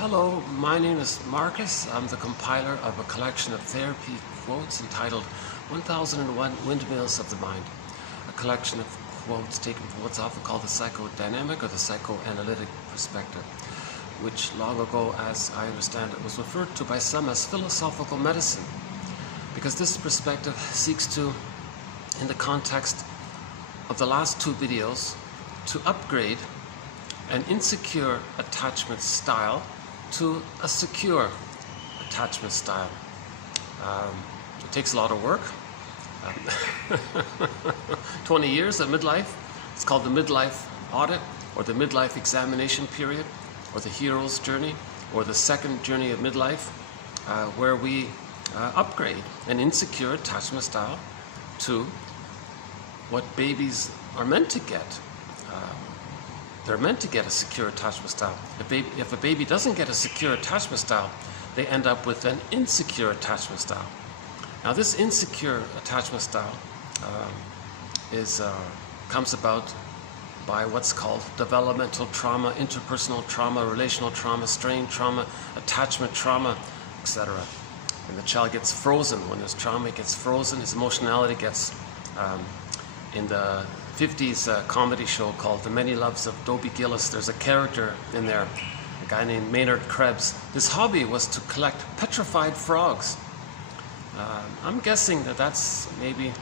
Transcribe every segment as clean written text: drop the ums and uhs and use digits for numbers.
Hello, my name is Marcus. I'm the compiler of a collection of therapy quotes entitled 1001 Windmills of the Mind, a collection of quotes taken from what's often called the psychodynamic or the psychoanalytic perspective, which long ago, as I understand it, was referred to by some as philosophical medicine, because this perspective seeks to, in the context of the last two videos, to upgrade an insecure attachment style to a secure attachment style. It takes a lot of work. 20 years at midlife. It's called the midlife audit, or the midlife examination period, or the hero's journey, or the second journey of midlife, where we upgrade an insecure attachment style to what babies are meant to get. They're meant to get a secure attachment style. If a baby doesn't get a secure attachment style, they end up with an insecure attachment style. Now, this insecure attachment style comes about by what's called developmental trauma, interpersonal trauma, relational trauma, strain trauma, attachment trauma, etc. When the child gets frozen, when there's trauma, it gets frozen, his emotionality gets, in the 50s comedy show called The Many Loves of Dobie Gillis, there's a character in there, a guy named Maynard Krebs. His hobby was to collect petrified frogs. I'm guessing that that's maybe,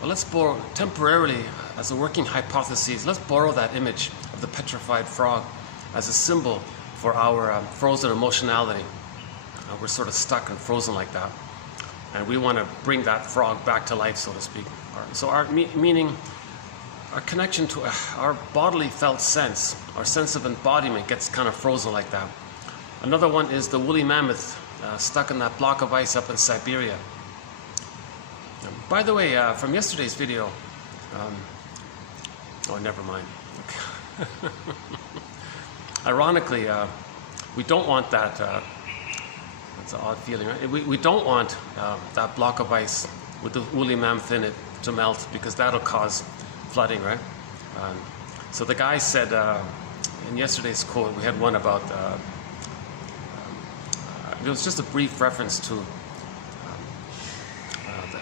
well, let's borrow temporarily as a working hypothesis, let's borrow that image of the petrified frog as a symbol for our frozen emotionality. We're sort of stuck and frozen like that, and we want to bring that frog back to life, so to speak. So our meaning, our connection to our bodily felt sense, our sense of embodiment gets kind of frozen like that. Another one is the woolly mammoth stuck in that block of ice up in Siberia. By the way, from yesterday's video, oh, never mind. Ironically, we don't want that, that's an odd feeling, right? We don't want that block of ice with the woolly mammoth in it to melt, because that'll cause flooding, right? So the guy said, in yesterday's quote, we had one about, it was just a brief reference to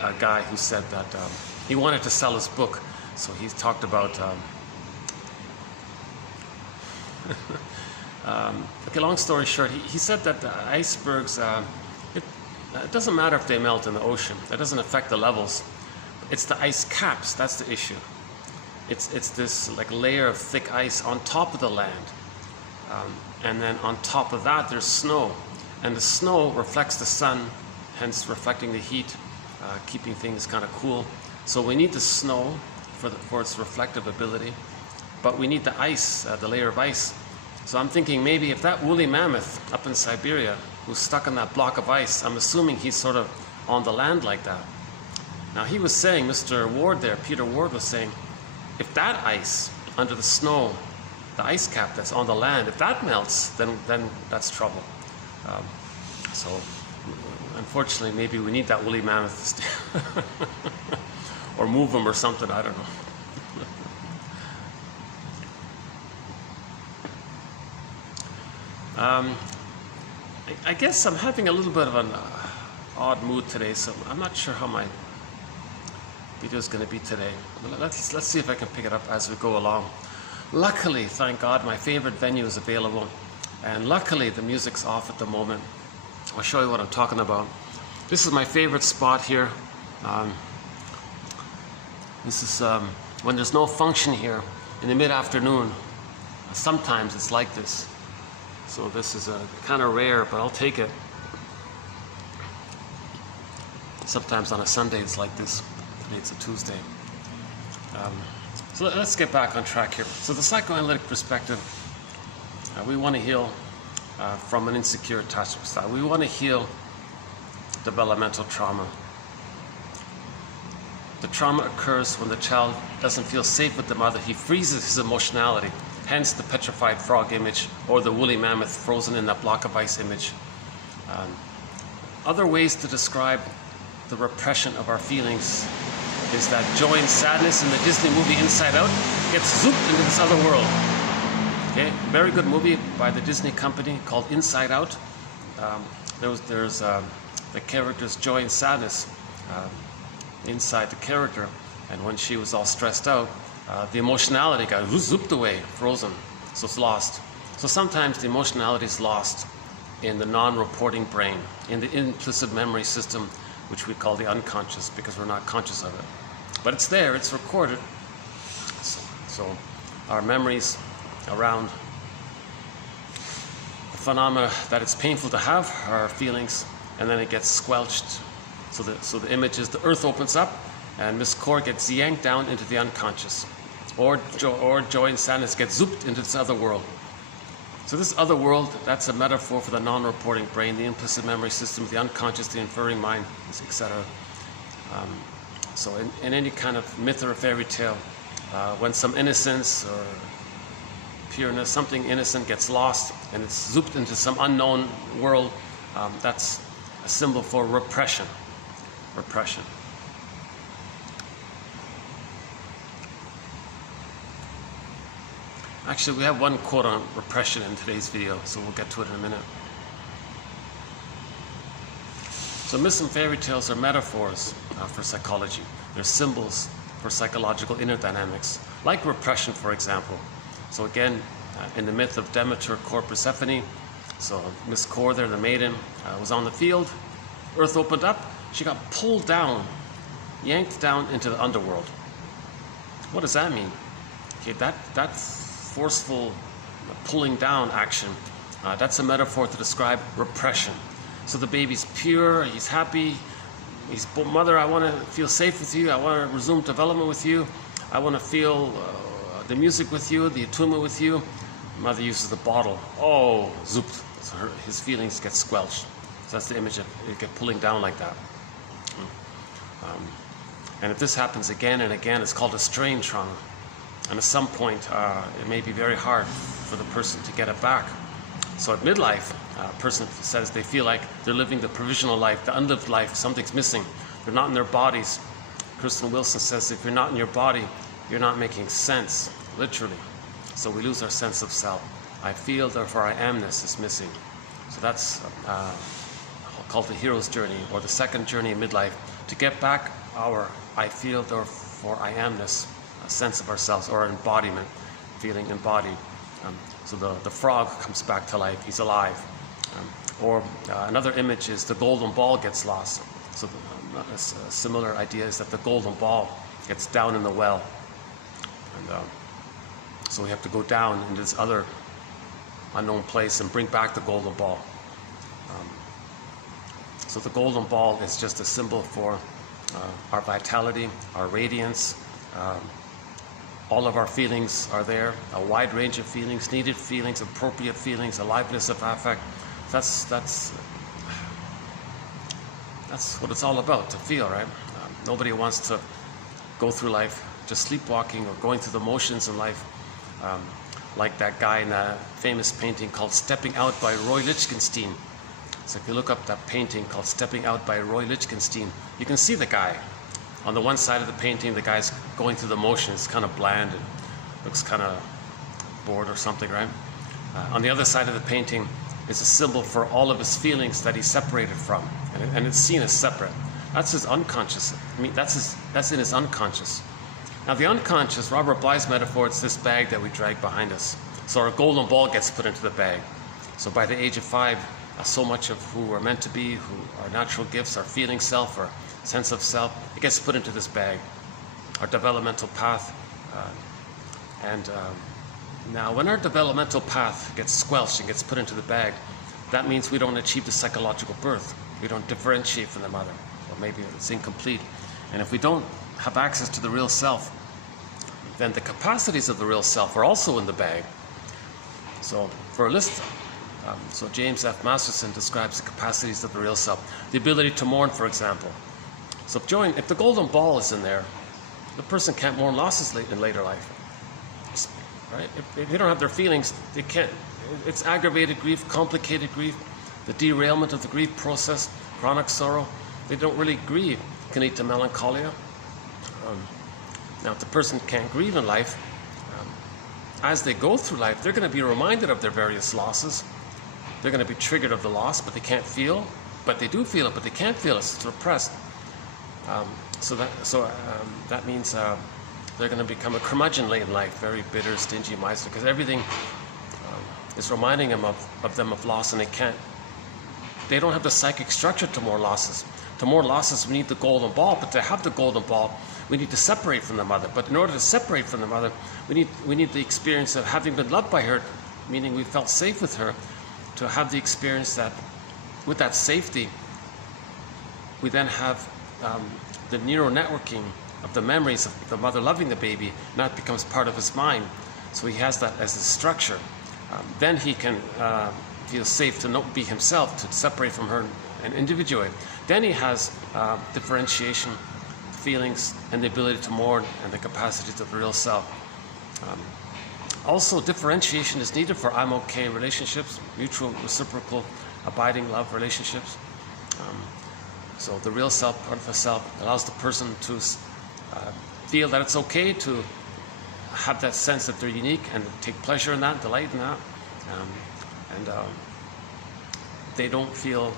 a guy who said that he wanted to sell his book, so he talked about, okay, long story short, he said that the icebergs, it doesn't matter if they melt in the ocean, that doesn't affect the levels. It's the ice caps, that's the issue. It's this like layer of thick ice on top of the land. And then on top of that there's snow. And the snow reflects the sun, hence reflecting the heat, keeping things kind of cool. So we need the snow for its reflective ability, but we need the ice, the layer of ice. So I'm thinking maybe if that woolly mammoth up in Siberia who's stuck on that block of ice, I'm assuming he's sort of on the land like that. Now he was saying, Mr. Ward there, Peter Ward was saying, if that ice under the snow, the ice cap that's on the land, if that melts, then that's trouble. So unfortunately, maybe we need that woolly mammoth or move them or something, I don't know. I guess I'm having a little bit of an odd mood today, so I'm not sure how my video is going to be today. Let's see if I can pick it up as we go along. Luckily, thank God, my favorite venue is available, and luckily the music's off at the moment. I'll show you what I'm talking about. This is my favorite spot here. This is when there's no function here in the mid-afternoon. Sometimes it's like this. So this is kind of rare, but I'll take it. Sometimes on a Sunday it's like this. Today it's a Tuesday. So let's get back on track here. So the psychoanalytic perspective, we want to heal from an insecure attachment style. We want to heal developmental trauma. The trauma occurs when the child doesn't feel safe with the mother. He freezes his emotionality, hence the petrified frog image or the woolly mammoth frozen in that block of ice image. Other ways to describe the repression of our feelings is that joy and sadness in the Disney movie Inside Out gets zooped into this other world. Okay, very good movie by the Disney company called Inside Out. There's the character's joy and sadness inside the character, and when she was all stressed out, the emotionality got zooped away, frozen, so it's lost. So sometimes the emotionality is lost in the non-reporting brain, in the implicit memory system, which we call the unconscious, because we're not conscious of it. But it's there, it's recorded. So our memories around the phenomena that it's painful to have, our feelings, and then it gets squelched. So the image is the earth opens up and Miss Core gets yanked down into the unconscious. Or joy and sadness gets zooped into this other world. So this other world, that's a metaphor for the non-reporting brain, the implicit memory system, the unconscious, the inferring mind, etc. So in any kind of myth or fairy tale, when some innocence or pureness, something innocent gets lost and it's zooped into some unknown world, that's a symbol for repression. Repression. Actually, we have one quote on repression in today's video, so we'll get to it in a minute. So myths and fairy tales are metaphors for psychology. They're symbols for psychological inner dynamics, like repression, for example. So again, in the myth of Demeter, Core, Persephone, so Miss Core there, the maiden, was on the field, earth opened up, she got pulled down, yanked down into the underworld. What does that mean? Okay, that's forceful pulling down action. That's a metaphor to describe repression. So the baby's pure, he's happy, he's, mother, I want to feel safe with you, I want to resume development with you, I want to feel the music with you, the attunement with you. Mother uses the bottle. Oh, zoop. So his feelings get squelched. So that's the image of it get pulling down like that. And if this happens again and again, it's called a strain trauma. And at some point, it may be very hard for the person to get it back. So at midlife, a person says they feel like they're living the provisional life, the unlived life, something's missing. They're not in their bodies. Kristen Wilson says if you're not in your body, you're not making sense, literally. So we lose our sense of self. I feel, therefore I amness is missing. So that's called the hero's journey, or the second journey in midlife, to get back our I feel, therefore I amness, a sense of ourselves, or embodiment, feeling embodied. So the frog comes back to life, he's alive. Or another image is the golden ball gets lost. So a similar idea is that the golden ball gets down in the well. And so we have to go down into this other unknown place and bring back the golden ball. So the golden ball is just a symbol for our vitality, our radiance. All of our feelings are there, a wide range of feelings, needed feelings, appropriate feelings, aliveness of affect. That's what it's all about, to feel, right? Nobody wants to go through life just sleepwalking or going through the motions in life, like that guy in that famous painting called Stepping Out by Roy Lichtenstein. So if you look up that painting called Stepping Out by Roy Lichtenstein, you can see the guy. On the one side of the painting, the guy's going through the motions, kind of bland and looks kind of bored or something, right? On the other side of the painting is a symbol for all of his feelings that he's separated from, and it's seen as separate. That's his unconscious. I mean, that's in his unconscious. Now the unconscious, Robert Bly's metaphor, it's this bag that we drag behind us. So our golden ball gets put into the bag. So by the age of 5, so much of who we're meant to be, who our natural gifts, our feeling self, our sense of self, it gets put into this bag, our developmental path. Now when our developmental path gets squelched and gets put into the bag, that means we don't achieve the psychological birth. We don't differentiate from the mother, or maybe it's incomplete. And if we don't have access to the real self, then the capacities of the real self are also in the bag. So for a list, so James F. Masterson describes the capacities of the real self. The ability to mourn, for example. So if the golden ball is in there, the person can't mourn losses in later life. Right? If they don't have their feelings, they can't. It's aggravated grief, complicated grief, the derailment of the grief process, chronic sorrow. They don't really grieve. It can lead to melancholia. Now, if the person can't grieve in life, as they go through life, they're going to be reminded of their various losses. They're going to be triggered of the loss, but they can't feel. But they do feel it, but they can't feel it. It's repressed. So that means they're going to become a curmudgeonly in life, very bitter, stingy, miserly, because everything is reminding them of loss, and they don't have the psychic structure to more losses. To more losses, we need the golden ball, but to have the golden ball, we need to separate from the mother. But in order to separate from the mother, we need the experience of having been loved by her, meaning we felt safe with her, to have the experience that with that safety, we then have the neural networking of the memories of the mother loving the baby, and that becomes part of his mind. So he has that as a structure. Then he can feel safe to not be himself, to separate from her and individuate. Then he has differentiation, feelings, and the ability to mourn, and the capacities of the real self. Also, differentiation is needed for I'm okay relationships, mutual, reciprocal, abiding love relationships. So the real self, part of the self, allows the person to feel that it's okay to have that sense that they're unique and take pleasure in that, delight in that. They don't feel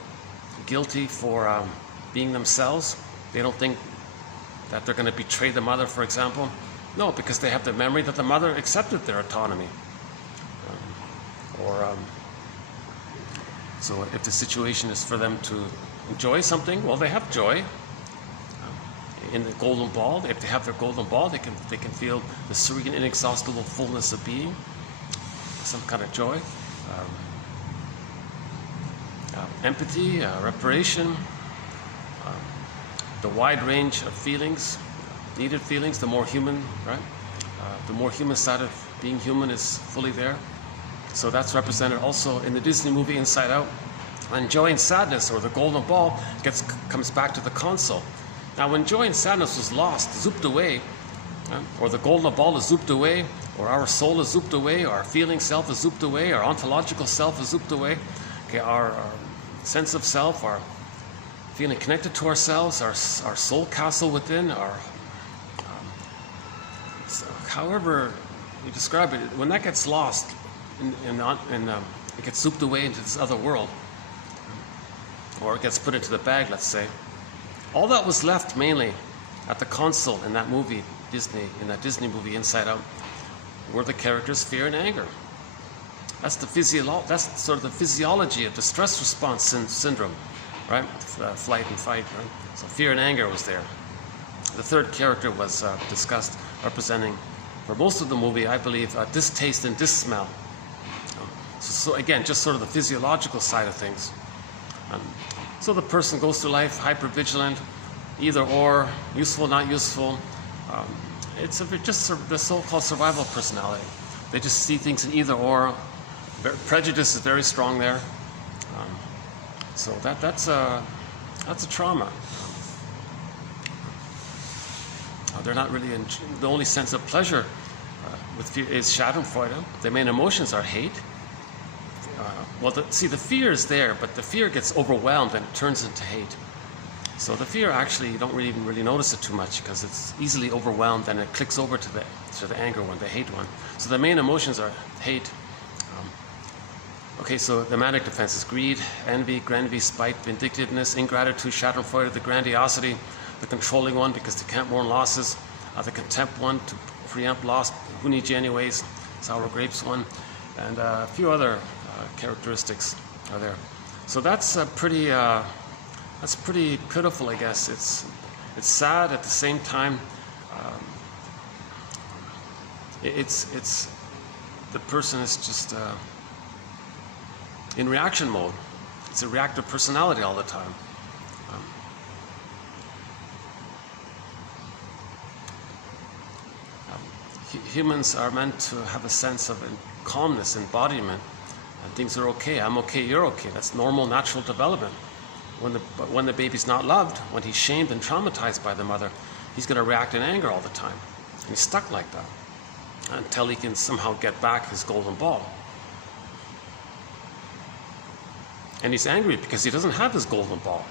guilty for being themselves. They don't think that they're going to betray the mother, for example. No, because they have the memory that the mother accepted their autonomy. So if the situation is for them to enjoy something, well, they have joy. In the golden ball, if they have their golden ball, they can feel the serene, inexhaustible fullness of being, some kind of joy. Empathy, reparation, the wide range of feelings, needed feelings, the more human, right? The more human side of being human is fully there. So that's represented also in the Disney movie Inside Out. And joy and sadness, or the golden ball, comes back to the console. Now, when joy and sadness was lost, zooped away, or the golden ball is zooped away, or our soul is zooped away, or our feeling self is zooped away, our ontological self is zooped away, okay, our sense of self, our feeling connected to ourselves, our soul castle within, however you describe it, when that gets lost, it gets zooped away into this other world, or it gets put into the bag, let's say. All that was left mainly at the console in that movie, in that Disney movie Inside Out, were the characters' fear and anger. That's sort of the physiology of the stress response syndrome, right? Flight and fight, right? So fear and anger was there. The third character was discussed, representing, for most of the movie, I believe, distaste and dissmell. So again, just sort of the physiological side of things. So the person goes through life hyper-vigilant, either or, useful, not useful. It's just the so-called survival personality. They just see things in either or. Prejudice is very strong there. So that's a trauma. They're not really the only sense of pleasure with fear is Schadenfreude. The main emotions are hate. The fear is there, but the fear gets overwhelmed and it turns into hate. So the fear, actually, you don't even really notice it too much because it's easily overwhelmed and it clicks over to the anger one, the hate one. So the main emotions are hate. So the manic defense is greed, envy, spite, vindictiveness, ingratitude, Schadenfreude, the grandiosity, the controlling one because they can't mourn losses, the contempt one to preempt loss, who needs you anyways, sour grapes one, and a few other characteristics are there. So that's pretty pitiful, I guess. It's sad at the same time. It's the person is just in reaction mode. It's a reactive personality all the time. Humans are meant to have a sense of calmness, embodiment, and things are okay. I'm okay, you're okay. That's normal, natural development. When the baby's not loved, when he's shamed and traumatized by the mother, he's going to react in anger all the time. And he's stuck like that until he can somehow get back his golden ball. And he's angry because he doesn't have his golden ball.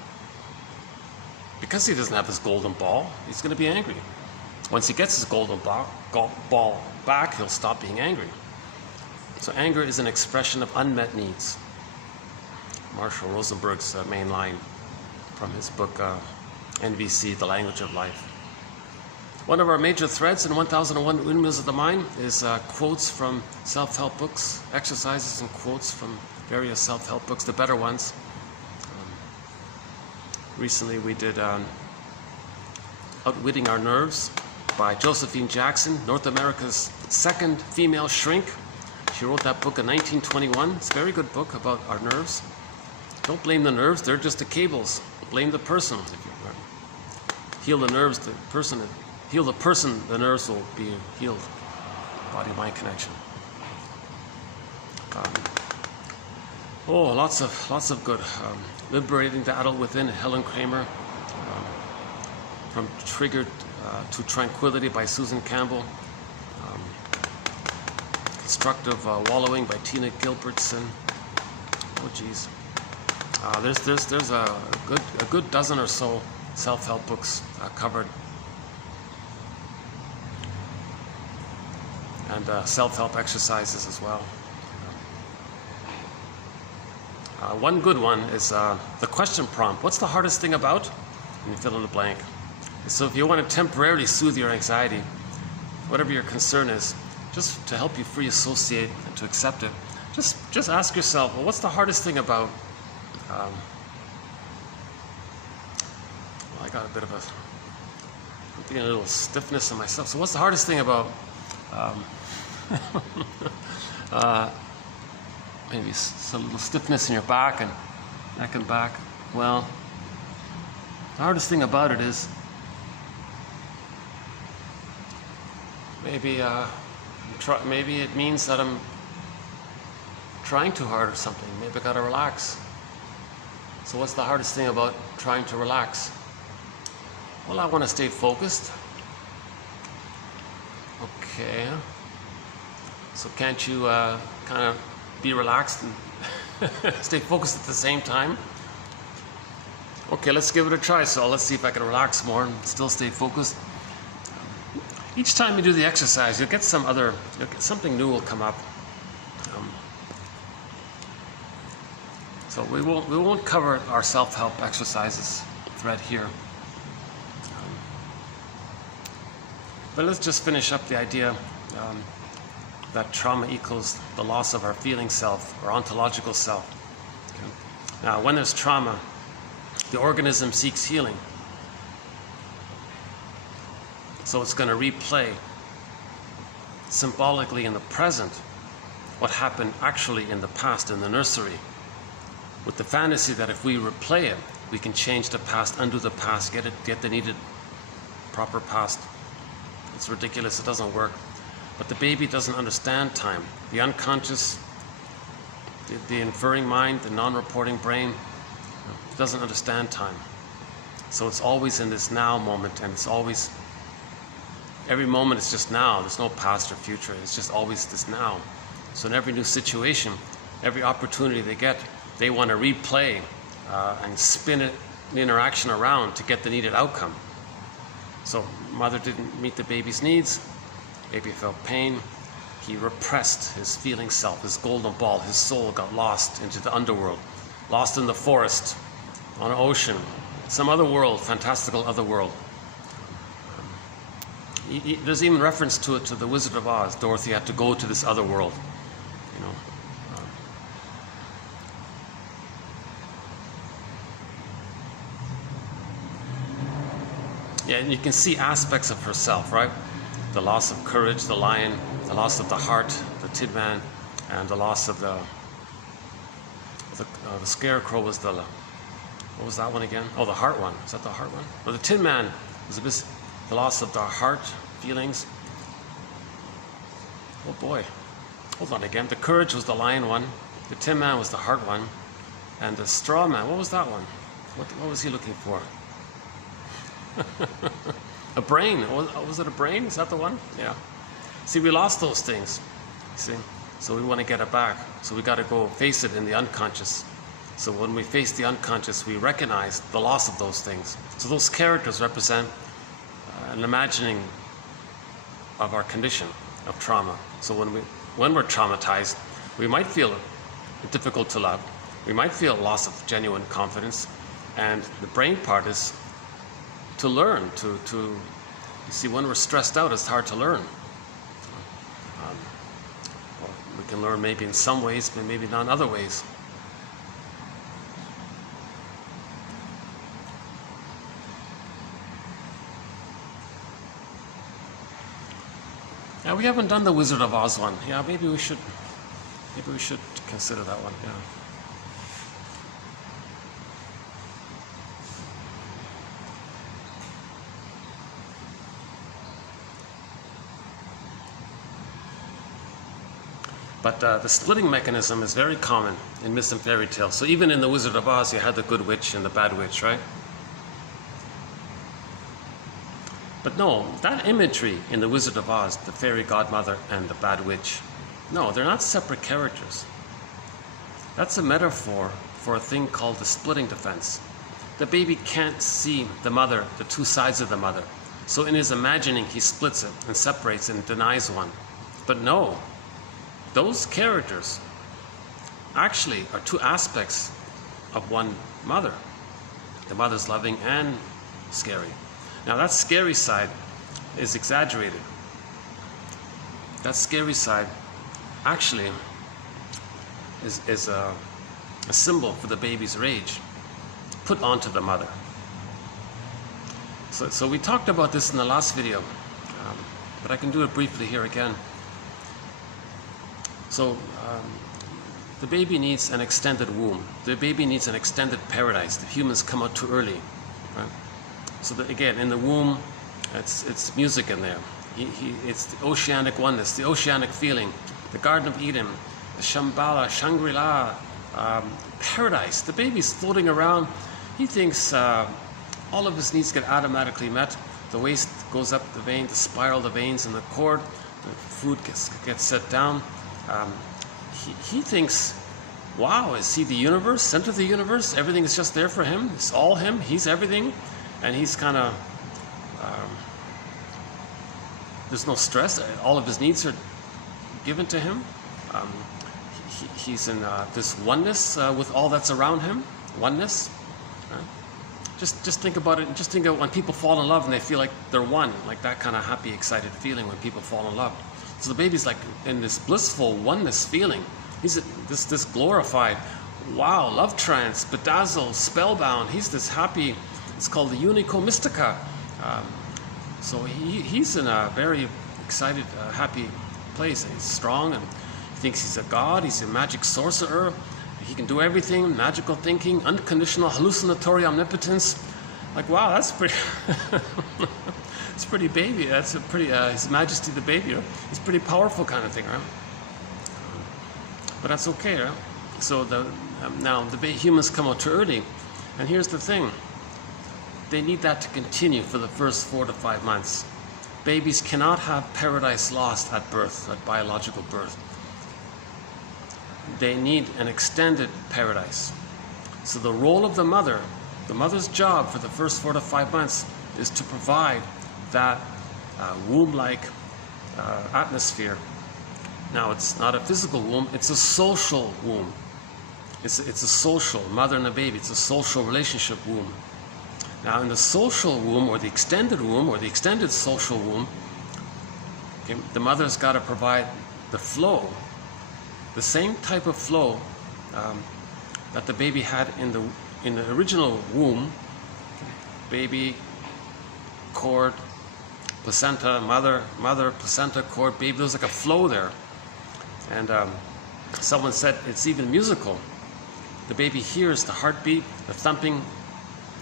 Because he doesn't have his golden ball, he's going to be angry. Once he gets his golden ball back, he'll stop being angry. So anger is an expression of unmet needs. Marshall Rosenberg's main line from his book NVC, The Language of Life. One of our major threads in 1001 Windmills of the Mind is quotes from self-help books, exercises and quotes from various self-help books, the better ones. Recently we did Outwitting Our Nerves by Josephine Jackson, North America's second female shrink. She wrote that book in 1921. It's a very good book about our nerves. Don't blame the nerves, they're just the cables. Blame the person. If you heal the nerves, the person, heal the person, the nerves will be healed. Body-mind connection. Lots of good. Liberating the Adult Within, Helen Kramer. From Triggered to Tranquility by Susan Campbell. Constructive Wallowing by Tina Gilbertson. Oh geez. There's a good dozen or so self-help books covered. And self-help exercises as well. One good one is the question prompt. What's the hardest thing about? And you fill in the blank. So if you want to temporarily soothe your anxiety, whatever your concern is, just to help you free associate and to accept it, just ask yourself, well, what's the hardest thing about? Well, I got a bit of I'm feeling a little stiffness in myself. So what's the hardest thing about? Maybe a little stiffness in your back and neck and back. Well, the hardest thing about it is maybe it means that I'm trying too hard or something. Maybe I gotta relax. So what's the hardest thing about trying to relax? Well, I want to stay focused. Okay. So can't you kind of be relaxed and stay focused at the same time? Okay, let's give it a try. So let's see if I can relax more and still stay focused. Each time you do the exercise, you'll get something new will come up. So we won't cover our self-help exercises thread here. But let's just finish up the idea that trauma equals the loss of our feeling self or ontological self. Okay. Now, when there's trauma, the organism seeks healing. So it's going to replay symbolically in the present what happened actually in the past in the nursery, with the fantasy that if we replay it, we can change the past, undo the past, get the needed proper past. It's ridiculous, it doesn't work. But the baby doesn't understand time. The unconscious, the inferring mind, the non-reporting brain, doesn't understand time. So it's always in this now moment, and it's always, every moment is just now. There's no past or future. It's just always this now. So in every new situation, every opportunity they get, they want to replay and spin it, the interaction around to get the needed outcome. So mother didn't meet the baby's needs. Baby felt pain. He repressed his feeling self, his golden ball. His soul got lost into the underworld, lost in the forest, on an ocean, some other world, fantastical other world. There's even reference to it to the Wizard of Oz. Dorothy had to go to this other world, you know. Yeah, and you can see aspects of herself, right? The loss of courage, the lion, the loss of the heart, the Tin Man, and the loss of the scarecrow was the, what was that one again? Oh, the heart one. Is that the heart one? Or the Tin Man was the loss of the heart, feelings. Oh boy. Hold on again. The courage was the lion one. The Tin Man was the heart one. And the straw man, what was that one? What was he looking for? A brain. Was it a brain? Is that the one? Yeah. See, we lost those things. See? So we want to get it back. So we got to go face it in the unconscious. So when we face the unconscious, we recognize the loss of those things. So those characters represent an imagining of our condition of trauma. So when we're traumatized, we might feel difficult to love. We might feel loss of genuine confidence. And the brain part is to learn, you see, when we're stressed out, it's hard to learn. Well, we can learn maybe in some ways, but maybe not in other ways. Yeah, we haven't done the Wizard of Oz one. Yeah, maybe we should consider that one. Yeah. But the splitting mechanism is very common in myths and fairy tales. So even in the Wizard of Oz, you had the good witch and the bad witch, right? But no, that imagery in the Wizard of Oz, the fairy godmother and the bad witch, no, they're not separate characters. That's a metaphor for a thing called the splitting defense. The baby can't see the mother, the two sides of the mother. So in his imagining, he splits it and separates and denies one. But no, those characters actually are two aspects of one mother. The mother's loving and scary. Now that scary side is exaggerated. That scary side actually is a symbol for the baby's rage put onto the mother. So we talked about this in the last video, but I can do it briefly here again. So the baby needs an extended womb. The baby needs an extended paradise. The humans come out too early, right? So that, again, in the womb, it's music in there. It's the oceanic oneness, the oceanic feeling, the Garden of Eden, the Shambhala, Shangri-La, paradise. The baby's floating around. He thinks all of his needs get automatically met. The waist goes up the vein, the spiral, the veins in the cord. The food gets set down. He thinks, wow, is he the universe, center of the universe? Everything is just there for him. It's all him. He's everything. And he's kind of, there's no stress. All of his needs are given to him. He's in this oneness with all that's around him. Oneness. Right? Just think about it. Just think of when people fall in love and they feel like they're one. Like that kind of happy, excited feeling when people fall in love. So the baby's like in this blissful oneness feeling. He's this glorified, wow, love trance, bedazzled, spellbound. He's this happy. It's called the Unico Mystica. So he's in a very excited, happy place. He's strong and he thinks he's a god. He's a magic sorcerer. He can do everything, magical thinking, unconditional hallucinatory omnipotence. Like, wow, that's pretty, it's pretty baby. That's a pretty, His Majesty the baby. Right? He's pretty powerful kind of thing, right? But that's okay, right? So now the humans come out too early. And here's the thing. They need that to continue for the first 4 to 5 months. Babies cannot have paradise lost at birth, at biological birth. They need an extended paradise. So the role of the mother's job for the first 4 to 5 months is to provide that womb-like atmosphere. Now, it's not a physical womb, it's a social womb. It's a social, mother and a baby, it's a social relationship womb. Now, in the social womb, or the extended womb, or the extended social womb, okay, the mother's got to provide the flow, the same type of flow that the baby had in the original womb. Baby, cord, placenta, mother, placenta, cord, baby. There's like a flow there. And someone said it's even musical. The baby hears the heartbeat, the thumping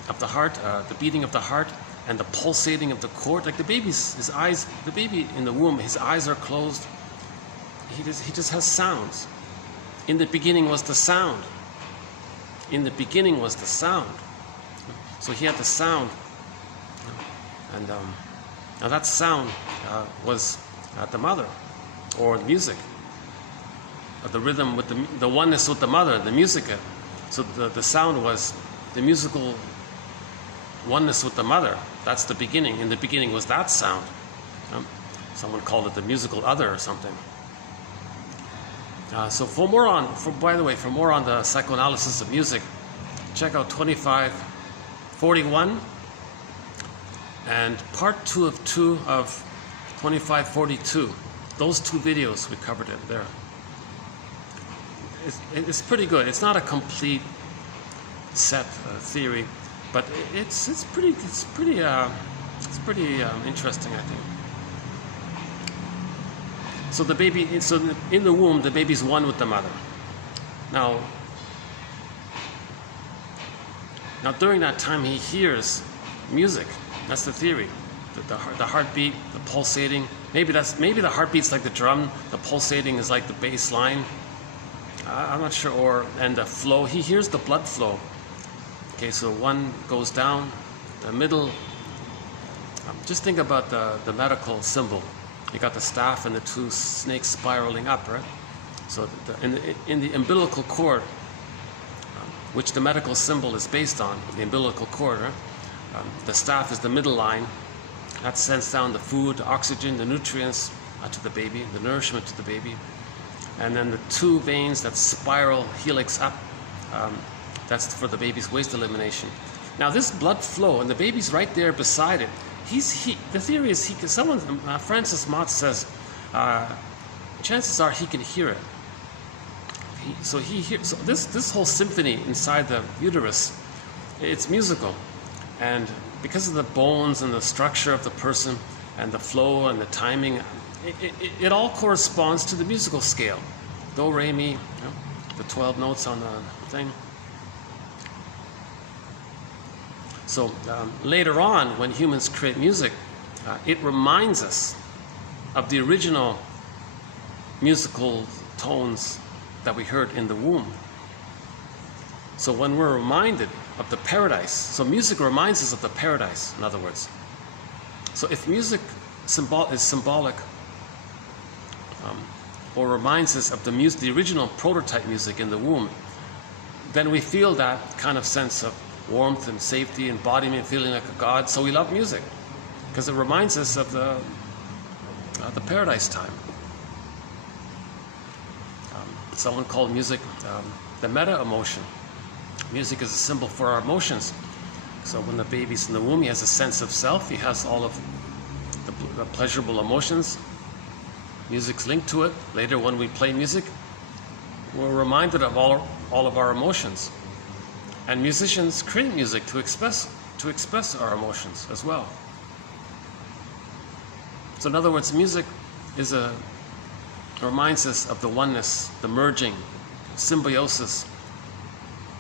of the heart, the beating of the heart, and the pulsating of the cord. Like the baby in the womb, his eyes are closed. He just has sounds. In the beginning was the sound. In the beginning was the sound. So he had the sound. And now that sound was the mother, or music. The rhythm with the oneness with the mother, the music. So the sound was the musical oneness with the mother. That's the beginning. In the beginning was that sound. Someone called it the musical other or something. So for more on the psychoanalysis of music, check out 2541 and part 2 of 2542. Those two videos we covered it there. It's pretty good. It's not a complete set theory, but it's pretty interesting, I think. So the baby, so in the womb, the baby's one with the mother. Now during that time, he hears music. That's the theory. The heartbeat, the pulsating. Maybe the heartbeat's like the drum. The pulsating is like the bass line. I'm not sure. And the flow. He hears the blood flow. Okay, so one goes down, the middle. Just think about the medical symbol. You got the staff and the two snakes spiraling up, right? So in the umbilical cord, which the medical symbol is based on, the umbilical cord, right? The staff is the middle line. That sends down the food, the oxygen, the nutrients to the baby, the nourishment to the baby. And then the two veins that spiral helix up, that's for the baby's waste elimination. Now this blood flow, and the baby's right there beside it. The theory is Francis Mott says, chances are he can hear it. So this whole symphony inside the uterus, it's musical. And because of the bones and the structure of the person and the flow and the timing, it all corresponds to the musical scale. Do, re, mi, you know, the 12 notes on the thing. So later on, when humans create music, it reminds us of the original musical tones that we heard in the womb. So when we're reminded of the paradise, so music reminds us of the paradise, in other words. So if music is symbolic, or reminds us of the original prototype music in the womb, then we feel that kind of sense of warmth and safety, embodiment, feeling like a god. So we love music because it reminds us of the paradise time. Someone called music the meta emotion. Music is a symbol for our emotions. So when the baby's in the womb, he has a sense of self. He has all of the pleasurable emotions. Music's linked to it. Later, when we play music, we're reminded of all of our emotions. And musicians create music to express our emotions as well. So in other words, music reminds us of the oneness, the merging, symbiosis,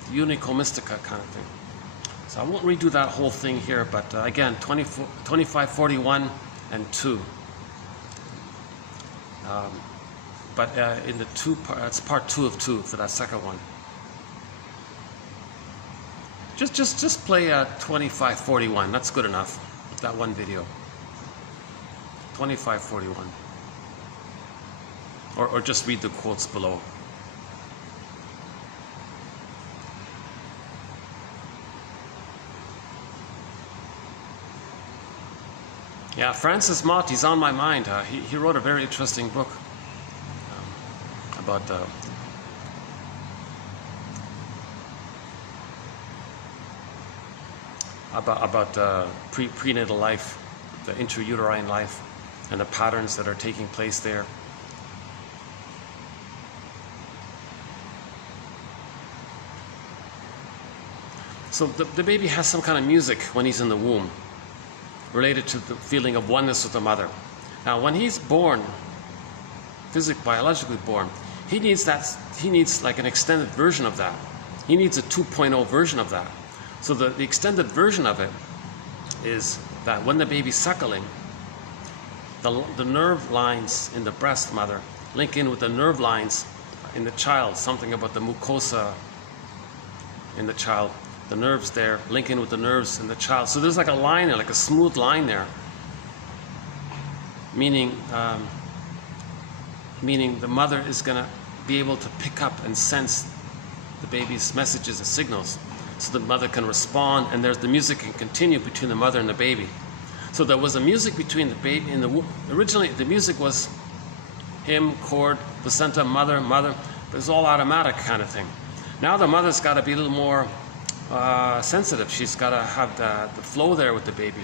the unico mystica kind of thing. So I won't redo that whole thing here, but again, 2541 and 2. But in the it's part 2 of 2 for that second one. Just play 2541. That's good enough. That one video. 2541. Or just read the quotes below. Yeah, Francis Mott, he's on my mind. He wrote a very interesting book about prenatal life, the intrauterine life, and the patterns that are taking place there. So the baby has some kind of music when he's in the womb, related to the feeling of oneness with the mother. Now, when he's born, biologically born, he needs like an extended version of that. He needs a 2.0 version of that. So the extended version of it is that when the baby's suckling, the nerve lines in the breast mother link in with the nerve lines in the child, something about the mucosa in the child. The nerves there link in with the nerves in the child. So there's like a line there, like a smooth line there. Meaning the mother is going to be able to pick up and sense the baby's messages and signals, so the mother can respond, and the music can continue between the mother and the baby. So there was a music between the baby and the womb. Originally, the music was him, chord, placenta, mother, mother. But it was all automatic kind of thing. Now the mother's got to be a little more sensitive. She's got to have the flow there with the baby.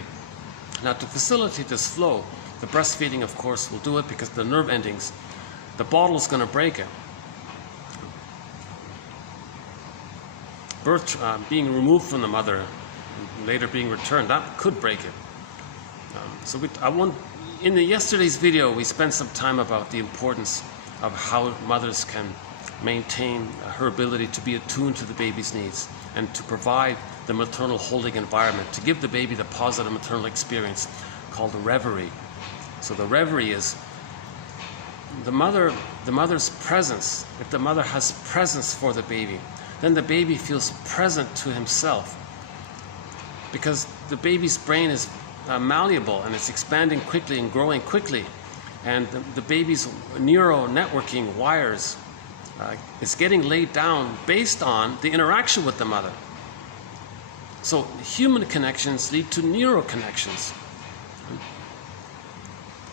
Now to facilitate this flow, the breastfeeding, of course, will do it because the nerve endings, the bottle is going to break it. Birth being removed from the mother, later being returned, that could break it. In yesterday's video, we spent some time about the importance of how mothers can maintain her ability to be attuned to the baby's needs and to provide the maternal holding environment, to give the baby the positive maternal experience called the reverie. So the reverie is the mother's presence. If the mother has presence for the baby, then the baby feels present to himself, because the baby's brain is malleable and it's expanding quickly and growing quickly, and the baby's neural networking wires is getting laid down based on the interaction with the mother. So human connections lead to neural connections.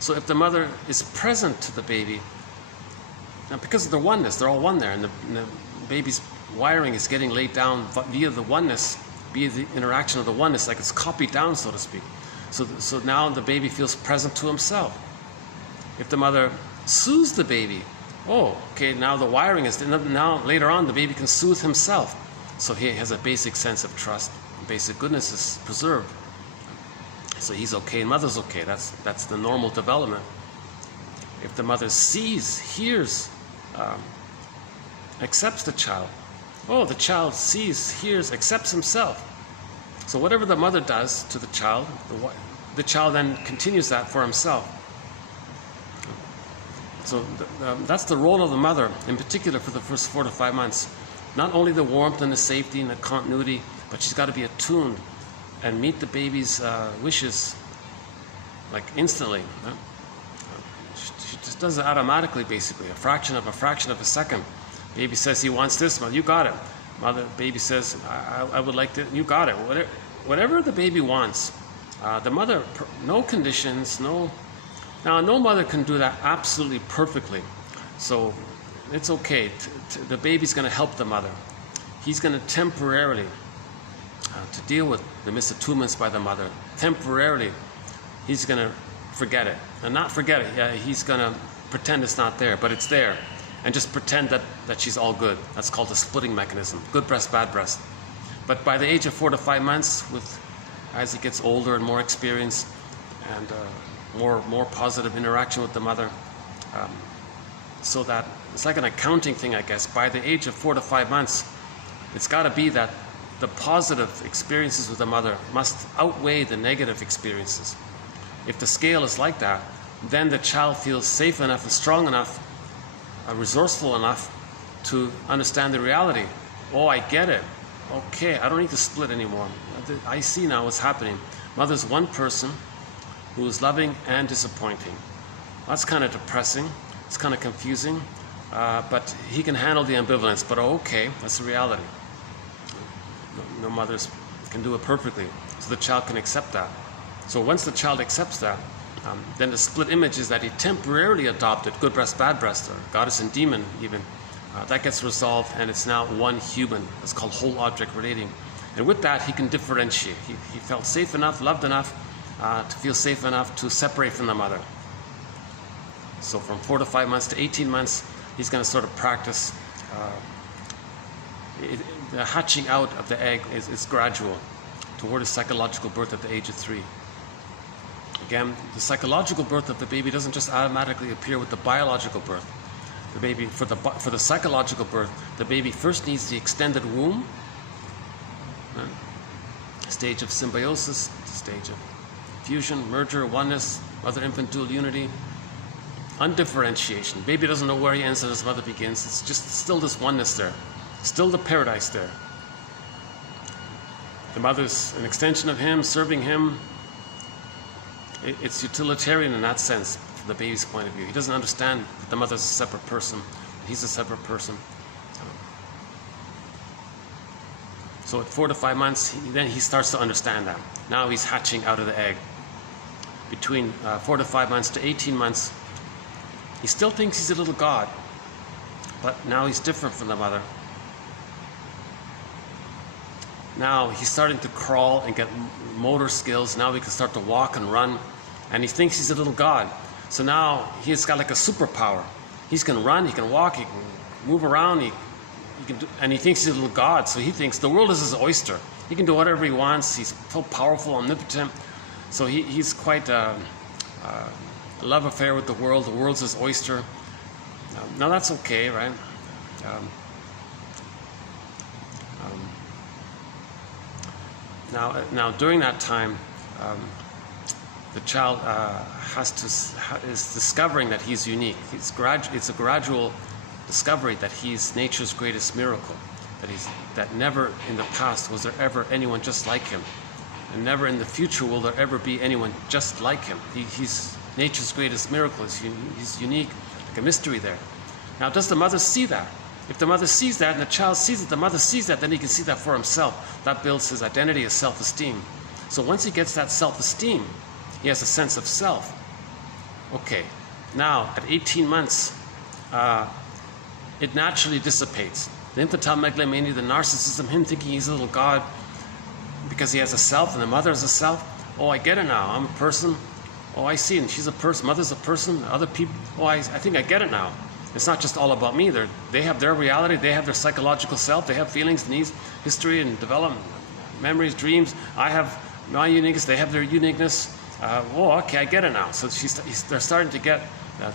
So if the mother is present to the baby, now because of the oneness, they're all one there, and the baby's wiring is getting laid down via the oneness, via the interaction of the oneness, like it's copied down, so to speak. So now the baby feels present to himself. If the mother soothes the baby, oh, okay, now the wiring is, now later on the baby can soothe himself. So he has a basic sense of trust. Basic goodness is preserved. So he's okay and mother's okay. That's the normal development. If the mother sees, hears, accepts the child, oh, the child sees, hears, accepts himself. So whatever the mother does to the child then continues that for himself. So that's the role of the mother, in particular for the first 4 to 5 months. Not only the warmth and the safety and the continuity, but she's got to be attuned and meet the baby's wishes like instantly. She just does it automatically, basically, a fraction of a second. Baby says he wants this, mother, you got it. Baby says, I would like to, you got it. Whatever the baby wants, the mother, no conditions, now no mother can do that absolutely perfectly. So it's okay. The baby's going to help the mother. He's going to temporarily, to deal with the misattunements by the mother, temporarily, he's going to forget it. And not forget it, yeah, he's going to pretend it's not there, but it's there. And just pretend that she's all good. That's called the splitting mechanism. Good breast, bad breast. But by the age of 4 to 5 months, as he gets older and more experience and more positive interaction with the mother, so that it's like an accounting thing, I guess. By the age of 4 to 5 months, it's got to be that the positive experiences with the mother must outweigh the negative experiences. If the scale is like that, then the child feels safe enough and strong enough, resourceful enough to understand the reality. Oh, I get it. Okay, I don't need to split anymore. I see now what's happening. Mother's one person who is loving and disappointing. That's kind of depressing. It's kind of confusing. But he can handle the ambivalence. But okay, that's the reality. No mothers can do it perfectly. So the child can accept that. So once the child accepts that, then the split image is that he temporarily adopted good breast, bad breast, or goddess and demon even. That gets resolved, and it's now one human. It's called whole object relating. And with that, he can differentiate. He felt safe enough, loved enough, to feel safe enough to separate from the mother. So from 4 to 5 months to 18 months, he's going to sort of practice. The hatching out of the egg is gradual toward a psychological birth at the age of 3. Again, the psychological birth of the baby doesn't just automatically appear with the biological birth. The baby, for the psychological birth, the baby first needs the extended womb, stage of symbiosis, stage of fusion, merger, oneness, mother-infant dual unity, undifferentiation. Baby doesn't know where he ends and his mother begins. It's just still this oneness there, still the paradise there. The mother's an extension of him, serving him. It's utilitarian in that sense, from the baby's point of view. He doesn't understand that the mother's a separate person. He's a separate person. So at 4 to 5 months, then he starts to understand that. Now he's hatching out of the egg. between 4 to 5 months to 18 months, he still thinks he's a little god, but now he's different from the mother. Now he's starting to crawl and get motor skills. Now he can start to walk and run, and he thinks he's a little god. So now he's got like a superpower. He can run, he can walk, he can move around, and he thinks he's a little god. So he thinks the world is his oyster. He can do whatever he wants. He's so powerful, omnipotent. So he's quite a love affair with the world. The world's his oyster. Now that's okay, right? Now during that time, the child is discovering that he's unique. It's a gradual discovery that he's nature's greatest miracle. That never in the past was there ever anyone just like him, and never in the future will there ever be anyone just like him. He's nature's greatest miracle. He's unique, like a mystery there. Now, does the mother see that? If the mother sees that and the child sees it, the mother sees that, then he can see that for himself. That builds his identity, his self-esteem. So once he gets that self-esteem, he has a sense of self. Okay, now at 18 months, it naturally dissipates. The infantile megalomania, the narcissism, him thinking he's a little god because he has a self and the mother has a self. Oh, I get it now. I'm a person. Oh, I see. And she's a person. Mother's a person. Other people. Oh, I think I get it now. It's not just all about me. They have their reality. They have their psychological self. They have feelings, needs, history, and development, memories, dreams. I have my uniqueness. They have their uniqueness. Oh, okay, I get it now. So they're starting to get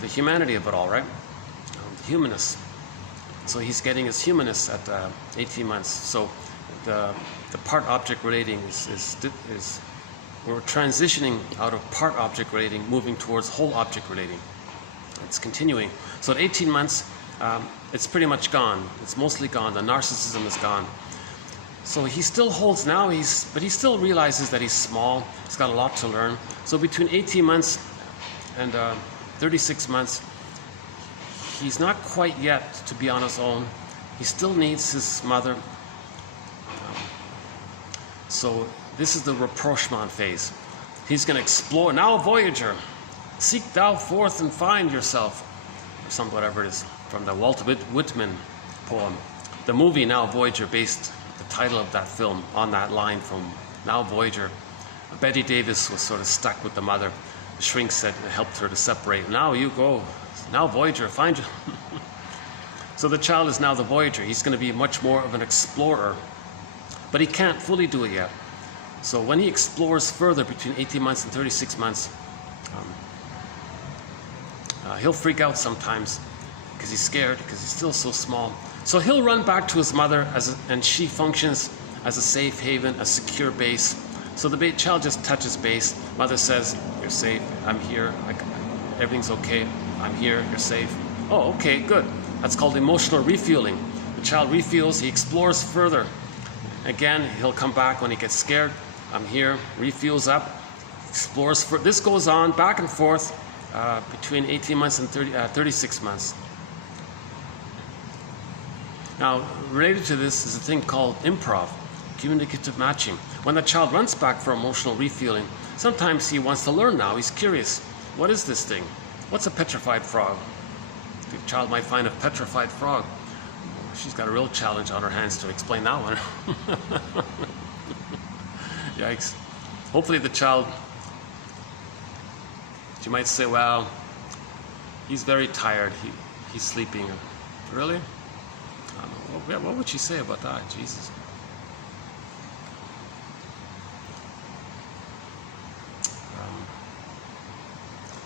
the humanity of it all, right? The humanness. So he's getting his humanness at 18 months. So the part-object relating is we're transitioning out of part-object relating, moving towards whole-object relating. It's continuing. So at 18 months, it's pretty much gone. It's mostly gone. The narcissism is gone. So he still holds now, but he still realizes that he's small. He's got a lot to learn. So between 18 months and 36 months, he's not quite yet to be on his own. He still needs his mother. So this is the rapprochement phase. He's going to explore. Now, Voyager, seek thou forth and find yourself. Or whatever it is, from the Walt Whitman poem. The movie Now, Voyager, based the title of that film on that line from Now, Voyager. Betty Davis was sort of stuck with the mother. The shrink said it helped her to separate. Now you go. Now, Voyager, find you. So the child is now the Voyager. He's going to be much more of an explorer. But he can't fully do it yet. So when he explores further between 18 months and 36 months, he'll freak out sometimes because he's scared, because he's still so small. So he'll run back to his mother, and she functions as a safe haven, a secure base. So the child just touches base. Mother says, you're safe, I'm here, everything's okay, I'm here, you're safe. Oh, okay, good. That's called emotional refueling. The child refuels, he explores further. Again, he'll come back when he gets scared. I'm here, refuels up, explores further. This goes on back and forth between 18 months and 36 months. Now, related to this is a thing called improv, communicative matching. When the child runs back for emotional refueling, sometimes he wants to learn now. He's curious. What is this thing? What's a petrified frog? The child might find a petrified frog. She's got a real challenge on her hands to explain that one. Yikes. Hopefully the child, she might say, well, he's very tired. He's sleeping. Really? What would she say about that? Jesus.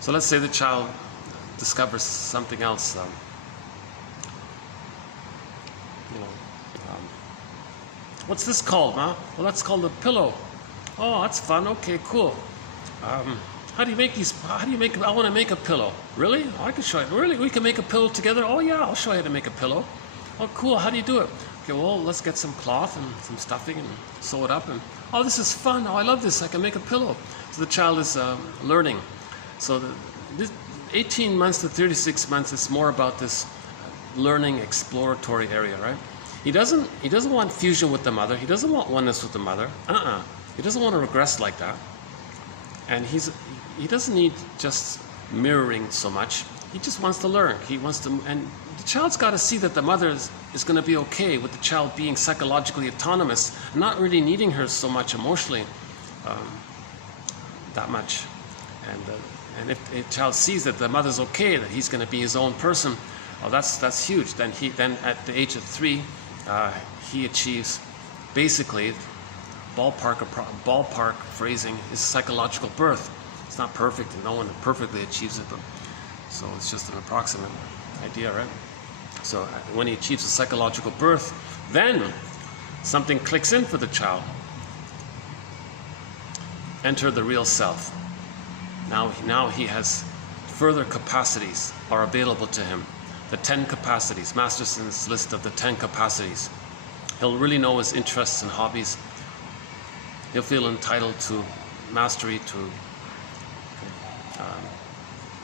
So let's say the child discovers something else. What's this called, Ma? Well, that's called a pillow. Oh, that's fun. Okay, cool. How do you make these? I want to make a pillow. Really? Oh, I can show you. Really? We can make a pillow together? Oh, yeah, I'll show you how to make a pillow. Oh, cool. How do you do it? Okay, well, let's get some cloth and some stuffing and sew it up. And oh, this is fun. Oh, I love this. I can make a pillow. So the child is learning. So this 18 months to 36 months is more about this learning, exploratory area, right? He doesn't want fusion with the mother. He doesn't want oneness with the mother. He doesn't want to regress like that. And he doesn't need just mirroring so much. He just wants to learn. He wants to, and the child's got to see that the mother is going to be okay with the child being psychologically autonomous and not really needing her so much emotionally, that much. And if a child sees that the mother's okay, that he's going to be his own person, oh, that's huge. Then at the age of 3, he achieves basically ballpark phrasing is psychological birth. It's not perfect, and no one perfectly achieves it, but so it's just an approximate idea, right? So when he achieves a psychological birth, then something clicks in for the child. Enter the real self. Now he has further capacities are available to him. The 10 capacities, Masterson's list of the 10 capacities. He'll really know his interests and hobbies. He'll feel entitled to mastery, to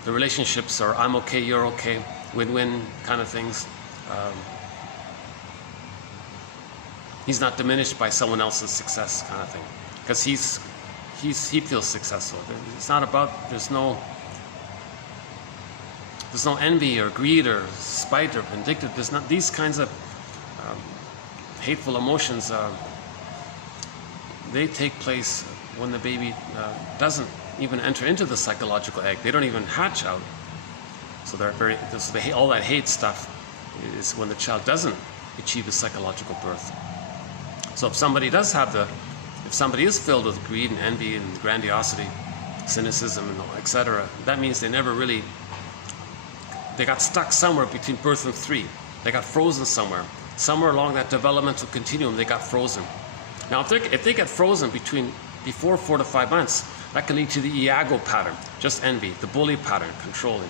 the relationships are I'm okay, you're okay, win-win kind of things. He's not diminished by someone else's success kind of thing, because he feels successful. It's not about, there's no envy or greed or spite or vindictive. There's not these kinds of hateful emotions. They take place when the baby doesn't even enter into the psychological egg. They don't even hatch out. So all that hate stuff is when the child doesn't achieve a psychological birth. So if somebody is filled with greed and envy and grandiosity, cynicism, and etc., that means they got stuck somewhere between birth and 3. They got frozen somewhere along that developmental continuum. They got frozen. Now, if they get frozen before 4 to 5 months, that can lead to the Iago pattern, just envy, the bully pattern, controlling,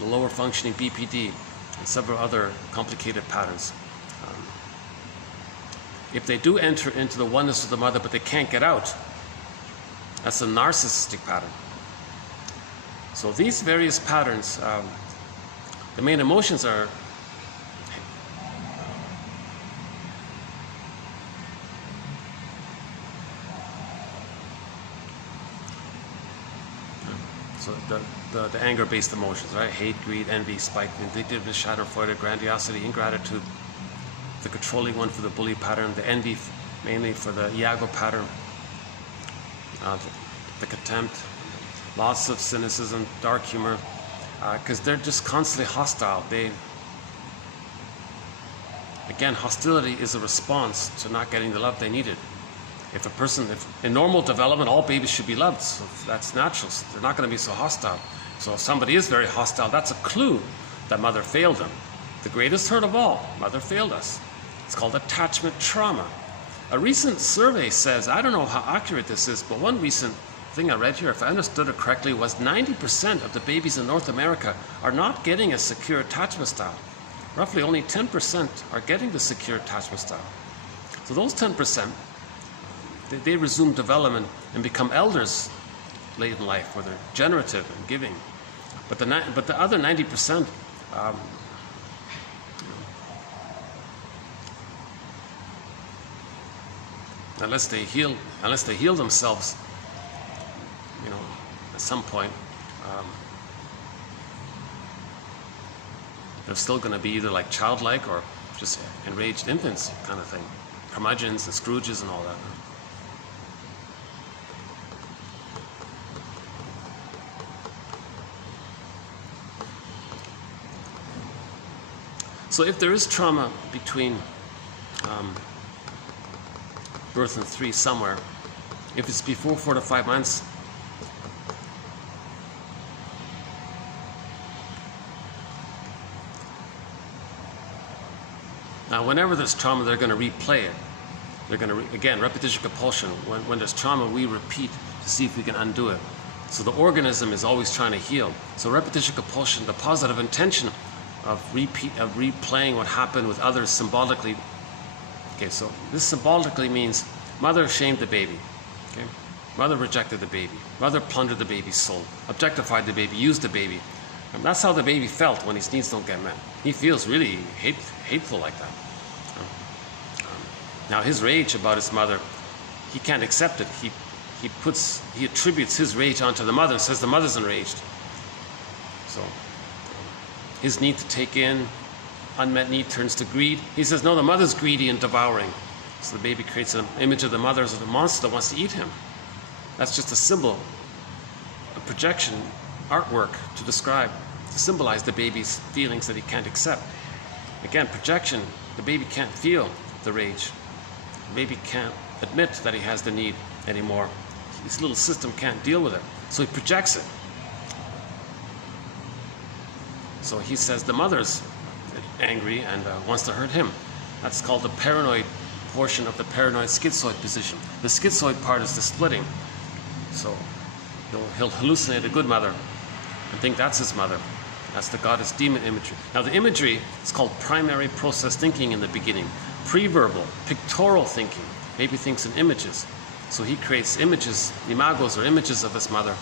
the lower functioning BPD, and several other complicated patterns. If they do enter into the oneness of the mother, but they can't get out, that's a narcissistic pattern. So these various patterns, the main emotions are so the anger-based emotions, right? Hate, greed, envy, spite, vindictiveness, schadenfreude, grandiosity, ingratitude. The controlling one for the bully pattern, the envy mainly for the Iago pattern, the contempt, lots of cynicism, dark humor, because they're just constantly hostile. Again, hostility is a response to not getting the love they needed. If in normal development, all babies should be loved, so that's natural. So they're not going to be so hostile. So if somebody is very hostile, that's a clue that mother failed them. The greatest hurt of all, mother failed us. It's called attachment trauma. A recent survey says, I don't know how accurate this is, but one recent thing I read here, if I understood it correctly, was 90% of the babies in North America are not getting a secure attachment style. Roughly only 10% are getting the secure attachment style. So those 10%, they resume development and become elders late in life, where they're generative and giving. But the other 90%, unless they heal themselves, at some point, they're still going to be either like childlike or just enraged infants kind of thing, curmudgeons and Scrooges and all that. So if there is trauma between birth and 3 somewhere, if it's before 4 to 5 months, now whenever there's trauma, they're going to replay it. They're going to, again, repetition compulsion. When there's trauma, we repeat to see if we can undo it. So the organism is always trying to heal. So repetition compulsion, the positive intention of replaying what happened with others symbolically. Okay, so this symbolically means mother shamed the baby. Okay, mother rejected the baby. Mother plundered the baby's soul, objectified the baby, used the baby. And that's how the baby felt when his needs don't get met. He feels really hateful like that. Now his rage about his mother, he can't accept it. He he attributes his rage onto the mother and says the mother's enraged. So his need to take in, unmet need turns to greed. He says, no, the mother's greedy and devouring. So the baby creates an image of the mother as a monster that wants to eat him. That's just a symbol, a projection, artwork to describe, to symbolize the baby's feelings that he can't accept. Again, projection, the baby can't feel the rage. The baby can't admit that he has the need anymore. His little system can't deal with it, so he projects it. So he says the mother's angry and wants to hurt him. That's called the paranoid portion of the paranoid schizoid position. The schizoid part is the splitting. So he'll hallucinate a good mother and think that's his mother. That's the goddess demon imagery. Now the imagery is called primary process thinking in the beginning. Pre-verbal, pictorial thinking. Baby thinks in images. So he creates images, imagos or images of his mother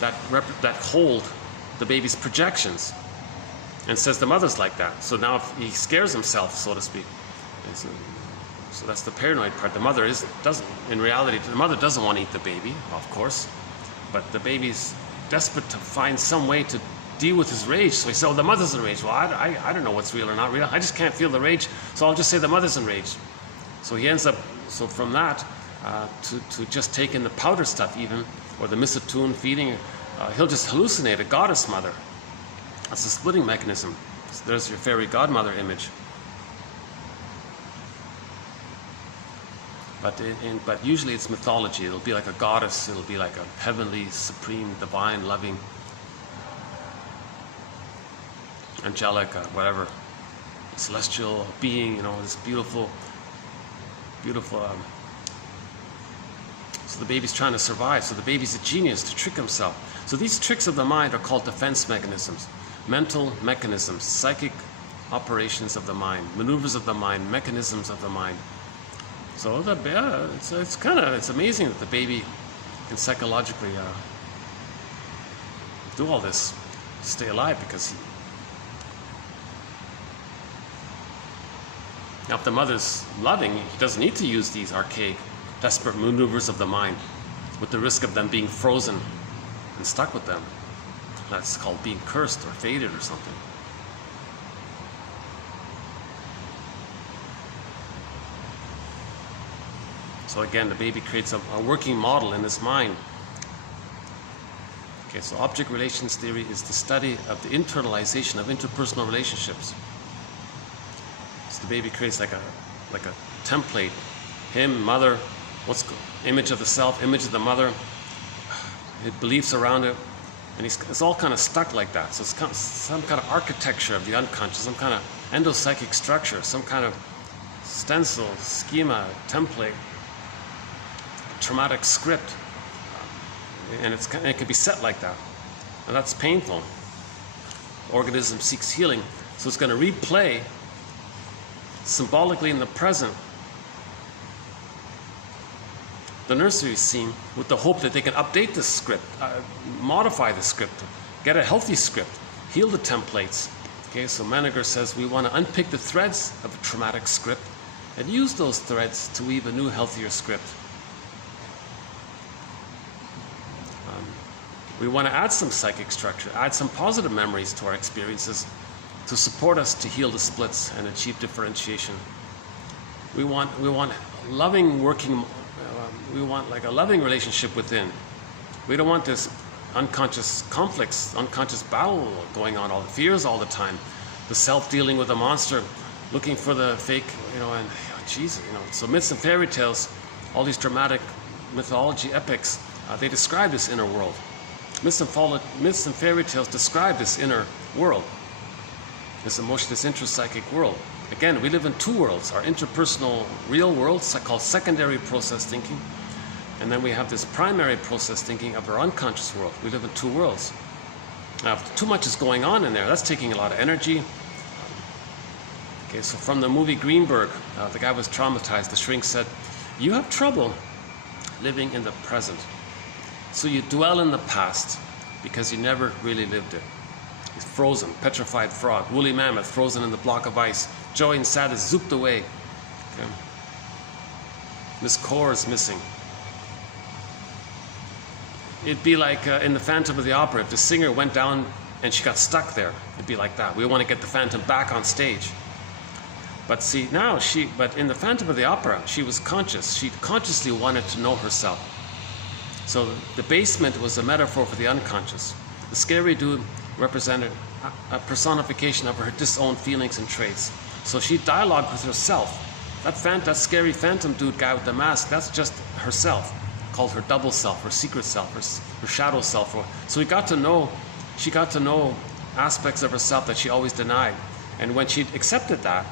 that hold the baby's projections and says the mother's like that. So now if he scares himself, so to speak. So that's the paranoid part. The mother doesn't, in reality, the mother doesn't want to eat the baby, of course, but the baby's desperate to find some way to deal with his rage. So he said, oh, the mother's enraged. Well, I don't know what's real or not real. I just can't feel the rage, so I'll just say the mother's enraged. So he ends up, so from that, to just take in the powder stuff even, or the misattuned feeding, he'll just hallucinate a goddess mother. That's a splitting mechanism. So there's your fairy godmother image. But usually it's mythology. It'll be like a goddess. It'll be like a heavenly, supreme, divine, loving, angelic, whatever, celestial being. You know, this beautiful. So the baby's trying to survive. So the baby's a genius to trick himself. So these tricks of the mind are called defense mechanisms, mental mechanisms, psychic operations of the mind, maneuvers of the mind, mechanisms of the mind. So it's amazing that the baby can psychologically do all this, stay alive, because now if the mother's loving, he doesn't need to use these archaic, desperate maneuvers of the mind with the risk of them being frozen and stuck with them. That's called being cursed or fated or something. So again, the baby creates a working model in his mind. Okay, so object relations theory is the study of the internalization of interpersonal relationships. So the baby creates like a template. Him, mother, image of the self, image of the mother, beliefs around it, and it's all kind of stuck like that. So it's some kind of architecture of the unconscious, some kind of endopsychic structure, some kind of stencil, schema, template, traumatic script, and it can be set like that, and that's painful. Organism seeks healing, so it's going to replay symbolically in the present the nursery scene with the hope that they can update the script, modify the script, get a healthy script, heal the templates. Okay, so Menninger says we want to unpick the threads of a traumatic script and use those threads to weave a new, healthier script. We want to add some psychic structure, add some positive memories to our experiences to support us to heal the splits and achieve differentiation. We want loving working. We want like a loving relationship within. We don't want this unconscious conflicts, unconscious battle going on, all the fears all the time. The self dealing with the monster, looking for the fake, and Jesus, So myths and fairy tales, all these dramatic mythology epics, they describe this inner world. Myths and fairy tales describe this inner world, this emotional, this intrapsychic world. Again, we live in two worlds: our interpersonal real world, called secondary process thinking, and then we have this primary process thinking of our unconscious world. We live in two worlds. Now, if too much is going on in there, that's taking a lot of energy. Okay, so from the movie Greenberg, the guy was traumatized. The shrink said, "You have trouble living in the present. So you dwell in the past because you never really lived it." He's frozen, petrified frog, woolly mammoth frozen in the block of ice. Joy and sadness zooped away. Okay. Miss Core is missing. it'd be like in the Phantom of the Opera, if the singer went down and she got stuck there, it'd be like that. We want to get the Phantom back on stage. But see, now but in the Phantom of the Opera, she was conscious. She consciously wanted to know herself. So the basement was a metaphor for the unconscious. The scary dude represented a personification of her disowned feelings and traits. So she dialogued with herself. That scary phantom dude guy with the mask, that's just herself, called her double self, her secret self, her shadow self. So she got to know aspects of herself that she always denied. And when she accepted that,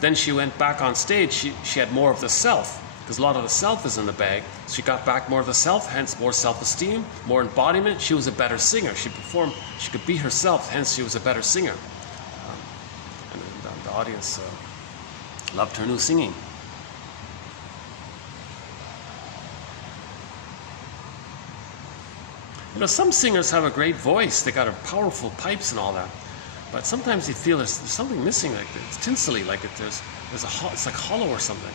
then she went back on stage, she had more of the self, because a lot of the self is in the bag. She got back more of the self, hence more self-esteem, more embodiment. She was a better singer. She could be herself, hence she was a better singer. And the audience loved her new singing. You know, some singers have a great voice. They got a powerful pipes and all that. But sometimes you feel there's something missing, like it's tinsely, like it's like hollow or something.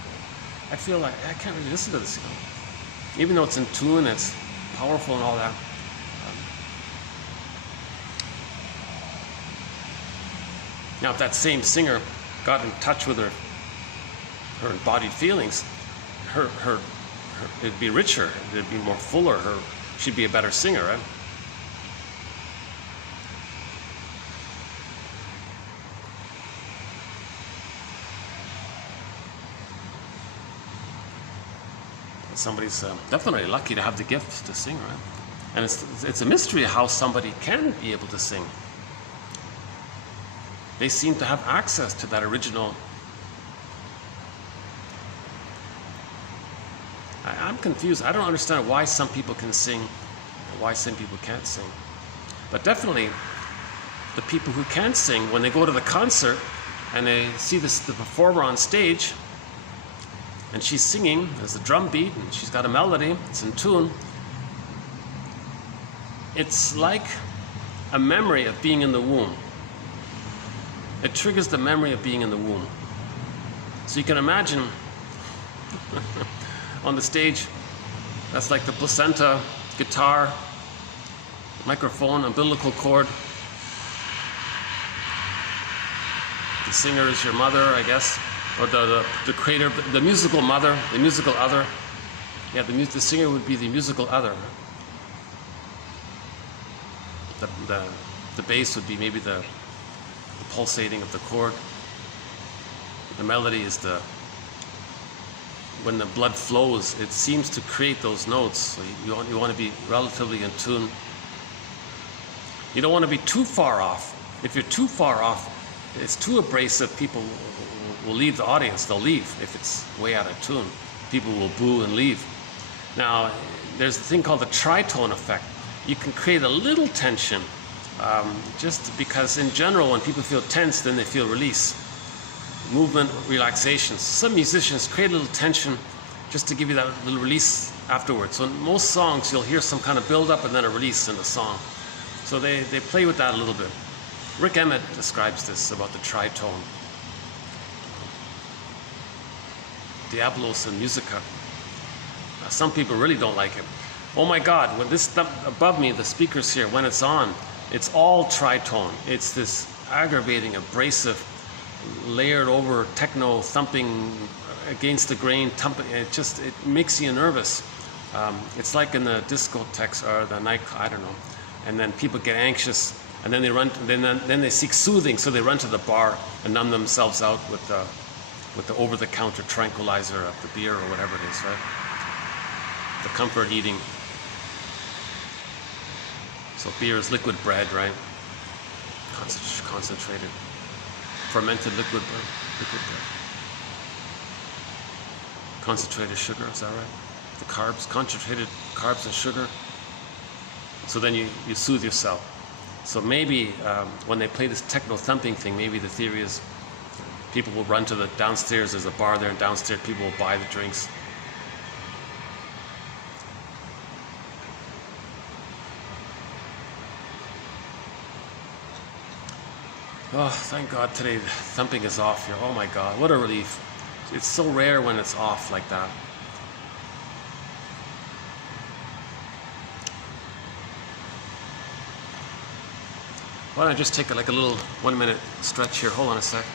I feel like I can't really listen to this, you know. Even though it's in tune, it's powerful and all that. Now, if that same singer got in touch with her embodied feelings, it'd be richer, it'd be more fuller. She'd be a better singer, right? Somebody's definitely lucky to have the gift to sing, right? And it's a mystery how somebody can be able to sing. They seem to have access to that original. I'm confused. I don't understand why some people can sing and why some people can't sing. But definitely, the people who can sing, when they go to the concert and they see the performer on stage, and she's singing, there's a drum beat, and she's got a melody, it's in tune. It's like a memory of being in the womb. It triggers the memory of being in the womb. So you can imagine on the stage, that's like the placenta, guitar, microphone, umbilical cord. The singer is your mother, I guess. Or the creator, the musical mother, the musical other. Yeah, the singer would be the musical other. The bass would be maybe the pulsating of the chord. The melody is when the blood flows, it seems to create those notes. So you want to be relatively in tune. You don't want to be too far off. If you're too far off, it's too abrasive, people will leave the audience. They'll leave if it's way out of tune. People will boo and leave. Now, there's a thing called the tritone effect. You can create a little tension, just because in general, when people feel tense, then they feel release. Movement, relaxation. Some musicians create a little tension just to give you that little release afterwards. So in most songs, you'll hear some kind of build-up and then a release in the song. So they play with that a little bit. Rick Emmett describes this about the tritone. Diablos in Musica. Some people really don't like it. Oh my God, when this stuff above me, the speakers here, when it's on, it's all tritone. It's this aggravating, abrasive, layered over techno thumping against the grain, thumping. It makes you nervous. It's like in the discotheques or the night, I don't know. And then people get anxious, and then they run. Then they seek soothing, so they run to the bar and numb themselves out with the over-the-counter tranquilizer of the beer or whatever it is, right? The comfort eating. So beer is liquid bread, right? Concentrated, fermented liquid bread. Concentrated sugar, is that right? The carbs, concentrated carbs and sugar. So then you soothe yourself. So maybe when they play this techno thumping thing, maybe the theory is people will run to the downstairs. There's a bar there, and downstairs people will buy the drinks. Oh, thank God today thumping is off here. Oh my God, what a relief. It's so rare when it's off like that. Why don't I just take like a little 1 minute stretch here? Hold on a sec.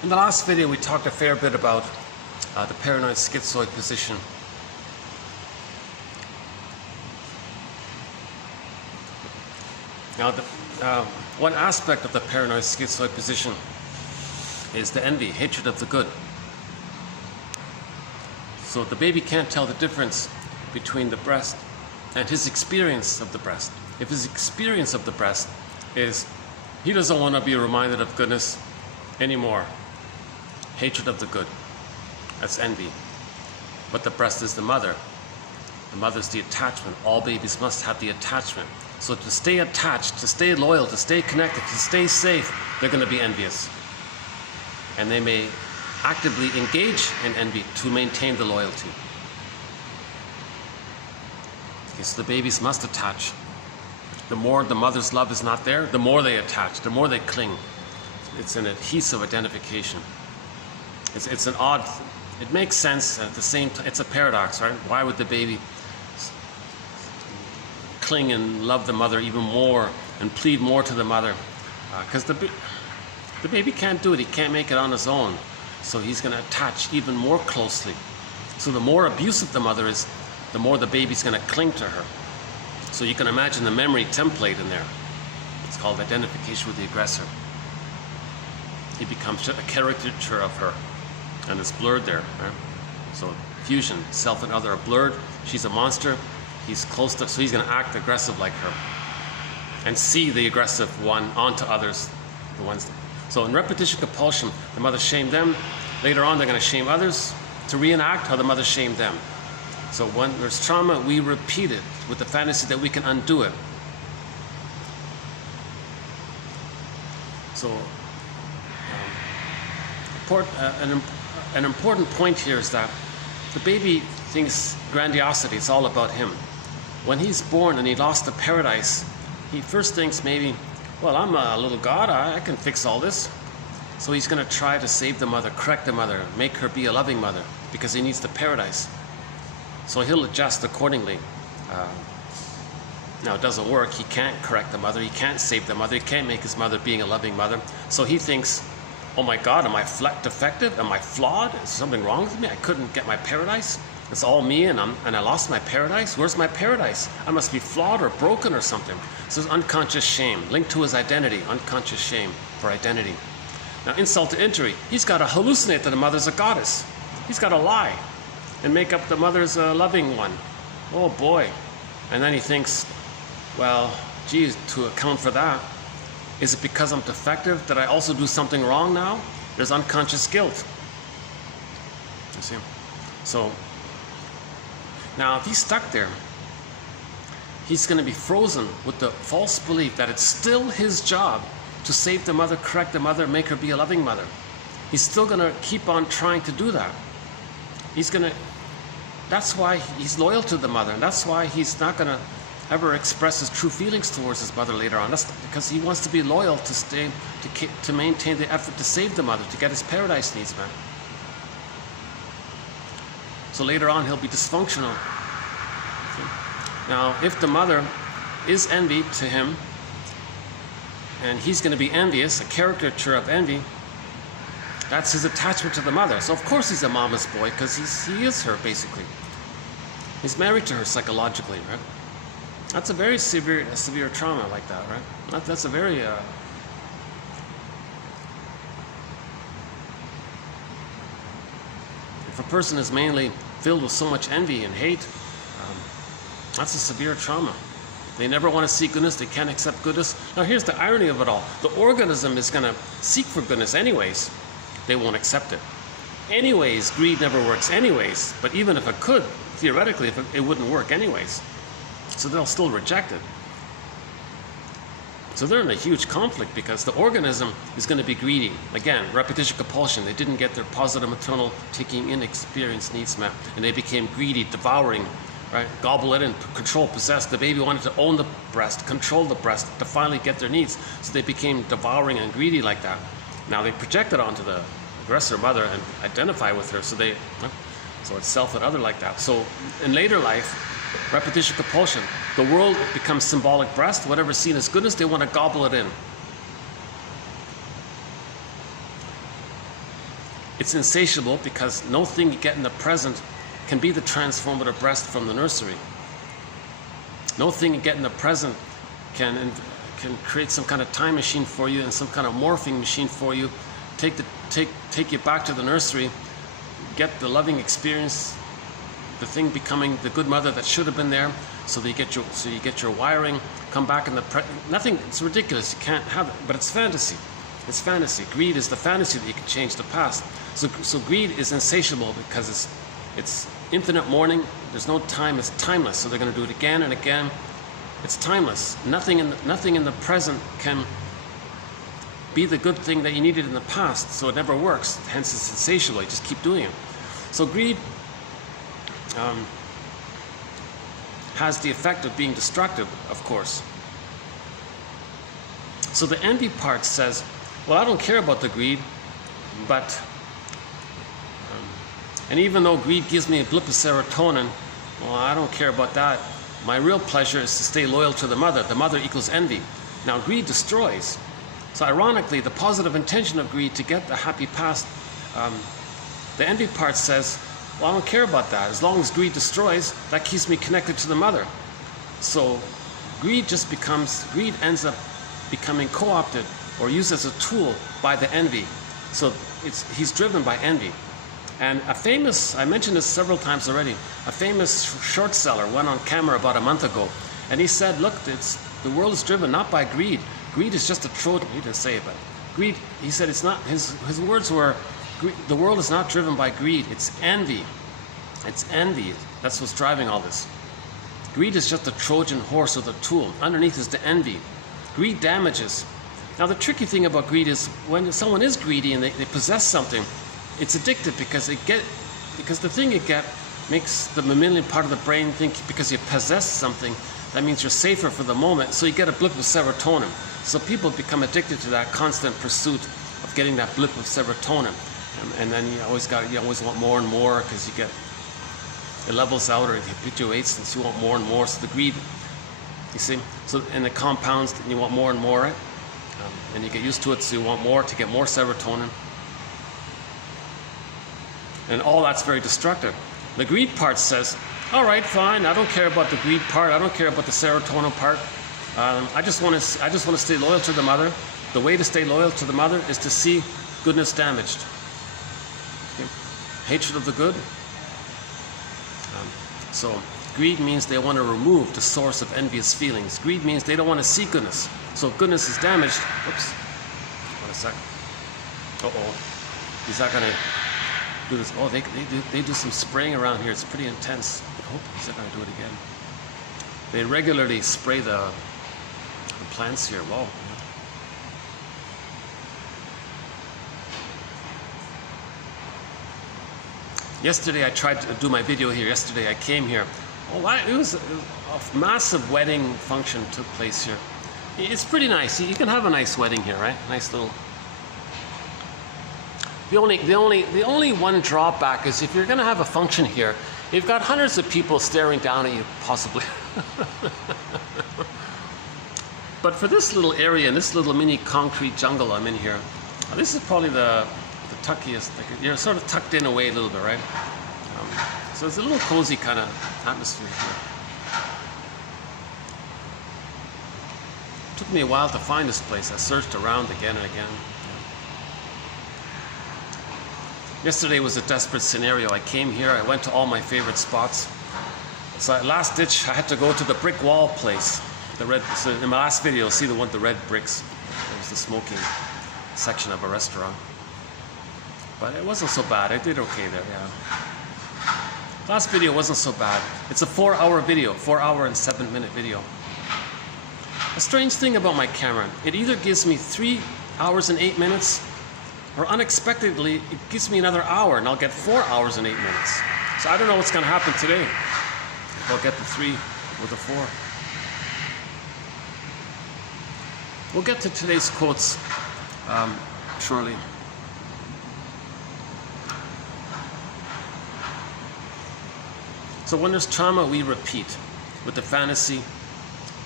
In the last video, we talked a fair bit about the paranoid schizoid position. Now, one aspect of the paranoid schizoid position is the envy, hatred of the good. So the baby can't tell the difference between the breast and his experience of the breast. If his experience of the breast is he doesn't want to be reminded of goodness anymore, hatred of the good, that's envy. But the breast is the mother. The mother's the attachment. All babies must have the attachment. So to stay attached, to stay loyal, to stay connected, to stay safe, they're going to be envious. And they may actively engage in envy to maintain the loyalty. Okay, so the babies must attach. The more the mother's love is not there, the more they attach, the more they cling. It's an adhesive identification. It's an odd, it makes sense at the same time. It's a paradox, right? Why would the baby cling and love the mother even more and plead more to the mother? Because the baby can't do it. He can't make it on his own. So he's going to attach even more closely. So the more abusive the mother is, the more the baby's going to cling to her. So you can imagine the memory template in there. It's called identification with the aggressor. He becomes a caricature of her. And it's blurred there, right? So fusion, self and other are blurred. She's a monster. He's close to, so he's going to act aggressive like her, and see the aggressive one onto others, the ones. So in repetition compulsion, the mother shamed them. Later on, they're going to shame others to reenact how the mother shamed them. So when there's trauma, we repeat it with the fantasy that we can undo it. So an important point here is that the baby thinks grandiosity, it's all about him. When he's born and he lost the paradise, he first thinks maybe, well, I'm a little god, I can fix all this. So he's going to try to save the mother, correct the mother, make her be a loving mother, because he needs the paradise. So he'll adjust accordingly. Now it doesn't work, he can't correct the mother, he can't save the mother, he can't make his mother being a loving mother. So he thinks, oh my God, am I defective? Am I flawed? Is something wrong with me? I couldn't get my paradise? It's all me and I lost my paradise? Where's my paradise? I must be flawed or broken or something. So it's unconscious shame, linked to his identity, unconscious shame for identity. Now insult to injury, he's got to hallucinate that the mother's a goddess. He's got to lie and make up the mother's a loving one. Oh boy. And then he thinks, well, geez, to account for that, is it because I'm defective? Did I also do something wrong now? There's unconscious guilt. You see? So, now if he's stuck there, he's going to be frozen with the false belief that it's still his job to save the mother, correct the mother, make her be a loving mother. He's still going to keep on trying to do that. That's why he's loyal to the mother, and that's why he's not going to ever express his true feelings towards his mother later on. That's because he wants to be loyal to maintain the effort to save the mother, to get his paradise needs met. So later on he'll be dysfunctional. Now if the mother is envy to him, and he's going to be envious, a caricature of envy, that's his attachment to the mother. So of course he's a mama's boy, because he is her basically. He's married to her psychologically, right? That's a very severe trauma like that, right? That's a very if a person is mainly filled with so much envy and hate, that's a severe trauma. They never want to see goodness. They can't accept goodness. Now here's the irony of it all. The organism is going to seek for goodness anyways. They won't accept it. Anyways, greed never works anyways. But even if it could, theoretically, it wouldn't work anyways. So they'll still reject it. So they're in a huge conflict because the organism is going to be greedy. Again, repetition compulsion. They didn't get their positive maternal taking in experience needs met. And they became greedy, devouring, right? Gobble it in, control, possess. The baby wanted to own the breast, control the breast, to finally get their needs. So they became devouring and greedy like that. Now they project it onto the aggressor mother and identify with her. So it's self and other like that. So in later life, repetition compulsion. The world becomes symbolic breast. Whatever's seen as goodness, they want to gobble it in. It's insatiable because no thing you get in the present can be the transformative breast from the nursery. No thing you get in the present can create some kind of time machine for you and some kind of morphing machine for you. Take you back to the nursery, get the loving experience, the thing becoming the good mother that should have been there, so that you get your wiring, come back in the nothing. It's ridiculous. You can't have it, but it's fantasy. It's fantasy. Greed is the fantasy that you can change the past. So greed is insatiable because it's infinite mourning. There's no time. It's timeless. So they're going to do it again and again. It's timeless. Nothing in the present can be the good thing that you needed in the past. So it never works. Hence, it's insatiable. You just keep doing it. So greed has the effect of being destructive, of course. So the envy part says, well, I don't care about the greed, but and even though greed gives me a blip of serotonin, well, I don't care about that. My real pleasure is to stay loyal to the mother. The mother equals envy. Now, greed destroys. So ironically, the positive intention of greed to get the happy past, the envy part says, well, I don't care about that. As long as greed destroys, that keeps me connected to the mother. So greed ends up becoming co-opted or used as a tool by the envy. So he's driven by envy. And I mentioned this several times already, a famous short seller went on camera about a month ago, and he said, look, the world is driven not by greed. Greed is just a Trojan. He didn't say it, but greed, he said it's not, his words were, the world is not driven by greed, it's envy. It's envy. That's what's driving all this. Greed is just a Trojan horse or the tool. Underneath is the envy. Greed damages. Now the tricky thing about greed is when someone is greedy and they possess something, it's addictive because the thing you get makes the mammalian part of the brain think because you possess something, that means you're safer for the moment, so you get a blip of serotonin. So people become addicted to that constant pursuit of getting that blip of serotonin. And then you always want more and more because it levels out or it habituates, and so you want more and more. So the greed, you see, so and it compounds, and you want more and more, right? And you get used to it, so you want more to get more serotonin. And all that's very destructive. The greed part says, all right, fine, I don't care about the greed part, I don't care about the serotonin part. I just want to stay loyal to the mother. The way to stay loyal to the mother is to see goodness damaged. Okay? Hatred of the good. So greed means they want to remove the source of envious feelings. Greed means they don't want to see goodness. So if goodness is damaged, oops, one second. Uh-oh, he's not going to do this. Oh, they do some spraying around here. It's pretty intense. I hope he's not going to do it again. They regularly spray the plants here. Whoa. Yesterday I tried to do my video here. Yesterday I came here. Oh, it was a massive wedding function took place here. It's pretty nice. You can have a nice wedding here, right? Nice little. The only one drawback is if you're going to have a function here, you've got hundreds of people staring down at you, possibly. But for this little area, in this little mini concrete jungle I'm in here, this is probably the tuckiest. You're sort of tucked in away a little bit, right? So it's a little cozy kind of atmosphere here. It took me a while to find this place. I searched around again and again. Yesterday was a desperate scenario. I came here, I went to all my favorite spots. So at last ditch, I had to go to the brick wall place. The red, so in my last video, see the one, the red bricks. It was the smoking section of a restaurant. But it wasn't so bad. I did okay there, yeah. Last video wasn't so bad. It's a 4-hour video, 4-hour and 7-minute video. A strange thing about my camera, it either gives me 3 hours and 8 minutes, or unexpectedly, it gives me another hour, and I'll get 4 hours and 8 minutes. So I don't know what's going to happen today. If I'll get the 3 or the 4. We'll get to today's quotes shortly. So when there's trauma, we repeat with the fantasy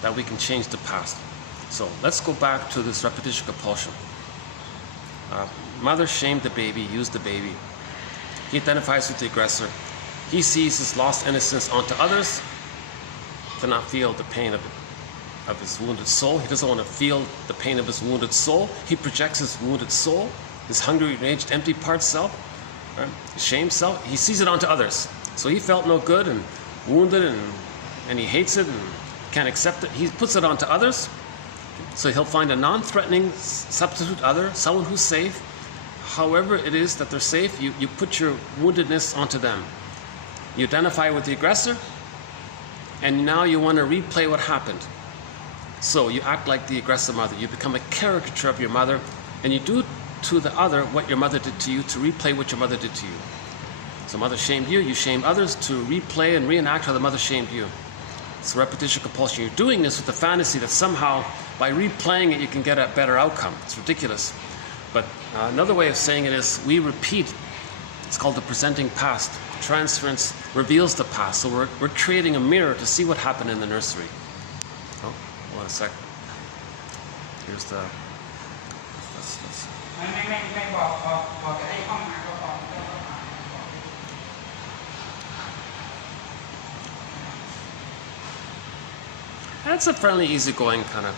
that we can change the past. So let's go back to this repetition compulsion. Mother shamed the baby, used the baby. He identifies with the aggressor. He sees his lost innocence onto others to not feel the pain of his wounded soul. He doesn't want to feel the pain of his wounded soul. He projects his wounded soul, his hungry, enraged, empty part self, right? His shame self. He sees it onto others. So he felt no good and wounded and he hates it and can't accept it. He puts it onto others. So he'll find a non-threatening substitute other, someone who's safe. However it is that they're safe, you put your woundedness onto them. You identify with the aggressor, and now you want to replay what happened. So you act like the aggressive mother. You become a caricature of your mother, and you do to the other what your mother did to you to replay what your mother did to you. So mother shamed you, you shame others to replay and reenact how the mother shamed you. It's repetition compulsion. You're doing this with the fantasy that somehow by replaying it you can get a better outcome. It's ridiculous. But another way of saying it is we repeat. It's called the presenting past. Transference reveals the past. So we're creating a mirror to see what happened in the nursery. Oh, hold on a sec. Here's the... That's a friendly, easygoing kind of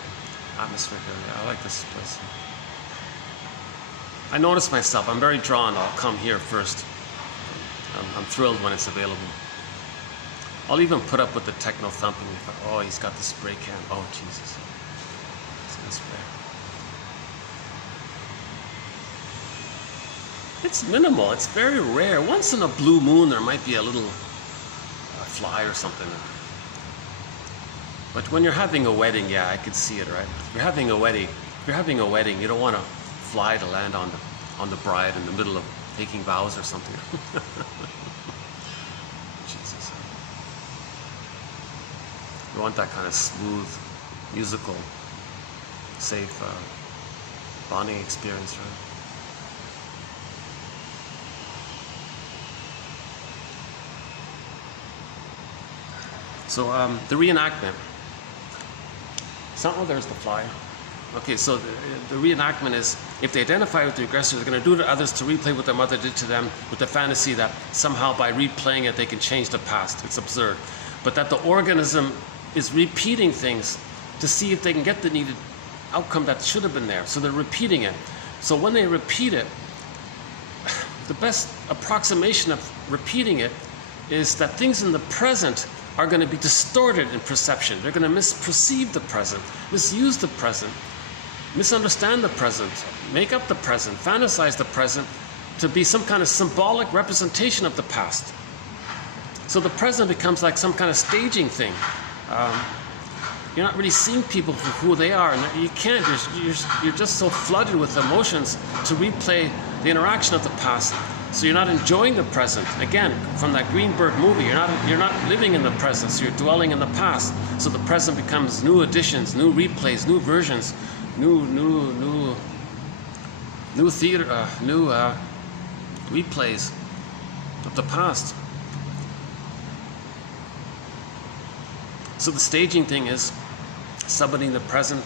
atmosphere here. Yeah, I like this place. I notice myself, I'm very drawn. I'll come here first. I'm thrilled when it's available. I'll even put up with the techno thumping. Oh, he's got the spray can. Oh, Jesus. He's gonna spray. It's minimal. It's very rare. Once in a blue moon, there might be a little fly or something. But when you're having a wedding, yeah, I could see it, right? If you're having a wedding, you don't want a fly to land on the bride in the middle of taking vows or something. Jesus. You want that kind of smooth, musical, safe bonding experience, right? So the reenactment. Oh, there's the fly. Okay, so the reenactment is if they identify with the aggressor, they're going to do it to others to replay what their mother did to them with the fantasy that somehow by replaying it they can change the past. It's absurd. But that the organism is repeating things to see if they can get the needed outcome that should have been there. So they're repeating it. So when they repeat it, the best approximation of repeating it is that things in the present are going to be distorted in perception. They're going to misperceive the present, misuse the present, misunderstand the present, make up the present, fantasize the present to be some kind of symbolic representation of the past. So the present becomes like some kind of staging thing. You're not really seeing people for who they are, and you can't. You're just so flooded with emotions to replay the interaction of the past. So you're not enjoying the present. Again, from that Greenberg movie, you're not living in the present. So you're dwelling in the past. So the present becomes new additions, new replays, new versions, new theater, new replays of the past. So the staging thing is somebody in the present.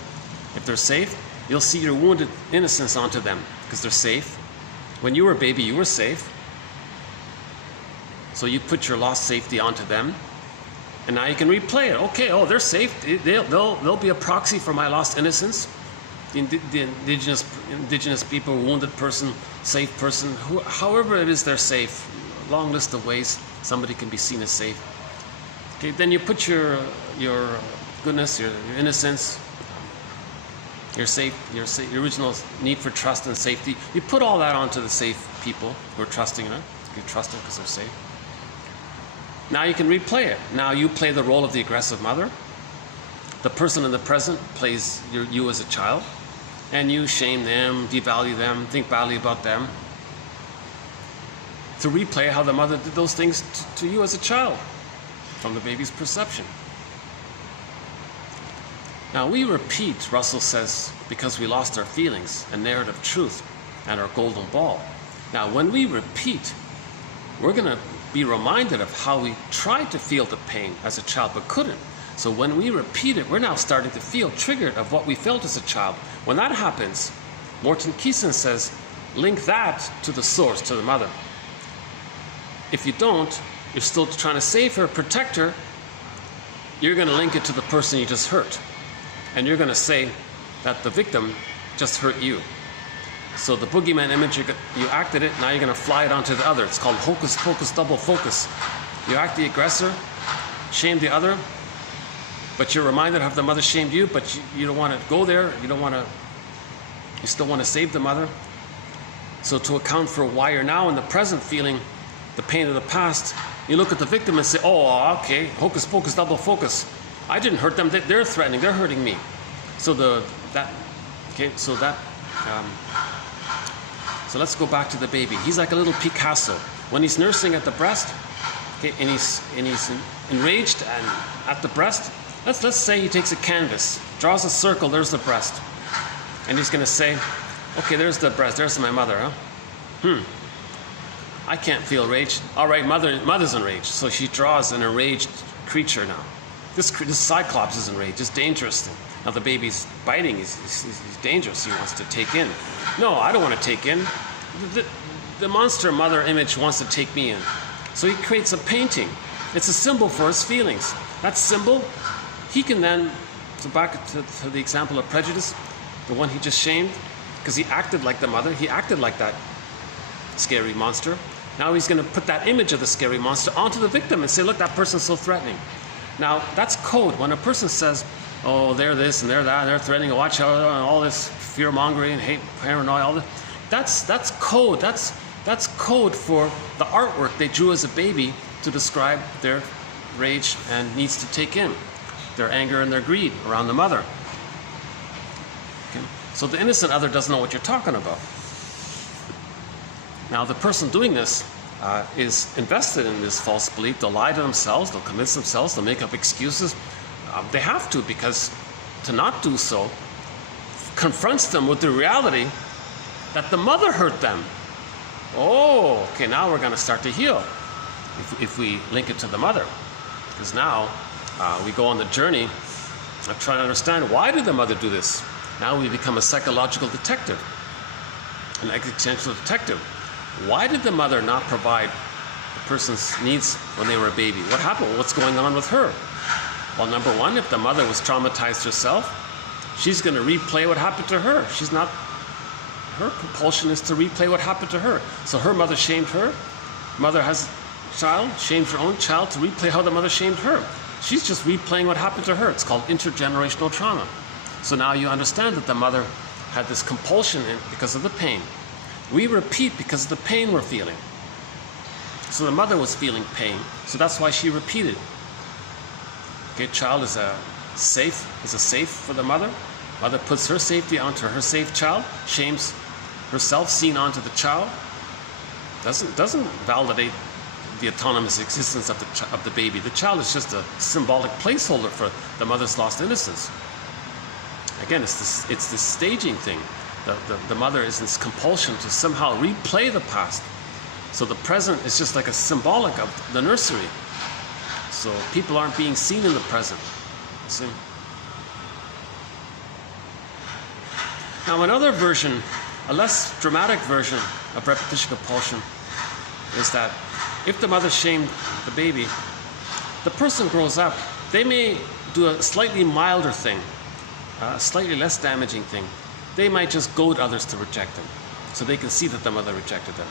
If they're safe, you'll see your wounded innocence onto them because they're safe. When you were a baby, you were safe. So you put your lost safety onto them. And now you can replay it. Okay, oh, they're safe. They'll be a proxy for my lost innocence. the indigenous people, wounded person, safe person, however it is they're safe. Long list of ways somebody can be seen as safe. Okay, then you put your goodness, your innocence, your original need for trust and safety. You put all that onto the safe people who are trusting in it. You trust them because they're safe. Now you can replay it. Now you play the role of the aggressive mother. The person in the present plays you as a child, and you shame them, devalue them, think badly about them. To replay how the mother did those things to you as a child, from the baby's perception. Now we repeat, Russell says, because we lost our feelings and narrative truth and our golden ball. Now when we repeat, we're going to be reminded of how we tried to feel the pain as a child but couldn't. So when we repeat it, we're now starting to feel triggered of what we felt as a child. When that happens, Morton Keeson says, link that to the source, to the mother. If you don't, you're still trying to save her, protect her, you're going to link it to the person you just hurt. And you're going to say that the victim just hurt you. So the boogeyman image, you acted it, now you're going to fly it onto the other. It's called hocus pocus double focus. You act the aggressor, shame the other, but you're reminded of the mother shamed you, but you don't want to go there, you still want to save the mother. So to account for why you're now in the present feeling the pain of the past, you look at the victim and say, oh, okay, hocus pocus double focus. I didn't hurt them, they're threatening, they're hurting me. So so let's go back to the baby. He's like a little Picasso. When he's nursing at the breast, okay, and he's enraged and at the breast, let's say he takes a canvas, draws a circle, there's the breast. And he's going to say, okay, there's the breast, there's my mother, huh? I can't feel rage. All right, mother's enraged. So she draws an enraged creature now. This cyclops is enraged, it's dangerous. Now the baby's biting, he's dangerous, he wants to take in. No, I don't want to take in. The monster mother image wants to take me in. So he creates a painting. It's a symbol for his feelings. That symbol, he can then, so back to the example of prejudice, the one he just shamed, because he acted like the mother, he acted like that scary monster. Now he's going to put that image of the scary monster onto the victim and say, look, that person's so threatening. Now, that's code. When a person says, oh, they're this and they're that, they're threatening, watch out, all this fear-mongering and hate, paranoia, all that, that's code. That's code for the artwork they drew as a baby to describe their rage and needs to take in, their anger and their greed around the mother. Okay? So the innocent other doesn't know what you're talking about. Now, the person doing this is invested in this false belief. They'll lie to themselves, they'll convince themselves, they'll make up excuses. They have to, because to not do so confronts them with the reality that the mother hurt them. Oh, okay, now we're going to start to heal if we link it to the mother. Because now we go on the journey of trying to understand, why did the mother do this? Now we become a psychological detective, an existential detective. Why did the mother not provide the person's needs when they were a baby? What happened? What's going on with her? Well, number one, if the mother was traumatized herself, she's going to replay what happened to her. Her compulsion is to replay what happened to her. So her mother shamed her. Mother has a child, shames her own child to replay how the mother shamed her. She's just replaying what happened to her. It's called intergenerational trauma. So now you understand that the mother had this compulsion because of the pain. We repeat because of the pain we're feeling. So the mother was feeling pain, so that's why she repeated. Okay, child is a safe for the mother. Mother puts her safety onto her safe child, shames herself seen onto the child. Doesn't validate the autonomous existence of the baby. The child is just a symbolic placeholder for the mother's lost innocence. Again, it's this staging thing. The mother is this compulsion to somehow replay the past. So the present is just like a symbolic of the nursery. So people aren't being seen in the present. See? Now another version, a less dramatic version of repetition compulsion, is that if the mother shamed the baby, the person grows up, they may do a slightly milder thing, a slightly less damaging thing. they might just goad others to reject them, so they can see that the mother rejected them.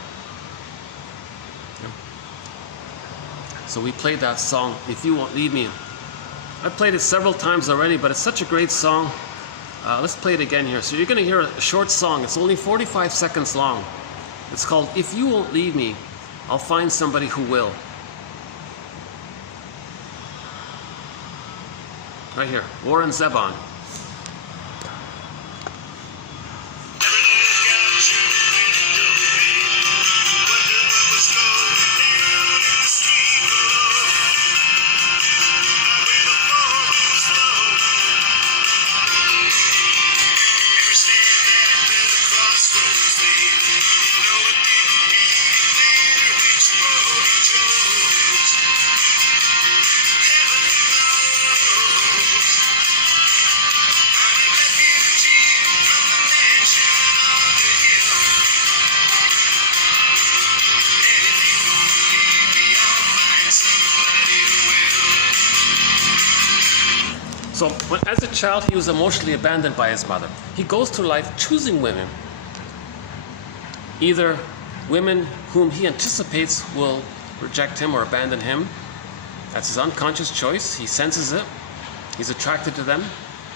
Yeah. So we played that song, If You Won't Leave Me. I've played it several times already, but it's such a great song. Let's play it again here. So you're going to hear a short song. It's only 45 seconds long. It's called If You Won't Leave Me, I'll Find Somebody Who Will. Right here, Warren Zevon. So, as a child, he was emotionally abandoned by his mother. He goes through life choosing women, either women whom he anticipates will reject him or abandon him. That's his unconscious choice. He senses it. He's attracted to them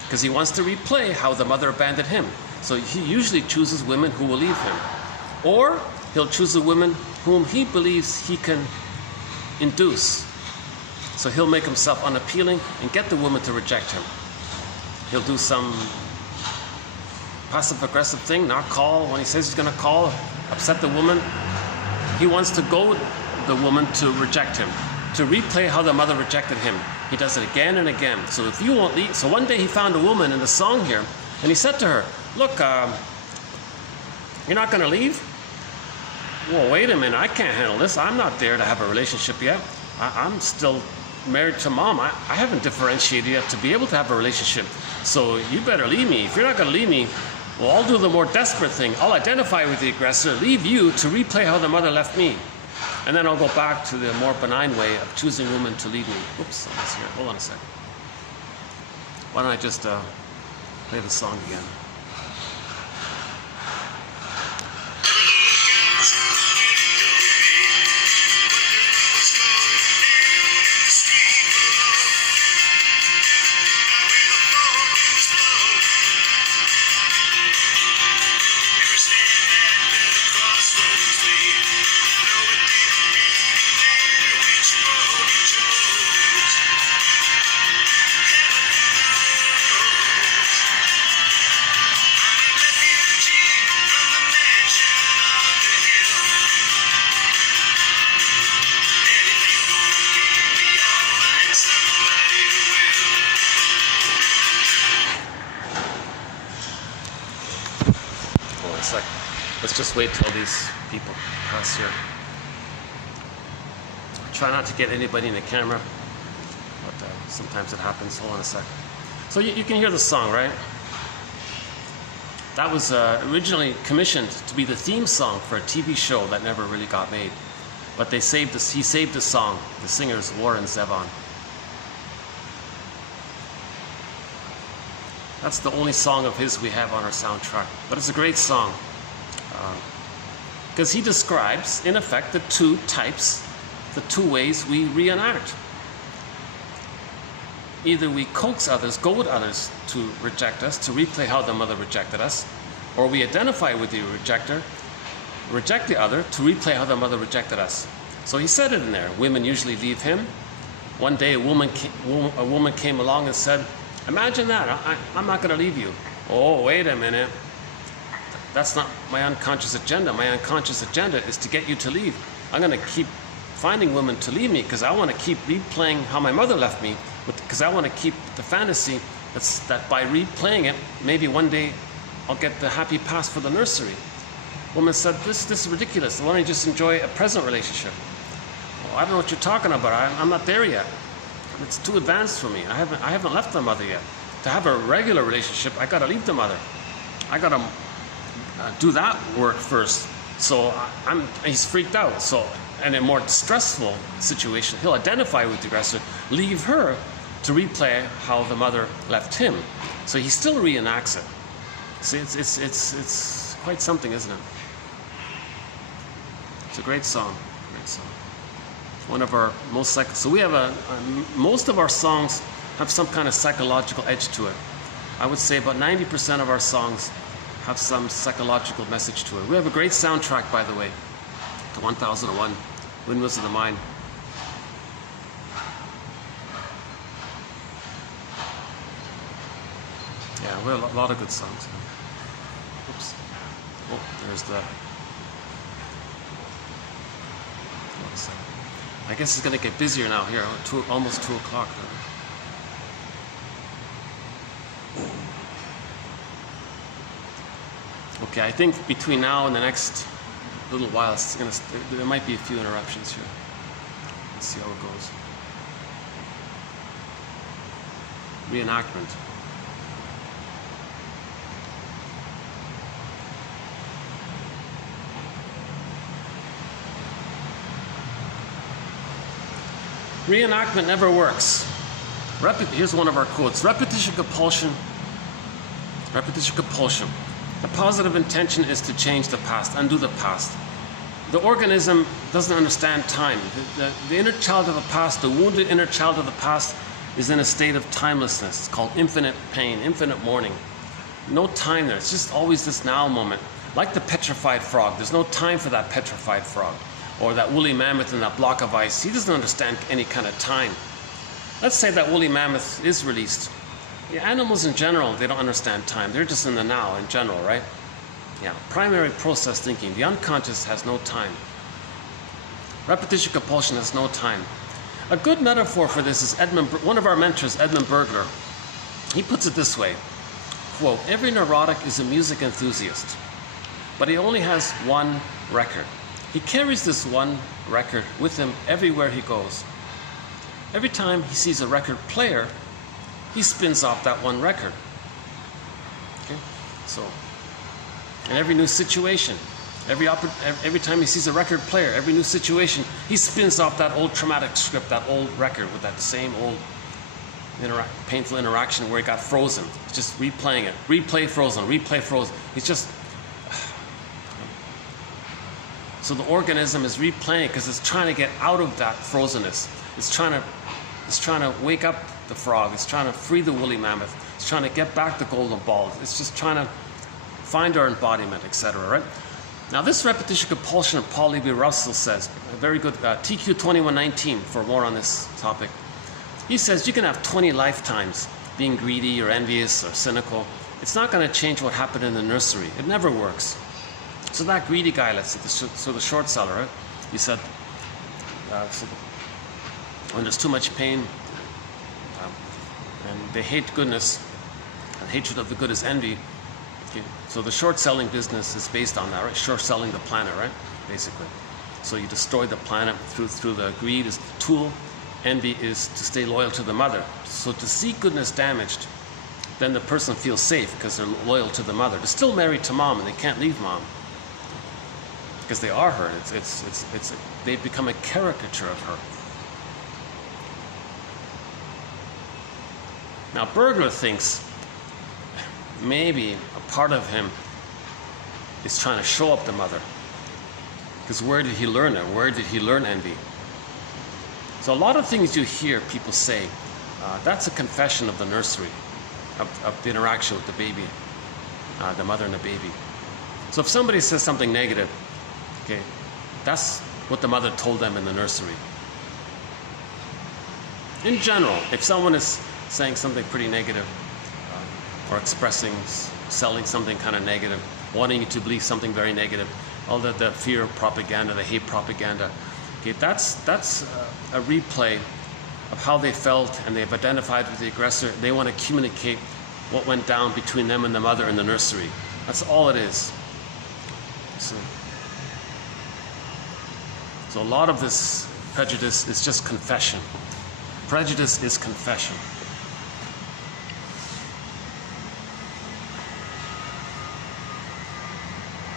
because he wants to replay how the mother abandoned him. So he usually chooses women who will leave him. Or he'll choose a woman whom he believes he can induce. So he'll make himself unappealing and get the woman to reject him. He'll do some passive-aggressive thing, not call when he says he's going to call, upset the woman. He wants to goad the woman to reject him, to replay how the mother rejected him. He does it again and again. So if you won't leave, so one day he found a woman in the song here, and he said to her, "Look, you're not going to leave? Well, wait a minute, I can't handle this. I'm not there to have a relationship yet. I'm still married to mom. I haven't differentiated yet to be able to have a relationship. So you better leave me. If you're not going to leave me, well, I'll do the more desperate thing. I'll identify with the aggressor, leave you to replay how the mother left me. And then I'll go back to the more benign way of choosing women to leave me." Oops, almost here. Hold on a second. Why don't I just play the song again? Let's just wait till these people pass here. Try not to get anybody in the camera, but sometimes it happens. Hold on a sec. So you can hear the song, right? That was originally commissioned to be the theme song for a TV show that never really got made. But they saved this. He saved the song. The singer is Warren Zevon. That's the only song of his we have on our soundtrack. But it's a great song. Because he describes, in effect, the two types, the two ways we reenact. Either we coax others, goad others to reject us, to replay how the mother rejected us, or we identify with the rejector, reject the other, to replay how the mother rejected us. So he said it in there. Women usually leave him. One day a woman came along and said, "Imagine that, I'm not going to leave you." "Oh, wait a minute. That's not my unconscious agenda. My unconscious agenda is to get you to leave. I'm going to keep finding women to leave me because I want to keep replaying how my mother left me, because I want to keep the fantasy that by replaying it, maybe one day I'll get the happy pass for the nursery." Woman said, this is ridiculous. Why don't you just enjoy a present relationship?" "Well, I don't know what you're talking about. I'm not there yet. It's too advanced for me. I haven't left the mother yet. To have a regular relationship, I got to leave the mother. I got to do that work first." So he's freaked out. So in a more stressful situation, he'll identify with the aggressor, leave her to replay how the mother left him. So he still reenacts it. See, it's quite something, isn't it? It's a great song. Great song. One of our most so we have most of our songs have some kind of psychological edge to it. I would say about 90% of our songs have some psychological message to it. We have a great soundtrack, by the way, to 1001, Windmills of the Mind. Yeah, we have a lot of good songs. Oops. Oh, there's the... I guess it's going to get busier now here, almost 2 o'clock. Okay, I think between now and the next little while, there might be a few interruptions here. Let's see how it goes. Reenactment. Reenactment never works. Here's one of our quotes. Repetition compulsion. Repetition compulsion. The positive intention is to change the past, undo the past. The organism doesn't understand time. The inner child of the past, the wounded inner child of the past, is in a state of timelessness. It's called infinite pain, infinite mourning. No time there. It's just always this now moment. Like the petrified frog. There's no time for that petrified frog. Or that woolly mammoth in that block of ice. He doesn't understand any kind of time. Let's say that woolly mammoth is released. The animals in general, they don't understand time. They're just in the now in general, right? Yeah, primary process thinking. The unconscious has no time. Repetition compulsion has no time. A good metaphor for this is one of our mentors, Edmund Bergler. He puts it this way, quote, every neurotic is a music enthusiast, but he only has one record. He carries this one record with him everywhere he goes. Every time he sees a record player, he spins off that one record. Okay? So, in every new situation, every time he sees a record player, every new situation, he spins off that old traumatic script, that old record with that same old painful interaction where he got frozen. He's just replaying it. Replay frozen, replay frozen. He's just... So the organism is replaying because it's trying to get out of that frozenness. It's trying to wake up the frog. It's trying to free the woolly mammoth. It's trying to get back the golden ball. It's just trying to find our embodiment, etc. Right? Now this repetition compulsion, Paul Levi-Russell says, a very good TQ 2119 for more on this topic. He says you can have 20 lifetimes being greedy or envious or cynical. It's not going to change what happened in the nursery. It never works. So that greedy guy, let's say, so the short seller, right? He said, when there's too much pain, and they hate goodness, and hatred of the good is envy. Okay. So the short selling business is based on that, right? Short selling the planet, right? Basically. So you destroy the planet through the greed is the tool. Envy is to stay loyal to the mother. So to see goodness damaged, then the person feels safe because they're loyal to the mother. They're still married to mom and they can't leave mom. Because they are her. They've become a caricature of her. Now Bergler thinks maybe a part of him is trying to show up the mother. Because where did he learn it? Where did he learn envy? So a lot of things you hear people say, that's a confession of the nursery, of the interaction with the baby, the mother and the baby. So if somebody says something negative, okay, that's what the mother told them in the nursery. In general, if someone is saying something pretty negative, or expressing, selling something kind of negative, wanting you to believe something very negative, all the fear propaganda, the hate propaganda, okay, that's a replay of how they felt, and they've identified with the aggressor. They want to communicate what went down between them and the mother in the nursery. That's all it is. So a lot of this prejudice is just confession. Prejudice is confession.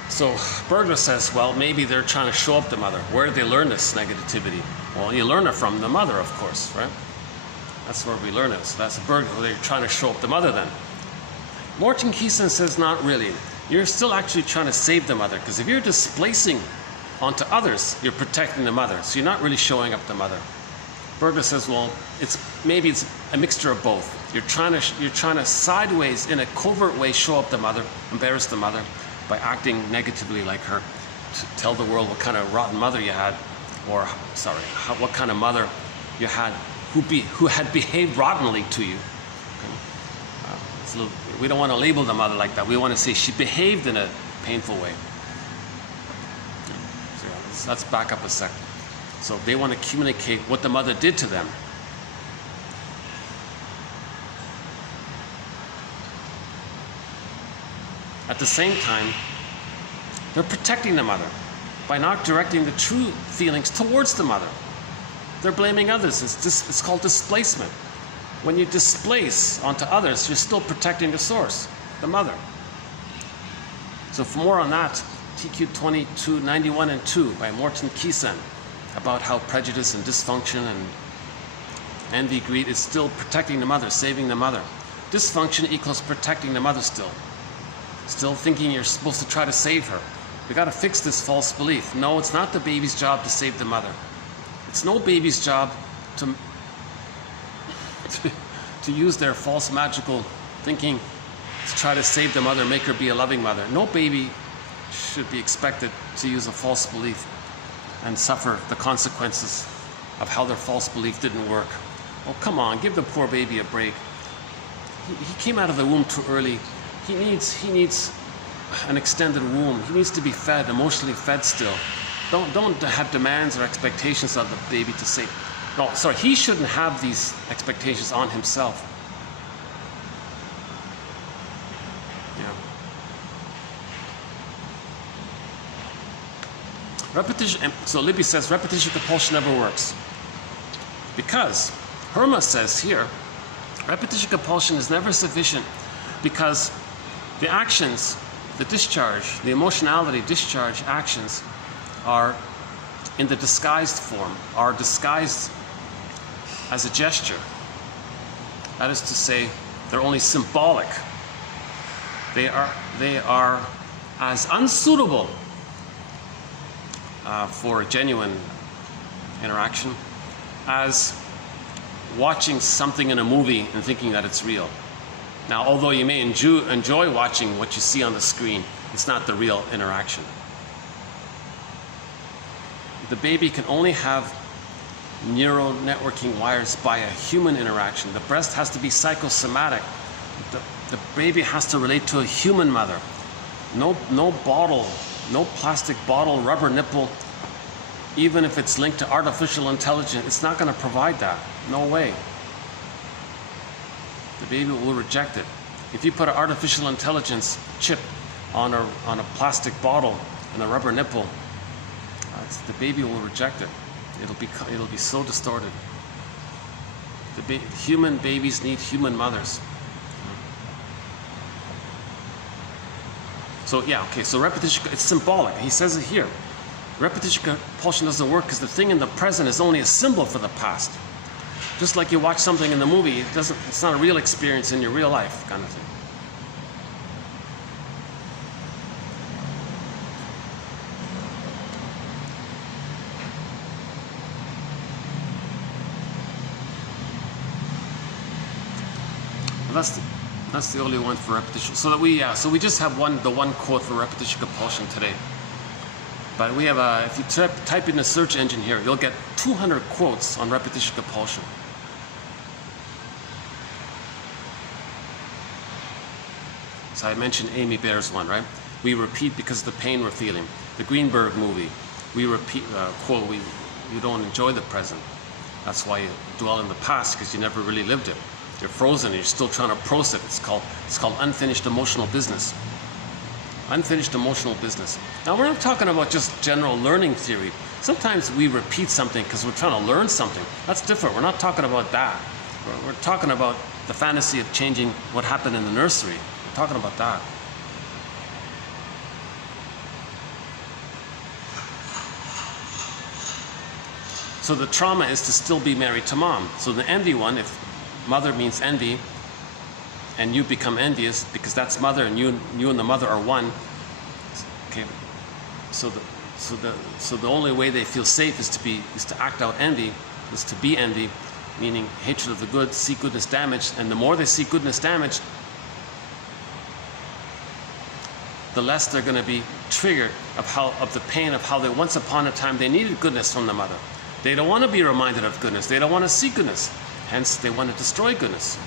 So Bergler says, well, maybe they're trying to show up the mother. Where did they learn this negativity? Well, you learn it from the mother, of course, right? That's where we learn it. So that's Bergler. They're trying to show up the mother then. Morton Keeson says not really. You're still actually trying to save the mother, because if you're displacing onto others, you're protecting the mother, so you're not really showing up the mother. Berger says, well, maybe it's a mixture of both. You're trying to sideways, in a covert way, show up the mother, embarrass the mother by acting negatively like her, to tell the world what kind of rotten mother you had, or what kind of mother you had who had behaved rottenly to you. We don't want to label the mother like that. We want to say she behaved in a painful way. So let's back up a second. So they want to communicate what the mother did to them. At the same time, they're protecting the mother by not directing the true feelings towards the mother. They're blaming others. It's called displacement. When you displace onto others, you're still protecting the source, the mother. So for more on that, TQ 2291 and 2 by Morton Keeson, about how prejudice and dysfunction and envy, greed is still protecting the mother, saving the mother. Dysfunction equals protecting the mother still. Still thinking you're supposed to try to save her. We got to fix this false belief. No, it's not the baby's job to save the mother. It's no baby's job to use their false magical thinking to try to save the mother, make her be a loving mother. No baby should be expected to use a false belief and suffer the consequences of how their false belief didn't work. Oh, come on, give the poor baby a break. He came out of the womb too early. He needs an extended womb. He needs to be fed, emotionally fed still. Don't have demands or expectations of the baby to say, no, sorry, he shouldn't have these expectations on himself. Yeah. Repetition, so Libby says repetition compulsion never works. Because Herma says here, repetition compulsion is never sufficient because the actions, the discharge, the emotionality discharge actions are in the disguised form, are disguised as a gesture. That is to say, they're only symbolic. They are as unsuitable for a genuine interaction as watching something in a movie and thinking that it's real. Now, although you may enjoy watching what you see on the screen, it's not the real interaction. The baby can only have neural networking wires by a human interaction. The breast has to be psychosomatic. The baby has to relate to a human mother. No bottle, no plastic bottle, rubber nipple, even if it's linked to artificial intelligence, it's not going to provide that. No way. The baby will reject it. If you put an artificial intelligence chip on a plastic bottle and a rubber nipple, the baby will reject it. It'll be so distorted. Human babies need human mothers. So yeah, okay, so repetition, it's symbolic. He says it here. Repetition compulsion doesn't work because the thing in the present is only a symbol for the past. Just like you watch something in the movie, it's not a real experience in your real life kind of thing. That's the only one for repetition. So we just have the one quote for repetition compulsion today. But we have if you type in the search engine here, you'll get 200 quotes on repetition compulsion. So I mentioned Amy Baer's one, right? We repeat because of the pain we're feeling. The Greenberg movie, we repeat, quote, you don't enjoy the present. That's why you dwell in the past, because you never really lived it. You're frozen and you're still trying to process it. It's called unfinished emotional business. Unfinished emotional business. Now we're not talking about just general learning theory. Sometimes we repeat something because we're trying to learn something. That's different. We're not talking about that. We're talking about the fantasy of changing what happened in the nursery. We're talking about that. So the trauma is to still be married to mom. So the envy one, if mother means envy, and you become envious because that's mother, and you and the mother are one. Okay, so the only way they feel safe is to act out envy, is to be envy, meaning hatred of the good, see goodness damaged, and the more they see goodness damaged, the less they're going to be triggered of the pain of how they once upon a time they needed goodness from the mother. They don't want to be reminded of goodness. They don't want to see goodness. Hence, they want to destroy goodness.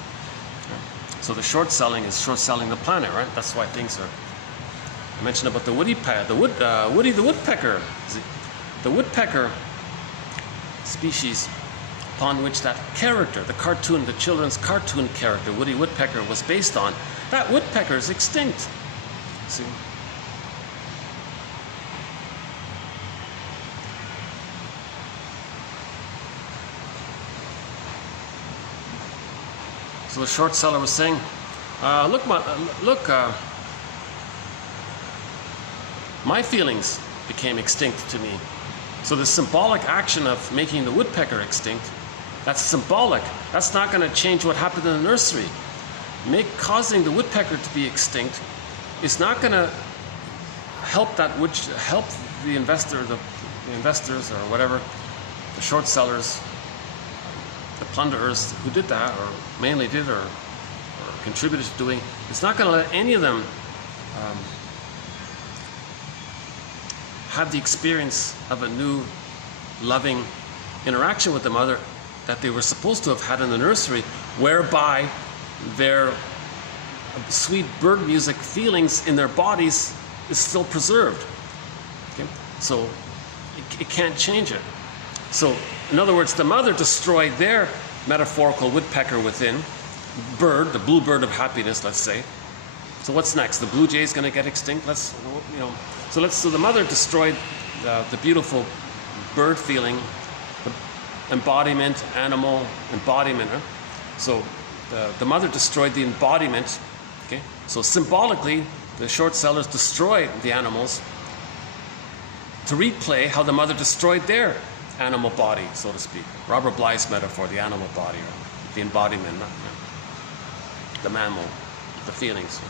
So the short selling is short selling the planet, right? That's why things are. I mentioned about the Woody the woodpecker. The woodpecker species upon which that character, the cartoon, the children's cartoon character, Woody Woodpecker, was based on, that woodpecker is extinct. See? So the short seller was saying, my feelings became extinct to me. So the symbolic action of making the woodpecker extinct, that's symbolic. That's not going to change what happened in the nursery. Causing the woodpecker to be extinct is not going to help the investor, the investors or whatever, the short sellers, the plunderers who did that, or mainly did, or contributed to doing. It's not going to let any of them have the experience of a new loving interaction with the mother that they were supposed to have had in the nursery, whereby their sweet bird music feelings in their bodies is still preserved. Okay? So it can't change it. So in other words, the mother destroyed their metaphorical woodpecker within, bird, the blue bird of happiness, let's say. So what's next? The blue jay is going to get extinct? So the mother destroyed the beautiful bird feeling, the embodiment, animal embodiment. Huh? So the mother destroyed the embodiment. Okay? So symbolically, the short sellers destroyed the animals to replay how the mother destroyed their animal body, so to speak. Robert Bly's metaphor, the animal body, or the embodiment, not the mammal, the feelings.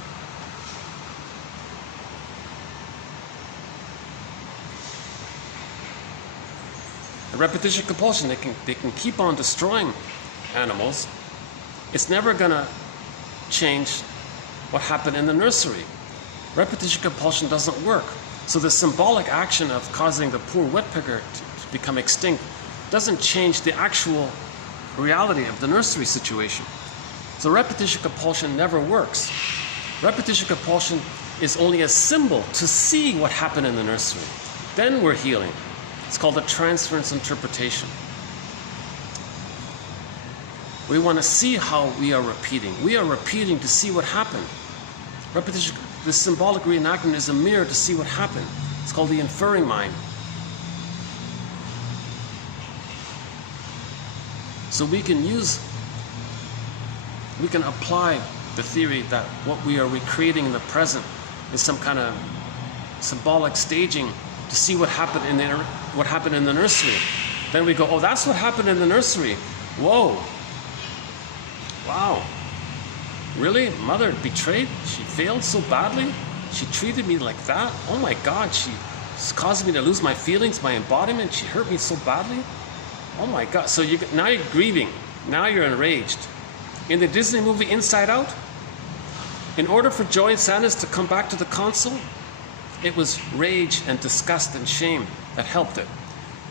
The repetition compulsion, they can keep on destroying animals. It's never going to change what happened in the nursery. Repetition compulsion doesn't work. So the symbolic action of causing the poor woodpecker to become extinct doesn't change the actual reality of the nursery situation. So repetition compulsion never works. Repetition compulsion is only a symbol to see what happened in the nursery. Then we're healing. It's called a transference interpretation. We want to see how we are repeating. We are repeating to see what happened. Repetition, the symbolic reenactment is a mirror to see what happened. It's called the inferring mind. So we can apply the theory that what we are recreating in the present is some kind of symbolic staging to see what happened in the nursery. Then we go, oh, that's what happened in the nursery. Whoa. Wow. Really? Mother betrayed? She failed so badly? She treated me like that? Oh my God, she caused me to lose my feelings, my embodiment. She hurt me so badly? Oh my God. So now you're grieving. Now you're enraged. In the Disney movie Inside Out, in order for joy and sadness to come back to the console, it was rage and disgust and shame that helped it.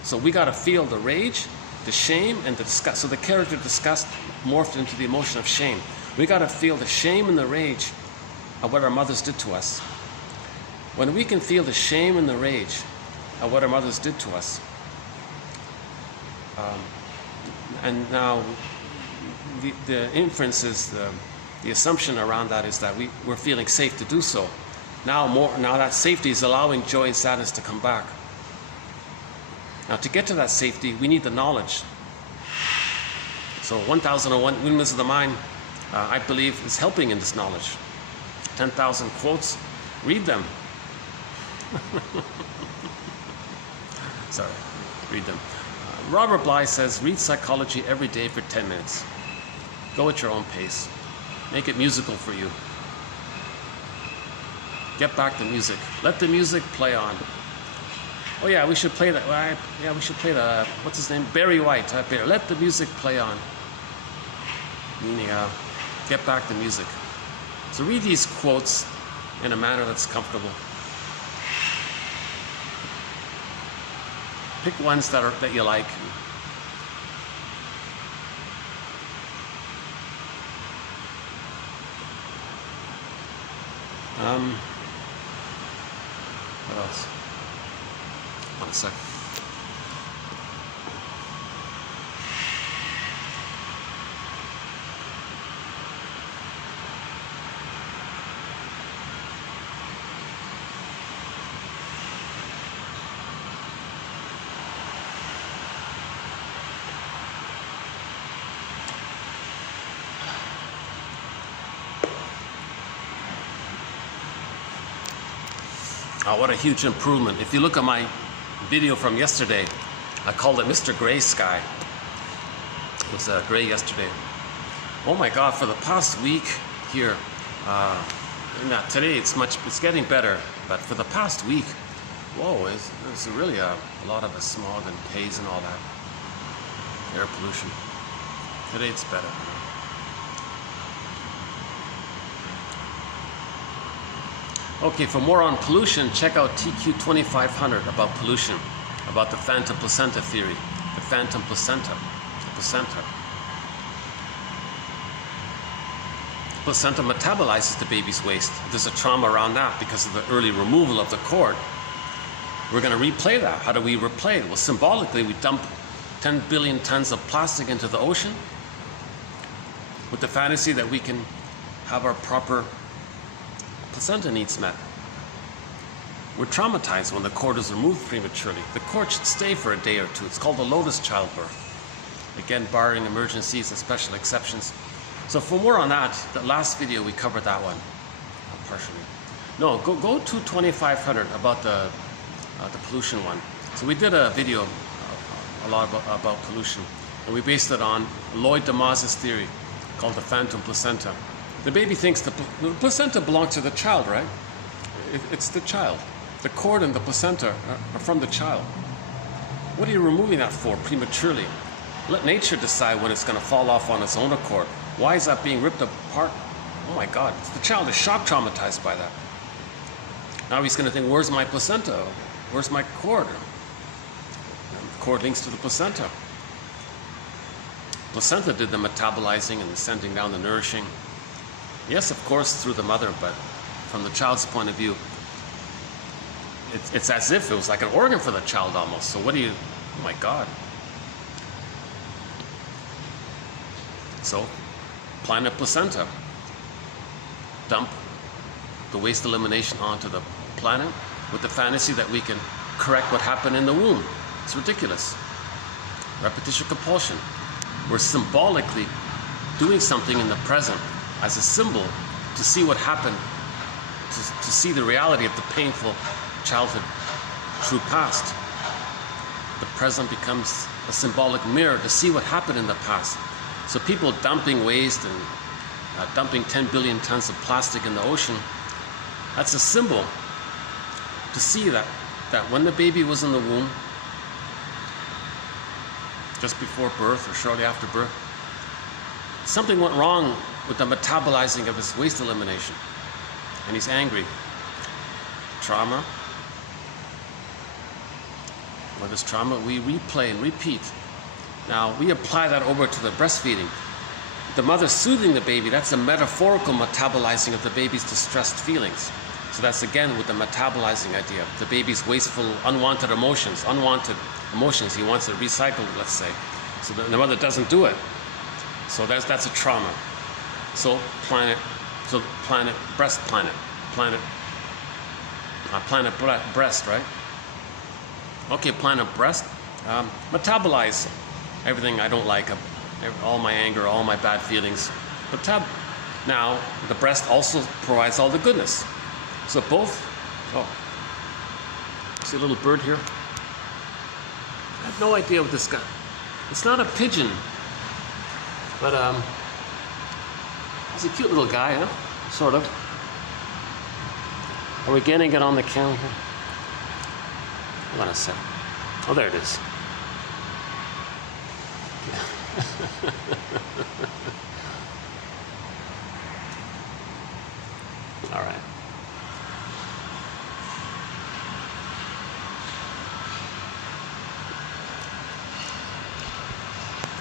So we got to feel the rage, the shame, and the disgust. So the character disgust morphed into the emotion of shame. We got to feel the shame and the rage of what our mothers did to us. When we can feel the shame and the rage of what our mothers did to us, and now the inference is, the assumption around that is that we're feeling safe to do so. Now that safety is allowing joy and sadness to come back. Now to get to that safety, we need the knowledge. So 1001 Windmills of the Mind, I believe, is helping in this knowledge. 10,000 quotes, read them. Sorry, read them. Robert Bly says, read psychology every day for 10 minutes. Go at your own pace. Make it musical for you. Get back the music. Let the music play on. Oh yeah, we should play that. Yeah, we should play the, what's his name? Barry White. Let the music play on. Meaning, get back the music. So read these quotes in a manner that's comfortable. Pick ones that you like. What else? 1 sec. Oh, what a huge improvement. If you look at my video from yesterday, I called it Mr. Gray Sky. It was gray yesterday. Oh my God, for the past week here, today it's getting better, but for the past week, whoa, there's really a lot of smog and haze and all that. Air pollution. Today it's better. Okay, for more on pollution, check out TQ 2500 about pollution, about the phantom placenta theory. The phantom placenta. The placenta. The placenta metabolizes the baby's waste. There's a trauma around that because of the early removal of the cord. We're going to replay that. How do we replay it? Well, symbolically, we dump 10 billion tons of plastic into the ocean with the fantasy that we can have our proper placenta needs met. We're traumatized when the cord is removed prematurely. The cord should stay for a day or two. It's called a lotus childbirth. Again, barring emergencies and special exceptions. So for more on that, the last video we covered that one, partially. No, go to 2500 about the pollution one. So we did a video a lot about pollution, and we based it on Lloyd Damas's theory called the phantom placenta. The baby thinks the placenta belongs to the child, right? It's the child. The cord and the placenta are from the child. What are you removing that for prematurely? Let nature decide when it's going to fall off on its own accord. Why is that being ripped apart? Oh my God, the child is shock traumatized by that. Now he's going to think, where's my placenta? Where's my cord? And the cord links to the placenta. Placenta did the metabolizing and the sending down the nourishing. Yes, of course, through the mother, but from the child's point of view, it's as if it was like an organ for the child almost. So what do you, oh my God. So, planet placenta. Dump the waste elimination onto the planet with the fantasy that we can correct what happened in the womb. It's ridiculous. Repetition compulsion. We're symbolically doing something in the present as a symbol to see what happened, to see the reality of the painful childhood true past. The present becomes a symbolic mirror to see what happened in the past. So people dumping waste and dumping 10 billion tons of plastic in the ocean, that's a symbol to see that when the baby was in the womb, just before birth or shortly after birth, something went wrong with the metabolizing of his waste elimination, and he's angry. Trauma. What is trauma? We replay and repeat. Now, we apply that over to the breastfeeding. The mother soothing the baby, that's a metaphorical metabolizing of the baby's distressed feelings. So that's again with the metabolizing idea. The baby's wasteful, unwanted emotions, he wants it recycled, let's say. So the mother doesn't do it. So that's a trauma. So breast, breast, right? Okay, planet breast, metabolize everything I don't like, all my anger, all my bad feelings. Now, the breast also provides all the goodness. So both, see a little bird here? I have no idea what this guy, it's not a pigeon, but He's a cute little guy, huh? Sort of. Are we getting it on the camera here? Hold on a sec. Oh, there it is. All right.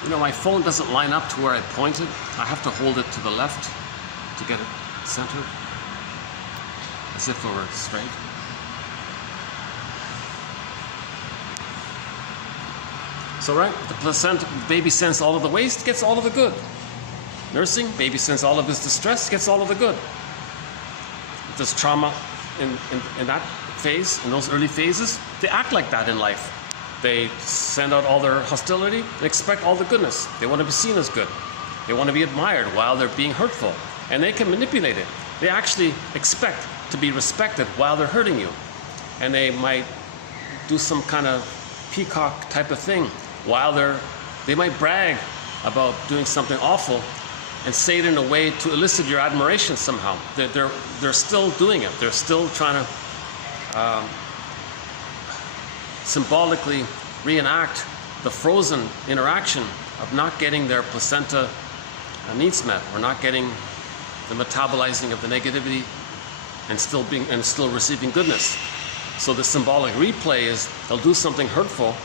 You know, my phone doesn't line up to where I pointed. I have to hold it to the left to get it centered, as if it were straight. So right, the placenta, baby sends all of the waste, gets all of the good. Nursing, baby sends all of his distress, gets all of the good. If there's trauma in that phase, in those early phases, they act like that in life. They send out all their hostility and expect all the goodness. They want to be seen as good. They want to be admired while they're being hurtful. And they can manipulate it. They actually expect to be respected while they're hurting you. And they might do some kind of peacock type of thing while they might brag about doing something awful and say it in a way to elicit your admiration somehow. They're still doing it. They're still trying to symbolically reenact the frozen interaction of not getting their placenta needs met, or not getting the metabolizing of the negativity and still receiving goodness. So the symbolic replay is they'll do something hurtful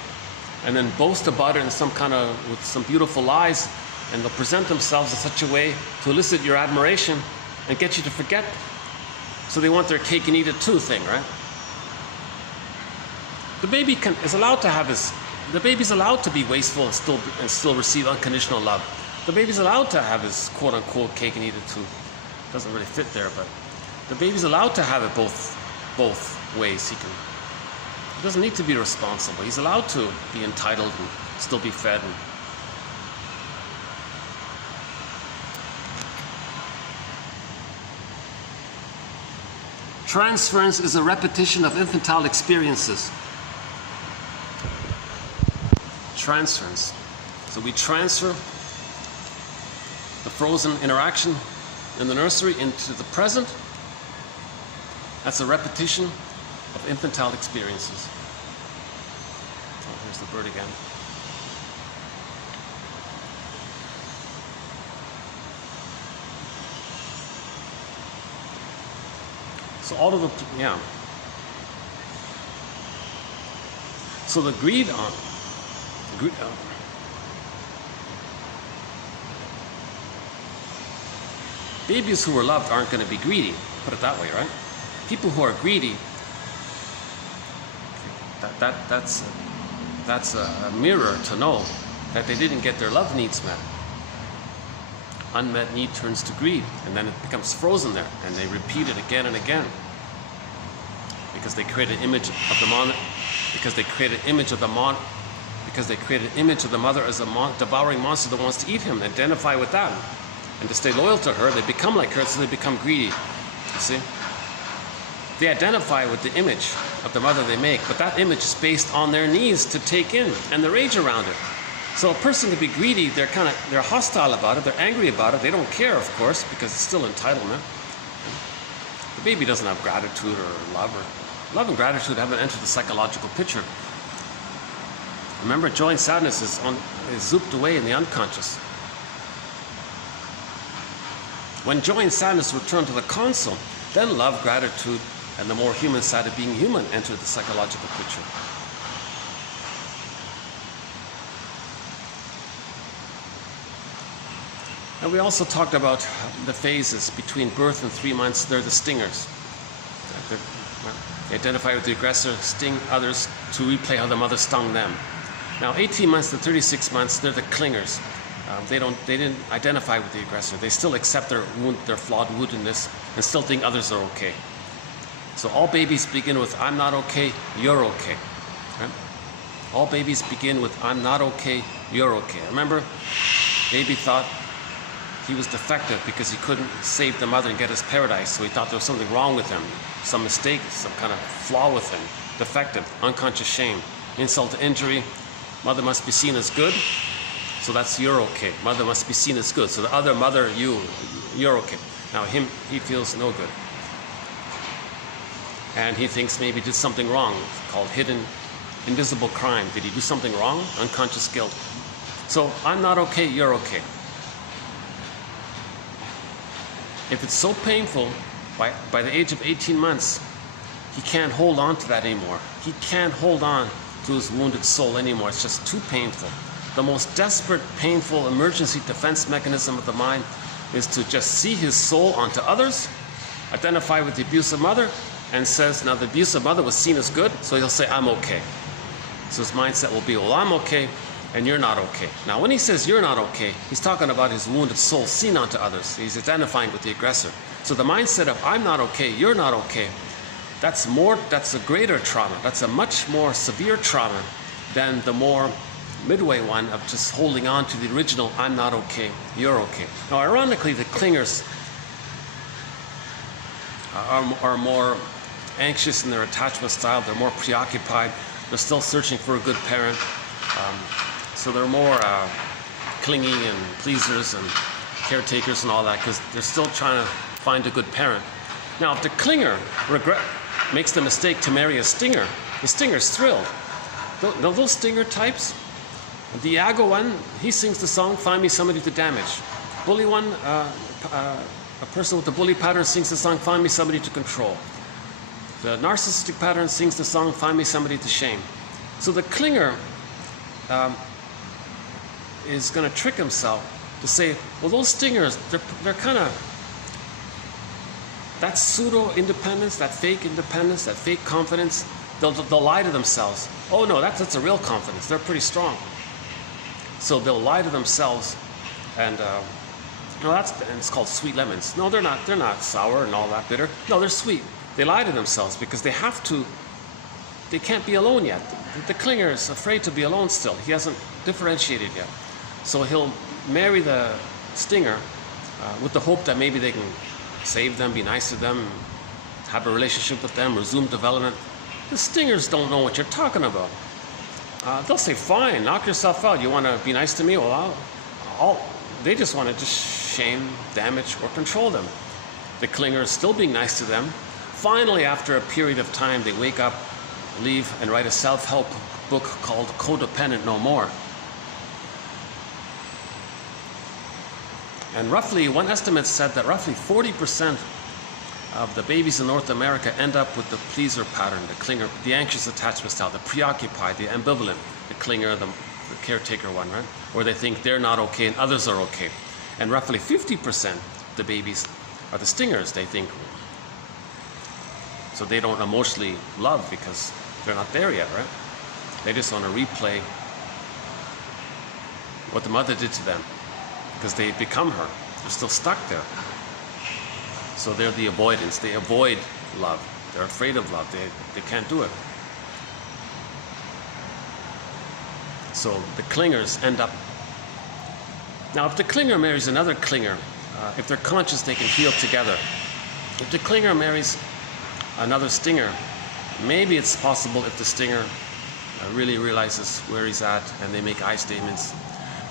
and then boast about it in with some beautiful lies, and they'll present themselves in such a way to elicit your admiration and get you to forget. So they want their cake and eat it too thing, right? The baby is allowed to have the baby's allowed to be wasteful and still receive unconditional love. The baby's allowed to have his quote unquote cake and eat it too. Doesn't really fit there, but the baby's allowed to have it both ways. He doesn't need to be responsible. He's allowed to be entitled and still be fed. Transference is a repetition of infantile experiences. Transference. So we transfer the frozen interaction in the nursery into the present. That's a repetition of infantile experiences. Oh, here's the bird again. So all of the, So the greed on, babies who are loved aren't going to be greedy, put it that way, right? People who are greedy, that's a mirror to know that they didn't get their love needs met. Unmet need turns to greed, and then it becomes frozen there, and they repeat it again and again because they create an image of the mother as a devouring monster that wants to eat him. They identify with that, and to stay loyal to her, they become like her, so they become greedy. You see, they identify with the image of the mother they make, but that image is based on their needs to take in and the rage around it. So a person can be greedy, they're hostile about it, they're angry about it, they don't care, of course, because it's still entitlement. The baby doesn't have gratitude or love, love and gratitude haven't entered the psychological picture. Remember, joy and sadness is zooped away in the unconscious. When joy and sadness return to the console, then love, gratitude, and the more human side of being human enter the psychological picture. And we also talked about the phases between birth and 3 months. They're the stingers. They identify with the aggressor, sting others to replay how the mother stung them. Now, 18 months to 36 months, they're the clingers. They didn't identify with the aggressor. They still accept their flawed woundedness and still think others are okay. So all babies begin with, I'm not okay, you're okay. Right? All babies begin with, I'm not okay, you're okay. Remember, baby thought he was defective because he couldn't save the mother and get his paradise, so he thought there was something wrong with him, some mistake, some kind of flaw with him, defective, unconscious shame, insult to injury. Mother must be seen as good, So that's you're okay. Mother must be seen as good. So the other mother, you're okay. Now he feels no good. And he thinks maybe he did something wrong, called hidden invisible crime. Did he do something wrong? Unconscious guilt. So I'm not okay, you're okay. If it's so painful, by the age of 18 months, he can't hold on to that anymore. He can't hold on to his wounded soul anymore. It's just too painful. The most desperate, painful emergency defense mechanism of the mind is to just see his soul onto others, identify with the abusive mother, and says, now the abusive mother was seen as good, so he'll say, I'm okay. So his mindset will be, well, I'm okay, and you're not okay. Now, when he says you're not okay, he's talking about his wounded soul seen onto others. He's identifying with the aggressor. So the mindset of I'm not okay, you're not okay, that's a greater trauma. That's a much more severe trauma than the more midway one of just holding on to the original I'm not okay, you're okay. Now, ironically, the clingers are more anxious in their attachment style. They're more preoccupied. They're still searching for a good parent. So they're more clingy and pleasers and caretakers and all that, because they're still trying to find a good parent. Now, if the clinger makes the mistake to marry a stinger, the stinger's thrilled. Those stinger types, the Iago one, he sings the song, Find Me Somebody to Damage. Bully one, a person with the bully pattern sings the song, Find Me Somebody to Control. The narcissistic pattern sings the song, Find Me Somebody to Shame. So the clinger is going to trick himself to say, well, those stingers, they're kind of, that pseudo-independence, that fake independence, that fake confidence, they'll lie to themselves. Oh no, that's a real confidence. They're pretty strong. So they'll lie to themselves, and and it's called sweet lemons. No, they're not sour and all that bitter. No, they're sweet. They lie to themselves because they can't be alone yet. The clinger is afraid to be alone still. He hasn't differentiated yet. So he'll marry the stinger with the hope that maybe they can save them, be nice to them, have a relationship with them, resume development. The stingers don't know what you're talking about. They'll say, fine, knock yourself out. You want to be nice to me? Well, they just want to just shame, damage, or control them. The clinger is still being nice to them. Finally, after a period of time, they wake up, leave, and write a self-help book called Codependent No More. And roughly, one estimate said that roughly 40% of the babies in North America end up with the pleaser pattern, the clinger, the anxious attachment style, the preoccupied, the ambivalent, the clinger, the caretaker one, right? Where they think they're not okay and others are okay. And roughly 50% of the babies are the stingers, they think. So they don't emotionally love because they're not there yet, right? They just want to replay what the mother did to them because they become her. They're still stuck there. So they're the avoidance. They avoid love. They're afraid of love. They can't do it. So the clingers end up... Now, if the clinger marries another clinger, if they're conscious, they can heal together. If the clinger marries another stinger, maybe it's possible if the stinger really realizes where he's at and they make I statements.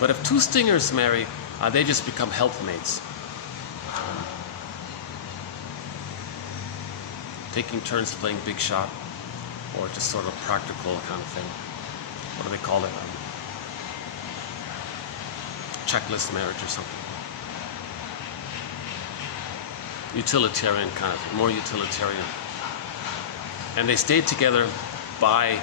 But if two stingers marry, they just become helpmates. Taking turns playing big shot, or just sort of practical kind of thing. What do they call it? Checklist marriage or something. Utilitarian kind of, more utilitarian. And they stayed together by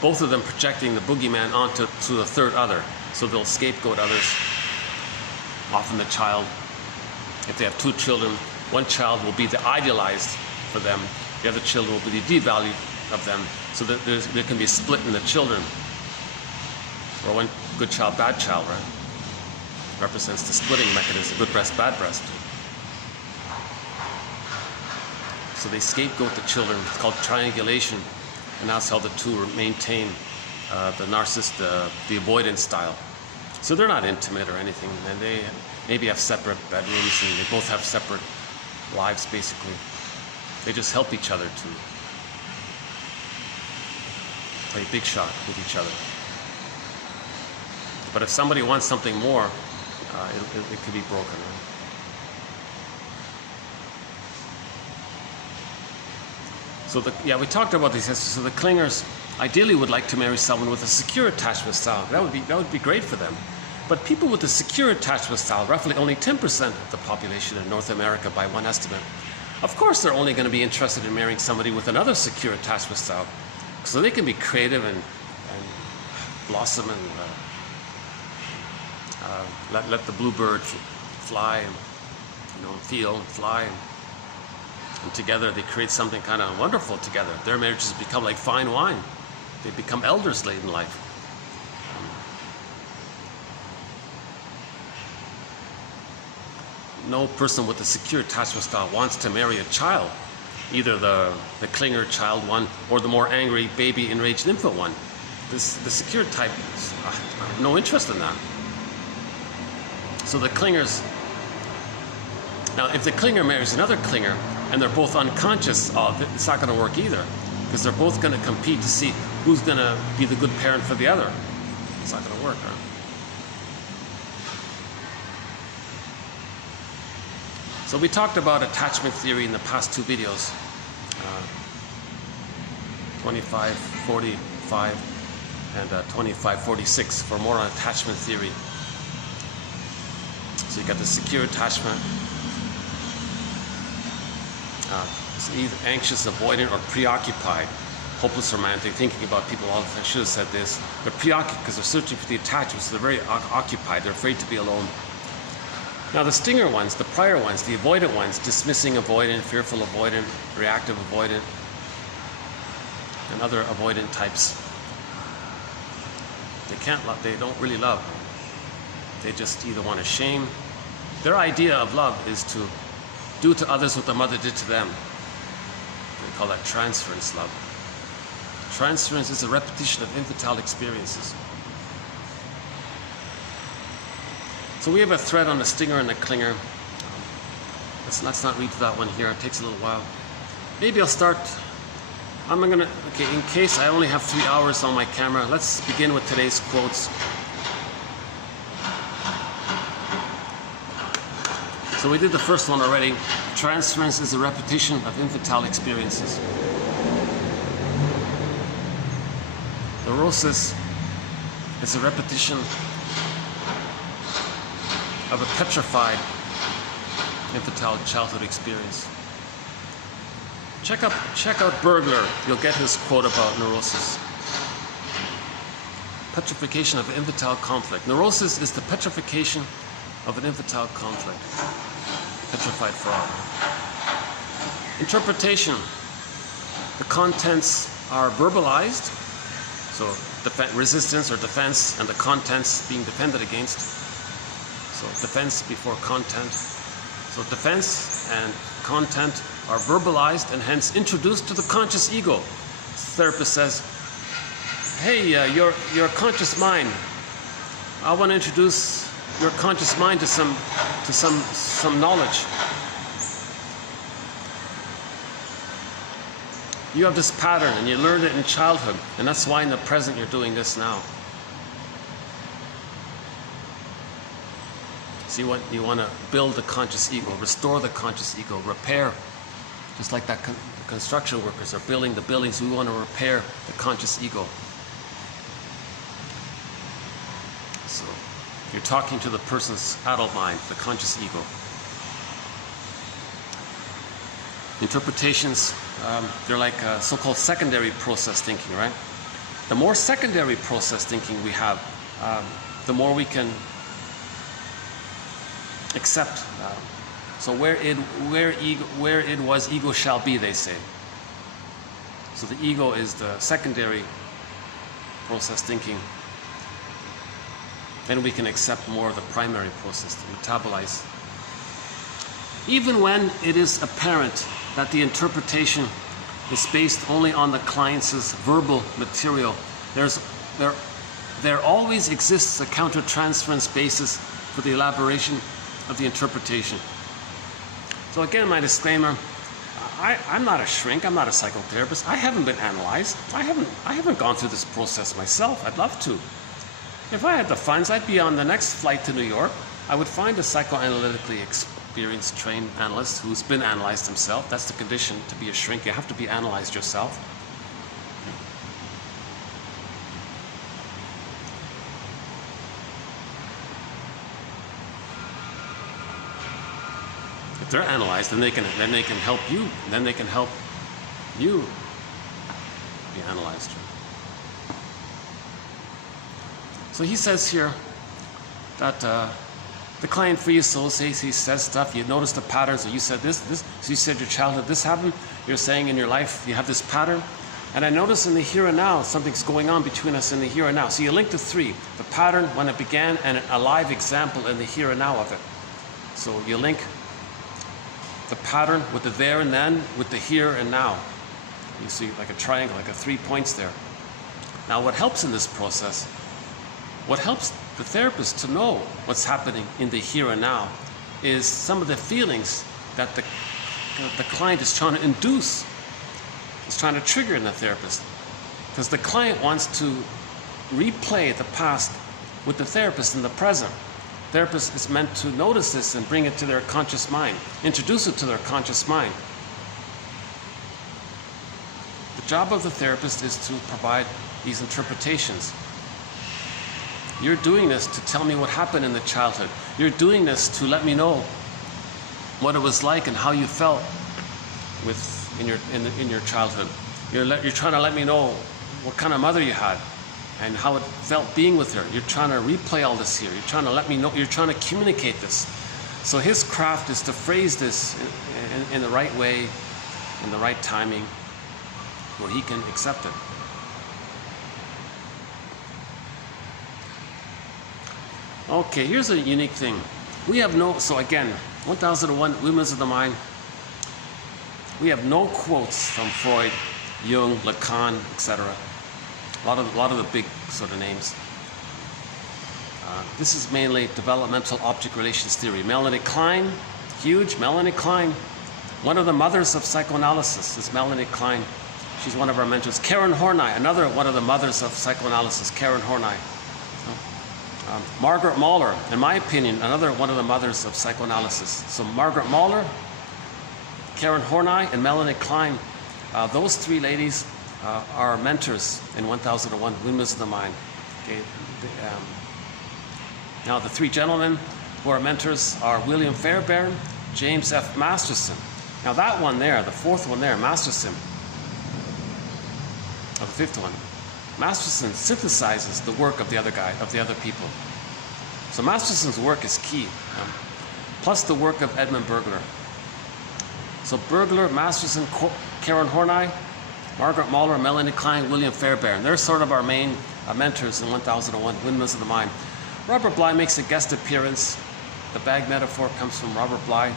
both of them projecting the boogeyman onto the third other. So they'll scapegoat others, often the child. If they have two children, one child will be the idealized for them, the other children will be the devalued of them, so that there can be a split in the children. Or one good child, bad child, right? Represents the splitting mechanism, good breast, bad breast. So they scapegoat the children. It's called triangulation, and that's how the two maintain the narcissist, the avoidance style. So they're not intimate or anything, and they maybe have separate bedrooms, and they both have separate lives, basically. They just help each other to play big shot with each other. But if somebody wants something more, it could be broken. Right? So we talked about these. So the clingers ideally would like to marry someone with a secure attachment style. That would be great for them. But people with a secure attachment style, roughly only 10% of the population in North America by one estimate, of course they're only going to be interested in marrying somebody with another secure attachment style. So they can be creative and blossom and let the bluebird fly and feel and fly. And together they create something kind of wonderful together. Their marriages become like fine wine. They become elders late in life. No person with a secure attachment style wants to marry a child, either the clinger child one or the more angry baby enraged infant one. The secure type, I have no interest in that. So the clingers, now if the clinger marries another clinger and they're both unconscious, it's not going to work either, because they're both going to compete to see who's going to be the good parent for the other. It's not going to work, right? So we talked about attachment theory in the past two videos, 2545 and 2546 for more on attachment theory. So you got the secure attachment, it's either anxious, avoidant, or preoccupied, hopeless romantic, thinking about people all the time. I should have said this. They're preoccupied because they're searching for the attachment, so they're very occupied. They're afraid to be alone. Now the stinger ones, the prior ones, the avoidant ones, dismissing avoidant, fearful avoidant, reactive avoidant, and other avoidant types. They can't love, they don't really love. They just either want to shame. Their idea of love is to do to others what the mother did to them. They call that transference love. Transference is a repetition of infantile experiences. So we have a thread on the stinger and the clinger. Let's not read that one here. It takes a little while. Maybe I'll start. Okay, in case I only have 3 hours on my camera, let's begin with today's quotes. So we did the first one already. Transference is a repetition of infantile experiences. Neurosis is a repetition of a petrified infantile childhood experience. Check out Burglar. You'll get his quote about neurosis. Petrification of infantile conflict. Neurosis is the petrification of an infantile conflict. Petrified fraud. Interpretation. The contents are verbalized, so resistance or defense, and the contents being defended against. So defense before content. So defense and content are verbalized and hence introduced to the conscious ego. The therapist says, hey, your conscious mind, I want to introduce your conscious mind to some knowledge. You have this pattern and you learned it in childhood, and that's why in the present you're doing this now. So you want to build the conscious ego, restore the conscious ego, repair. Just like that the construction workers are building the buildings, we want to repair the conscious ego. So you're talking to the person's adult mind, the conscious ego. Interpretations, they're like so-called secondary process thinking, right? The more secondary process thinking we have, the more we can accept. So where it was, ego shall be, they say. So the ego is the secondary process thinking. Then we can accept more of the primary process to metabolize. Even when it is apparent that the interpretation is based only on the client's verbal material, there always exists a countertransference basis for the elaboration of the interpretation. So again, my disclaimer, I'm not a shrink, I'm not a psychotherapist, I haven't been analyzed, I haven't gone through this process myself, I'd love to. If I had the funds, I'd be on the next flight to New York. I would find a psychoanalytically experienced, trained analyst who's been analyzed himself. That's the condition to be a shrink. You have to be analyzed yourself. If they're analyzed, then they can help you. Then they can help you be analyzed. So he says here that the client free associates, he says stuff, you notice the patterns, so you said this, so you said your childhood, this happened, you're saying in your life, you have this pattern, and I notice in the here and now, something's going on between us in the here and now. So you link the three, the pattern when it began, and a live example in the here and now of it. So you link the pattern with the there and then, with the here and now. You see like a triangle, like a 3 points there. Now what helps in this process, what helps the therapist to know what's happening in the here and now is some of the feelings that the client is trying to induce, is trying to trigger in the therapist. Because the client wants to replay the past with the therapist in the present. The therapist is meant to notice this and bring it to their conscious mind, introduce it to their conscious mind. The job of the therapist is to provide these interpretations. You're doing this to tell me what happened in the childhood. You're doing this to let me know what it was like and how you felt in your childhood. You're trying to let me know what kind of mother you had and how it felt being with her. You're trying to replay all this here. You're trying to let me know. You're trying to communicate this. So his craft is to phrase this in the right way, in the right timing, where he can accept it. Okay, here's a unique thing. We have no, so again, 1001 Windmills of the Mind. We have no quotes from Freud, Jung, Lacan, etc. A lot of the big sort of names. This is mainly developmental object relations theory. Melanie Klein, huge. Melanie Klein, one of the mothers of psychoanalysis is Melanie Klein. She's one of our mentors. Karen Horney, another one of the mothers of psychoanalysis. Karen Horney. Margaret Mahler, in my opinion, another one of the mothers of psychoanalysis. So Margaret Mahler, Karen Horney, and Melanie Klein, those three ladies are mentors in 1001 Windmills of the Mind. Okay. Now the three gentlemen who are mentors are William Fairbairn, James F. Masterson. Now that one there, the fourth one there, Masterson, or the fifth one, Masterson synthesizes the work of the other guy, of the other people. So Masterson's work is key, plus the work of Edmund Bergler. So Bergler, Masterson, Karen Horney, Margaret Mahler, Melanie Klein, William Fairbairn. They're sort of our main mentors in 1001 Windmills of the Mind. Robert Bly makes a guest appearance. The bag metaphor comes from Robert Bly.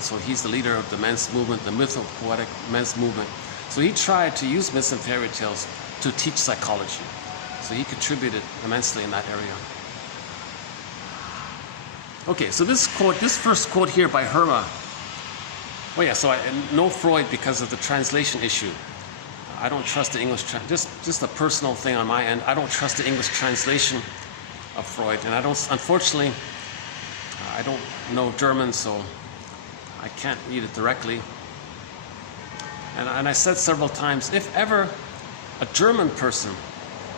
So he's the leader of the men's movement, the mytho-poetic men's movement. So he tried to use myths and fairy tales to teach psychology. So he contributed immensely in that area. Okay, so this first quote here by Herma. Oh yeah, so I know Freud because of the translation issue. I don't trust the English, just a personal thing on my end. I don't trust the English translation of Freud, and unfortunately, I don't know German, so I can't read it directly. And I said several times, if ever a German person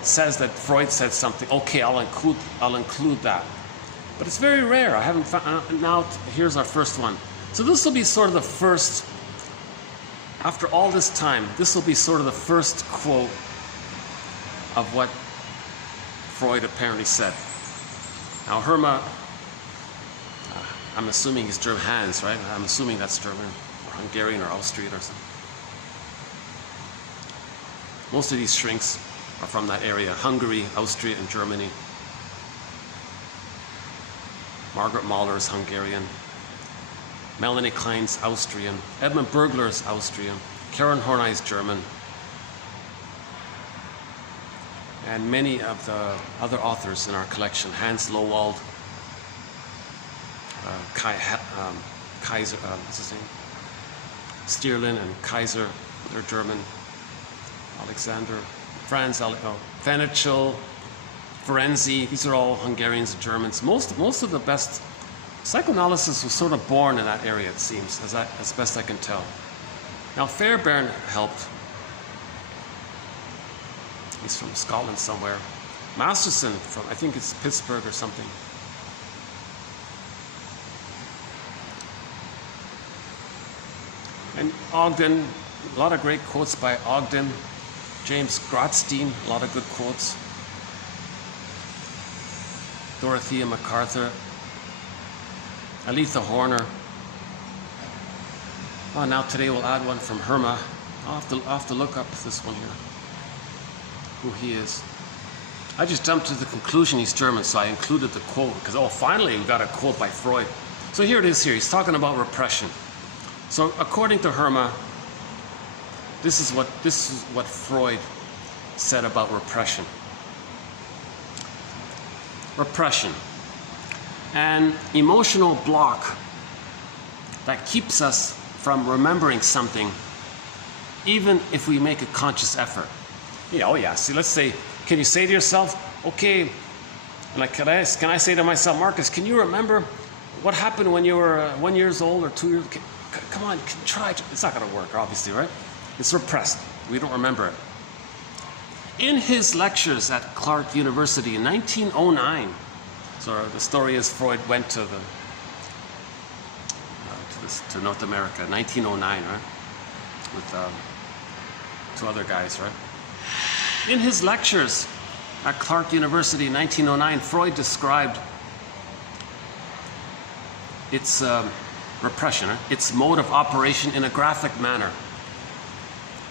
says that Freud said something, okay, I'll include that. But it's very rare. I haven't found. Now here's our first one. So this will be sort of the first. After all this time, this will be sort of the first quote of what Freud apparently said. Now Herma, I'm assuming he's German, Hans, right? I'm assuming that's German or Hungarian or Austrian or something. Most of these shrinks are from that area: Hungary, Austria, and Germany. Margaret Mahler is Hungarian. Melanie Klein's Austrian. Edmund Bergler is Austrian. Karen Horney is German. And many of the other authors in our collection: Hans Lowald, Kaiser, what's his name? Stierlin and Kaiser, They're German. Alexander, Franz, Fenichel, Ferenczi, these are all Hungarians and Germans. Most of the best psychoanalysis was sort of born in that area, it seems, as best I can tell. Now, Fairbairn helped. He's from Scotland somewhere. Masterson from, I think it's Pittsburgh or something. And Ogden, a lot of great quotes by Ogden. James Grotstein, a lot of good quotes. Dorothea MacArthur. Aletha Horner. Oh, now today we'll add one from Herma. I'll have to look up this one here, who he is. I just jumped to the conclusion he's German, so I included the quote, because, oh, finally we got a quote by Freud. So here it is here. He's talking about repression. So according to Herma, this is what Freud said about repression. Repression. An emotional block that keeps us from remembering something, even if we make a conscious effort. Yeah, oh yeah. See, let's say, can you say to yourself, okay, like, can I say to myself, Marcus, can you remember what happened when you were 1 year old or 2 years? Come on, try. It's not going to work, obviously, right? It's repressed. We don't remember it. In his lectures at Clark University in 1909, so the story is Freud went to North America, 1909, right? With 2 other guys, right? In his lectures at Clark University in 1909, Freud described its repression, its mode of operation in a graphic manner.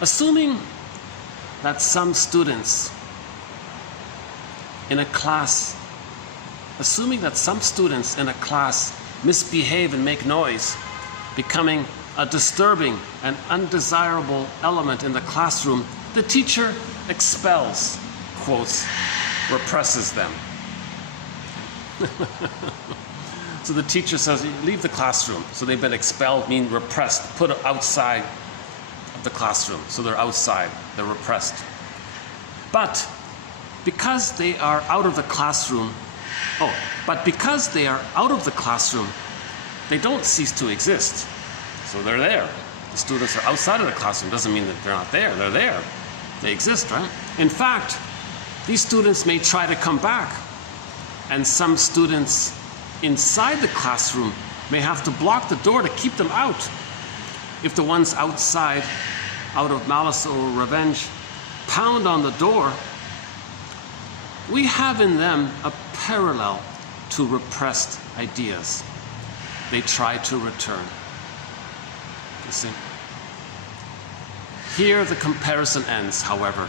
Assuming that some students in a class misbehave and make noise, becoming a disturbing and undesirable element in the classroom, the teacher expels, quotes, represses them. So the teacher says, leave the classroom. So they've been expelled, mean repressed, put outside of the classroom. So they're outside, they're repressed. But because they are out of the classroom, they don't cease to exist. So they're there. The students are outside of the classroom. Doesn't mean that they're not there. They're there. They exist, right? In fact, these students may try to come back, and some students inside the classroom may have to block the door to keep them out. If the ones outside, out of malice or revenge, pound on the door, we have in them a parallel to repressed ideas. They try to return. You see? Here the comparison ends, however.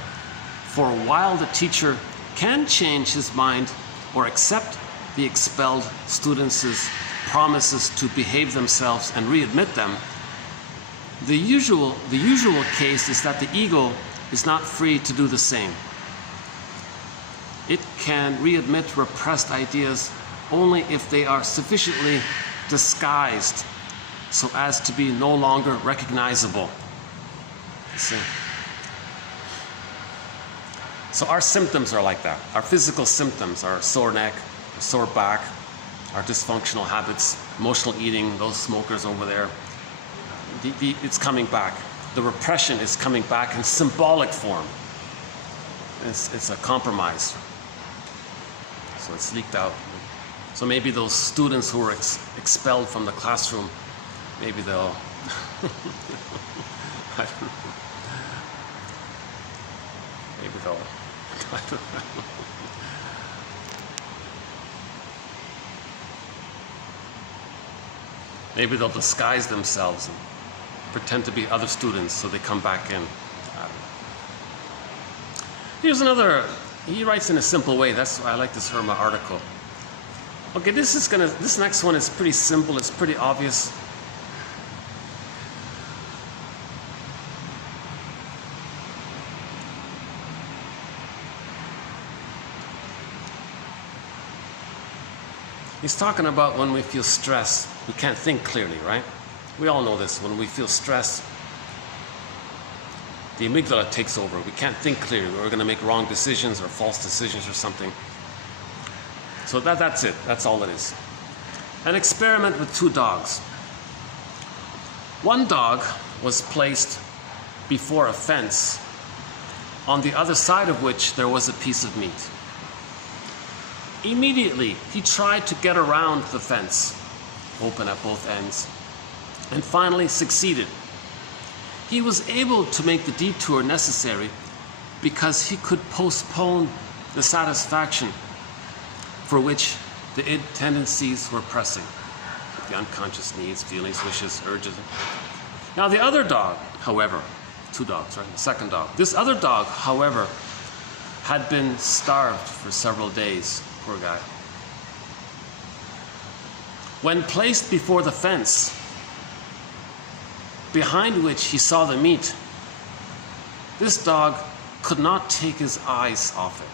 For while the teacher can change his mind or accept the expelled students' promises to behave themselves and readmit them, the usual case is that the ego is not free to do the same. It can readmit repressed ideas only if they are sufficiently disguised so as to be no longer recognizable. See? So our symptoms are like that. Our physical symptoms are sore neck, sore back, our dysfunctional habits, emotional eating, those smokers over there. It's coming back. The repression is coming back in symbolic form. It's a compromise. So it's leaked out. So maybe those students who were expelled from the classroom, maybe they'll, I don't know. Maybe they'll, I don't know. Maybe they'll disguise themselves and pretend to be other students so they come back in. Here's another, he writes in a simple way. That's why I like this Herma article. Okay, this next one is pretty simple, it's pretty obvious. He's talking about when we feel stress, we can't think clearly, right? We all know this. When we feel stress, the amygdala takes over. We can't think clearly. We're going to make wrong decisions or false decisions or something. So that's it. That's all it is. An experiment with 2 dogs. One dog was placed before a fence, on the other side of which there was a piece of meat. Immediately, he tried to get around the fence, open at both ends, and finally succeeded. He was able to make the detour necessary because he could postpone the satisfaction for which the id tendencies were pressing, the unconscious needs, feelings, wishes, urges. Now the other dog, however, 2 dogs, right? The second dog. This other dog, however, had been starved for several days. Poor guy. When placed before the fence, behind which he saw the meat, this dog could not take his eyes off it.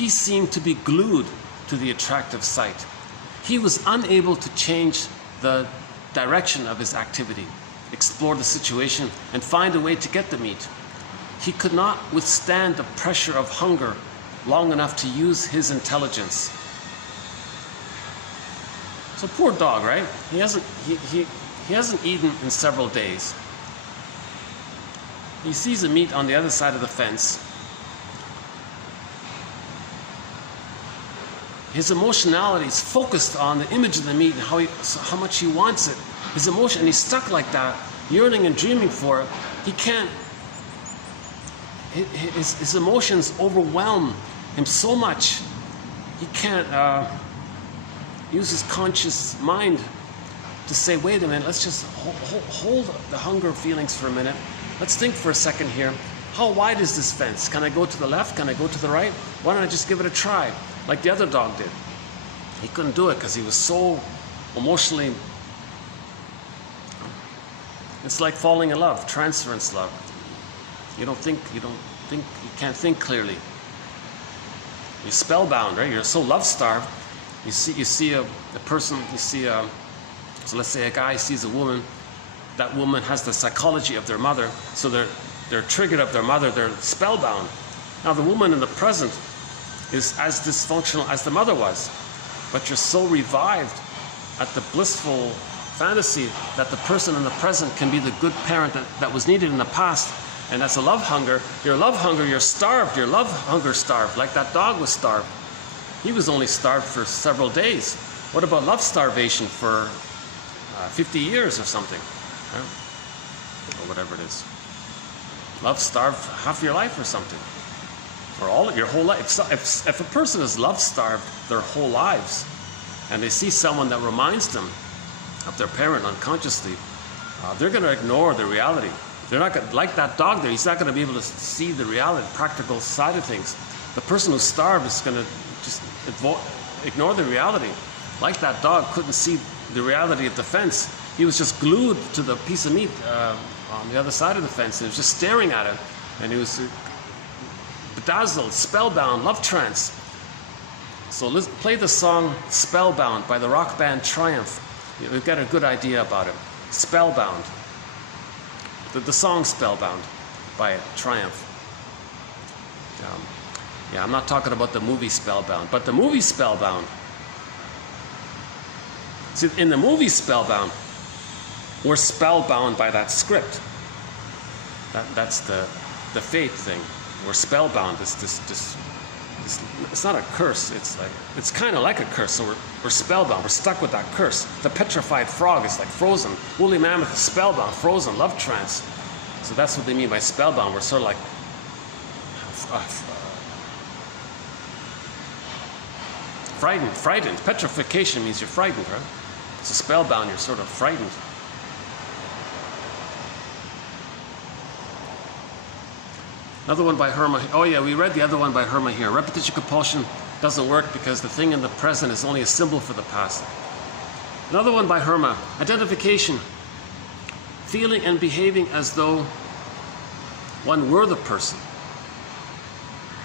He seemed to be glued to the attractive sight. He was unable to change the direction of his activity, explore the situation, and find a way to get the meat. He could not withstand the pressure of hunger long enough to use his intelligence. So poor dog, right? He hasn't eaten in several days. He sees the meat on the other side of the fence. His emotionality is focused on the image of the meat and how much he wants it. His emotion, and he's stuck like that, yearning and dreaming for it. He can't, his emotions overwhelm him so much, he can't use his conscious mind to say, wait a minute, let's just hold the hunger feelings for a minute. Let's think for a second here. How wide is this fence? Can I go to the left? Can I go to the right? Why don't I just give it a try, like the other dog did? He couldn't do it because he was so emotionally. It's like falling in love, transference love. You can't think clearly. You're spellbound, right? You're so love-starved. You see a person, so let's say a guy sees a woman. That woman has the psychology of their mother, so they're triggered of their mother, they're spellbound. Now the woman in the present is as dysfunctional as the mother was, but you're so revived at the blissful fantasy that the person in the present can be the good parent that was needed in the past. And that's a love hunger. Your love hunger, you're starved. Your love hunger starved, like that dog was starved. He was only starved for several days. What about love starvation for 50 years or something? Or whatever it is. Love starved half your life or something. Or all of your whole life. If a person is love starved their whole lives, and they see someone that reminds them of their parent unconsciously, they're going to ignore the reality. They're not going to, like that dog there, he's not going to be able to see the reality, practical side of things. The person who's starved is going to just ignore the reality. Like that dog couldn't see the reality of the fence. He was just glued to the piece of meat on the other side of the fence. And he was just staring at it. And he was bedazzled, spellbound, love trance. So let's play the song Spellbound by the rock band Triumph. We've got a good idea about it. Spellbound. The song Spellbound by Triumph. Yeah, I'm not talking about the movie Spellbound, but the movie Spellbound. See, in the movie Spellbound, we're spellbound by that script. That's the faith thing. We're spellbound. It's not a curse. It's kind of like a curse. So we're spellbound. We're stuck with that curse. The petrified frog is like frozen. Woolly mammoth is spellbound, frozen, love trance. So that's what they mean by spellbound. We're sort of like frightened. Petrification means you're frightened, right? So spellbound, you're sort of frightened. Another one by Herma. Oh yeah, we read the other one by Herma here. Repetition compulsion doesn't work because the thing in the present is only a symbol for the past. Another one by Herma. Identification. Feeling and behaving as though one were the person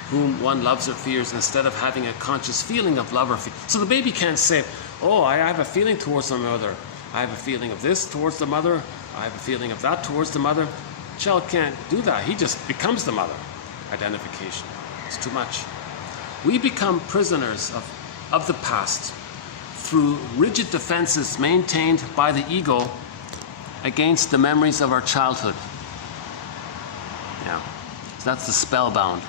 whom one loves or fears instead of having a conscious feeling of love or fear. So the baby can't say, oh, I have a feeling towards the mother. I have a feeling of this towards the mother. I have a feeling of that towards the mother. Child can't do that. He just becomes the mother. Identification. It's too much. We become prisoners of the past through rigid defenses maintained by the ego against the memories of our childhood. Yeah, so that's the spellbound.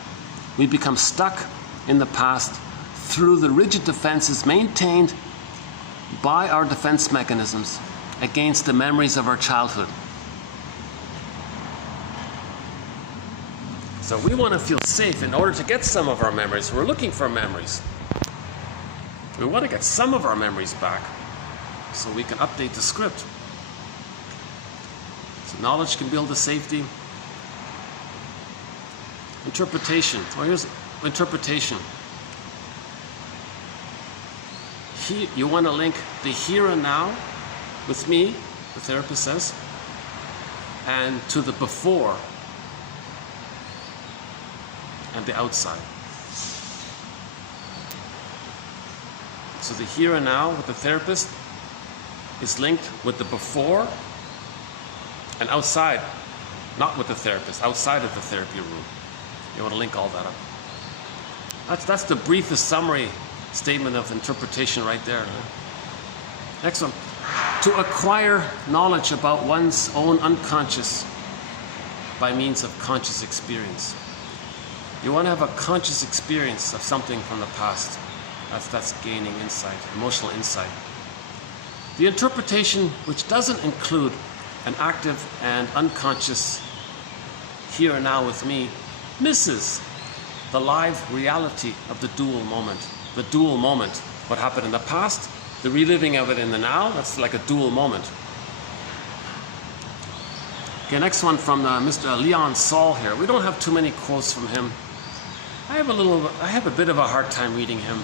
We become stuck in the past through the rigid defenses maintained by our defense mechanisms against the memories of our childhood. So we want to feel safe in order to get some of our memories. We're looking for memories. We want to get some of our memories back so we can update the script. So knowledge can build the safety. Interpretation. Oh, here's interpretation. Here, you want to link the here and now with me, the therapist says, and to the before and the outside. So the here and now with the therapist is linked with the before and outside, not with the therapist, outside of the therapy room. You want to link all that up. That's the briefest summary statement of interpretation right there. Next one. To acquire knowledge about one's own unconscious by means of conscious experience. You want to have a conscious experience of something from the past. That's gaining insight, emotional insight. The interpretation, which doesn't include an active and unconscious here and now with me, misses the live reality of the dual moment. The dual moment, what happened in the past, the reliving of it in the now, that's like a dual moment. Okay, next one from Mr. Leon Saul here. We don't have too many quotes from him. I have a bit of a hard time reading him.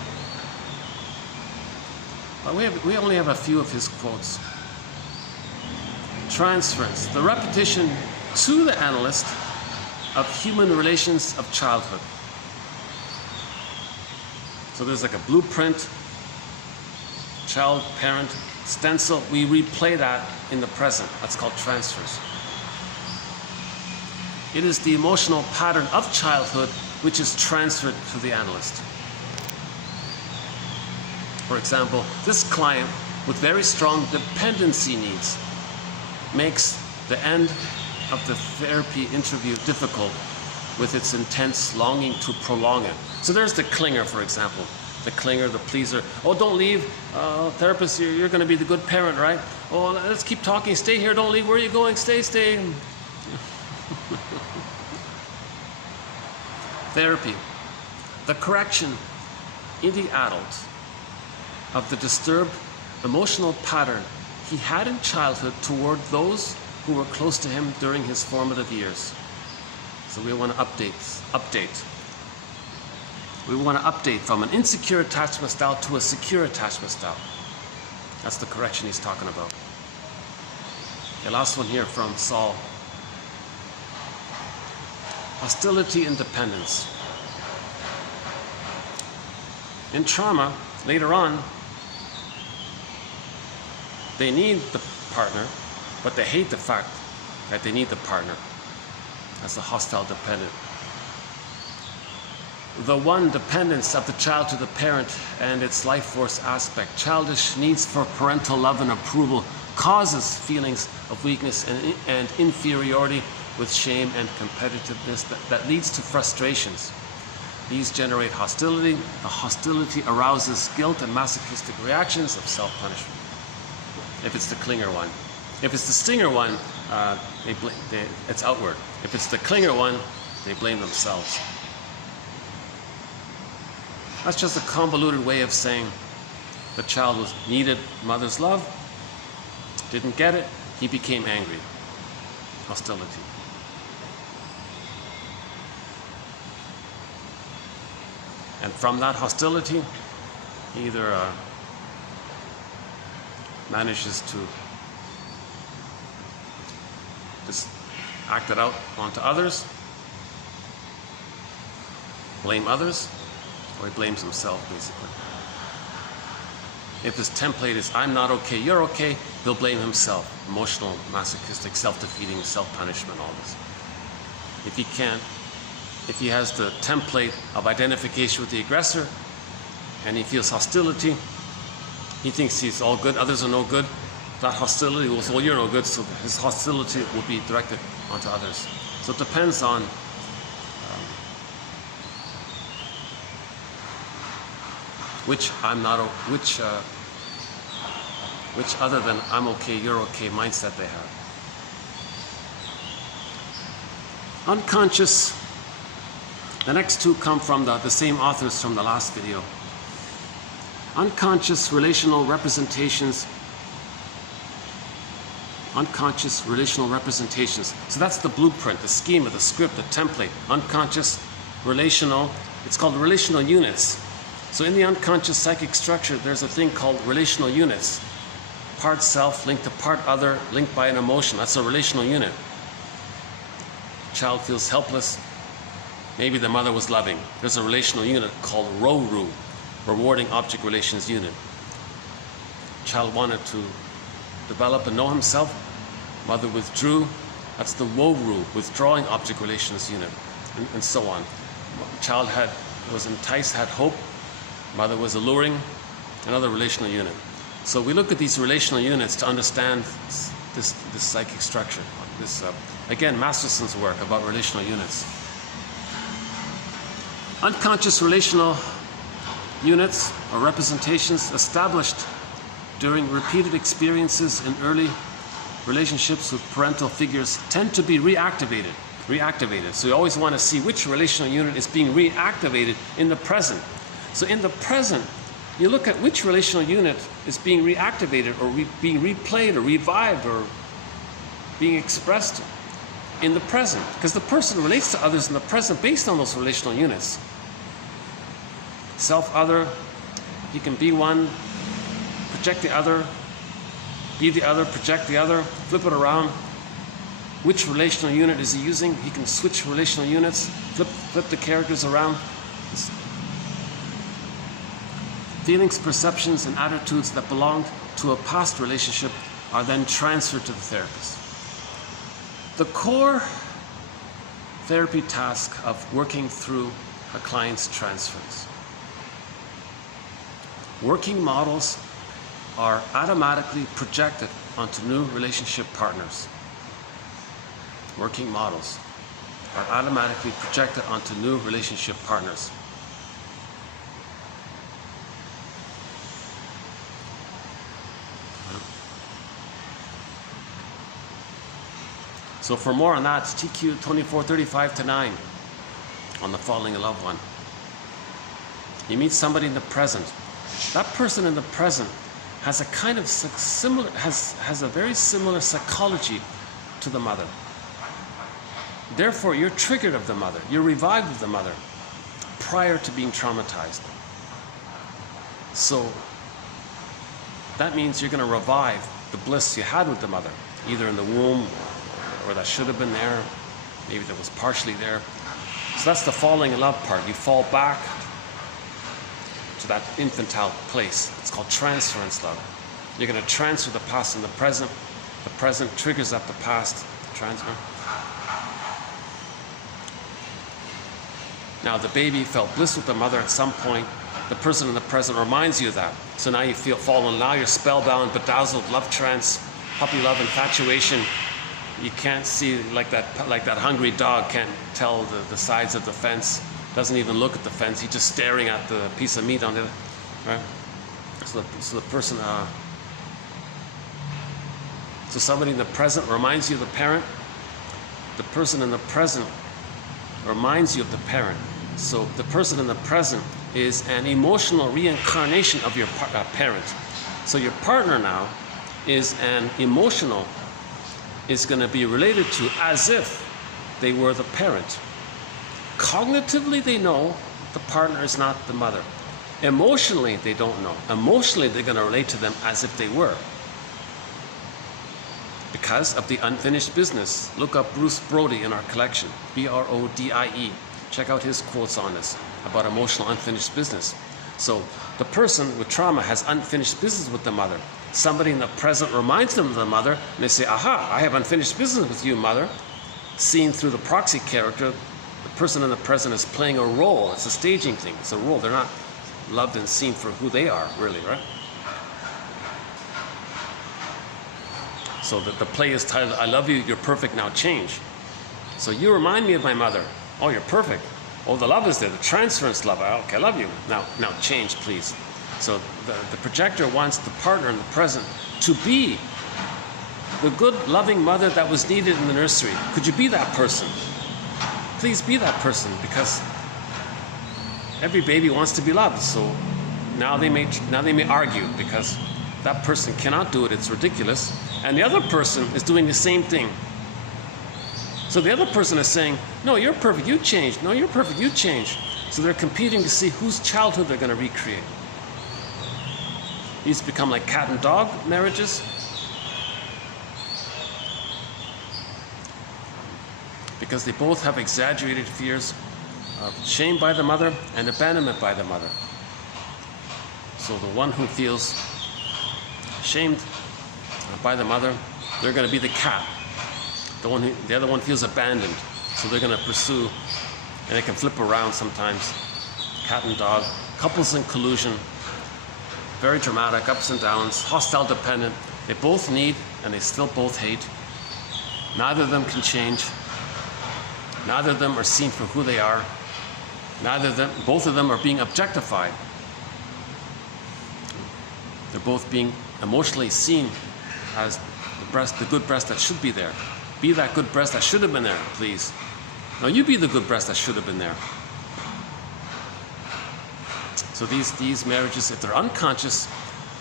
But we only have a few of his quotes. Transference, the repetition to the analyst of human relations of childhood. So there's like a blueprint, child, parent, stencil. We replay that in the present. That's called transfers. It is the emotional pattern of childhood which is transferred to the analyst. For example, this client with very strong dependency needs makes the end of the therapy interview difficult with its intense longing to prolong it. So there's the clinger, for example. The clinger, the pleaser. Oh, don't leave. Therapist, you're going to be the good parent, right? Oh, let's keep talking. Stay here. Don't leave. Where are you going? Stay. Therapy. The correction in the adult of the disturbed emotional pattern he had in childhood toward those who were close to him during his formative years. So we want to update. We want to update from an insecure attachment style to a secure attachment style. That's the correction he's talking about. The last one here from Saul. Hostility and dependence. In trauma, later on, they need the partner, but they hate the fact that they need the partner. That's the hostile dependent. The one dependence of the child to the parent and its life force aspect, childish needs for parental love and approval, causes feelings of weakness and inferiority with shame and competitiveness that leads to frustrations. These generate hostility. The hostility arouses guilt and masochistic reactions of self-punishment. If it's the clinger one. If it's the stinger one, it's outward. If it's the clinger one, they blame themselves. That's just a convoluted way of saying the child needed mother's love, didn't get it, he became angry. Hostility. And from that hostility, he either manages to just act it out onto others, blame others, or he blames himself, basically. If his template is, I'm not okay, you're okay, he'll blame himself. Emotional, masochistic, self-defeating, self-punishment, all this. if he can't, if he has the template of identification with the aggressor and he feels hostility, he thinks he's all good, others are no good. That hostility will say, well, you're no good, so his hostility will be directed onto others. So it depends on which other than I'm okay, you're okay mindset they have. Unconscious. The next two come from the same authors from the last video. Unconscious relational representations. Unconscious relational representations. So that's the blueprint, the schema, the script, the template. Unconscious, relational. It's called relational units. So in the unconscious psychic structure, there's a thing called relational units. Part self linked to part other, linked by an emotion. That's a relational unit. Child feels helpless. Maybe the mother was loving. There's a relational unit called RORU, rewarding object relations unit. Child wanted to develop and know himself. Mother withdrew. That's the WORU, withdrawing object relations unit, and so on. Child was enticed, had hope. Mother was alluring. Another relational unit. So we look at these relational units to understand this psychic structure. Again, Masterson's work about relational units. Unconscious relational units or representations established during repeated experiences in early relationships with parental figures tend to be reactivated. So you always want to see which relational unit is being reactivated in the present. So in the present, you look at which relational unit is being reactivated or being replayed or revived or being expressed in the present. Because the person relates to others in the present based on those relational units. Self-other, he can be one, project the other, be the other, project the other, flip it around. Which relational unit is he using? He can switch relational units, flip the characters around. Feelings, perceptions, and attitudes that belonged to a past relationship are then transferred to the therapist. The core therapy task of working through a client's transference. Working models are automatically projected onto new relationship partners. Working models are automatically projected onto new relationship partners. So for more on that, it's TQ 2435-9 on the falling in love one. You meet somebody in the present. That person in the present has a kind of similar, has a very similar psychology to the mother. Therefore, you're triggered of the mother. You're revived of the mother prior to being traumatized. So that means you're going to revive the bliss you had with the mother, either in the womb or that should have been there, maybe that was partially there. So that's the falling in love part. You fall back to that infantile place. It's called transference love. You're going to transfer the past and the present. The present triggers up the past. Transfer. Now the baby felt bliss with the mother at some point. The person in the present reminds you of that. So now you feel fallen. Now you're spellbound, bedazzled, love trance, puppy love, infatuation. You can't see like that hungry dog can't tell the sides of the fence. Doesn't even look at the fence. He's just staring at the piece of meat on it, right? So the person. So somebody in the present reminds you of the parent. The person in the present reminds you of the parent. So the person in the present is an emotional reincarnation of your parent. So your partner now is an emotional. Is going to be related to as if they were the parent. Cognitively, they know the partner is not the mother. Emotionally, they don't know. Emotionally, they're going to relate to them as if they were. Because of the unfinished business. Look up Bruce Brody in our collection, Brodie. Check out his quotes on this, about emotional unfinished business. So the person with trauma has unfinished business with the mother. Somebody in the present reminds them of the mother, and they say, aha, I have unfinished business with you, mother. seen through the proxy character, the person in the present is playing a role. It's a staging thing. It's a role. They're not loved and seen for who they are, really, right? So the play is titled, I love you, you're perfect, now change. So you remind me of my mother. Oh, you're perfect. Oh, the love is there, the transference love. Okay, I love you. Now change, please. So the projector wants the partner in the present to be the good, loving mother that was needed in the nursery. Could you be that person? Please be that person, because every baby wants to be loved. So now they may argue because that person cannot do it. It's ridiculous. And the other person is doing the same thing. So the other person is saying, no, you're perfect, you changed. No, you're perfect, you changed. So they're competing to see whose childhood they're going to recreate. These become like cat and dog marriages. Because they both have exaggerated fears of shame by the mother and abandonment by the mother. So the one who feels shamed by the mother, they're going to be the cat. The other one feels abandoned, so they're going to pursue, and they can flip around sometimes. Cat and dog, couples in collusion, very dramatic, ups and downs, hostile dependent. They both need and they still both hate. Neither of them can change. Neither of them are seen for who they are. Both of them are being objectified. They're both being emotionally seen as the good breast that should be there. Be that good breast that should have been there, please. No, you be the good breast that should have been there. So these marriages, if they're unconscious,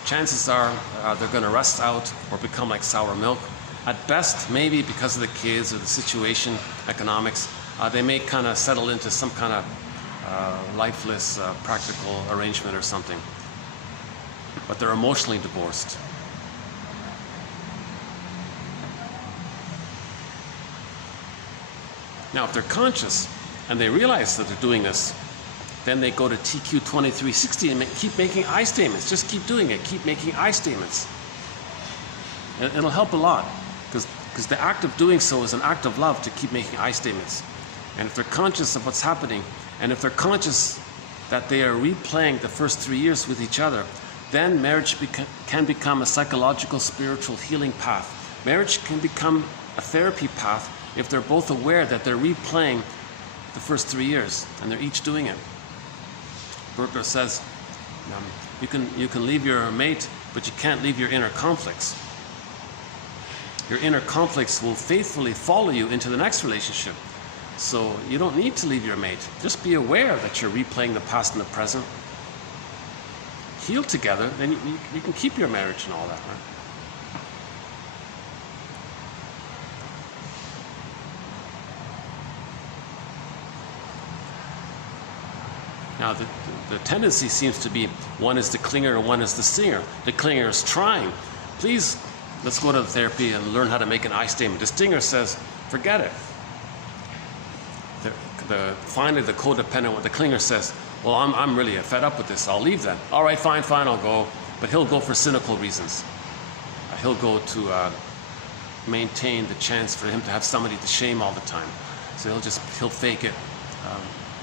chances are they're going to rust out or become like sour milk. At best, maybe because of the kids or the situation, economics, they may kind of settle into some kind of lifeless, practical arrangement or something. But they're emotionally divorced. Now, if they're conscious and they realize that they're doing this, then they go to TQ 2360 and keep making I statements. Just keep doing it. Keep making I statements. And it'll help a lot, because the act of doing so is an act of love to keep making I statements. And if they're conscious of what's happening, and if they're conscious that they are replaying the first 3 years with each other, then marriage can become a psychological, spiritual healing path. Marriage can become a therapy path if they're both aware that they're replaying the first 3 years and they're each doing it. Berger says, you can leave your mate, but you can't leave your inner conflicts. Your inner conflicts will faithfully follow you into the next relationship. So you don't need to leave your mate. Just be aware that you're replaying the past and the present. Heal together, then you can keep your marriage and all that, right? Now, the tendency seems to be one is the clinger and one is the stinger. The clinger is trying. Please, let's go to the therapy and learn how to make an I statement. The stinger says, forget it. Finally, the codependent, the clinger says, well, I'm really fed up with this. I'll leave then. All right, fine, I'll go. But he'll go for cynical reasons. He'll go to maintain the chance for him to have somebody to shame all the time. So he'll fake it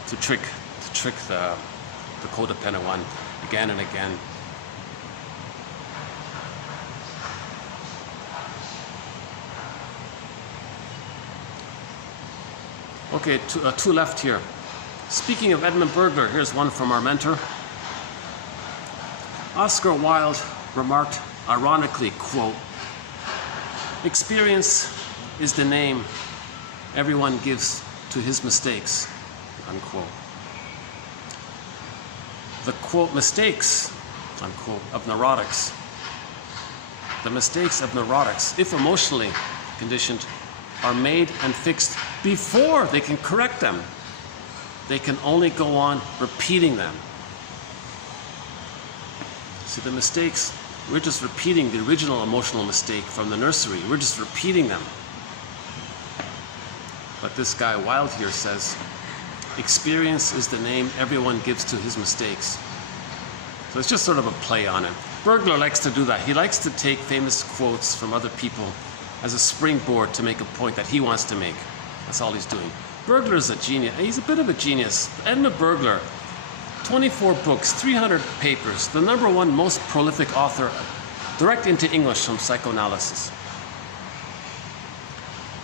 to trick the codependent one again and again. Okay, two left here. Speaking of Edmund Berger, here's one from our mentor. Oscar Wilde remarked ironically, quote, "Experience is the name everyone gives to his mistakes," unquote. The, quote, mistakes, unquote, of neurotics. The mistakes of neurotics, if emotionally conditioned, are made and fixed before they can correct them. They can only go on repeating them. See, the mistakes, we're just repeating the original emotional mistake from the nursery. We're just repeating them. But this guy Wilde here says, experience is the name everyone gives to his mistakes. So it's just sort of a play on it. Berger likes to do that. He likes to take famous quotes from other people as a springboard to make a point that he wants to make. That's all he's doing. Burglar is a genius. He's a bit of a genius. Edmund Burglar, 24 books, 300 papers, the #1 most prolific author, direct into English from psychoanalysis.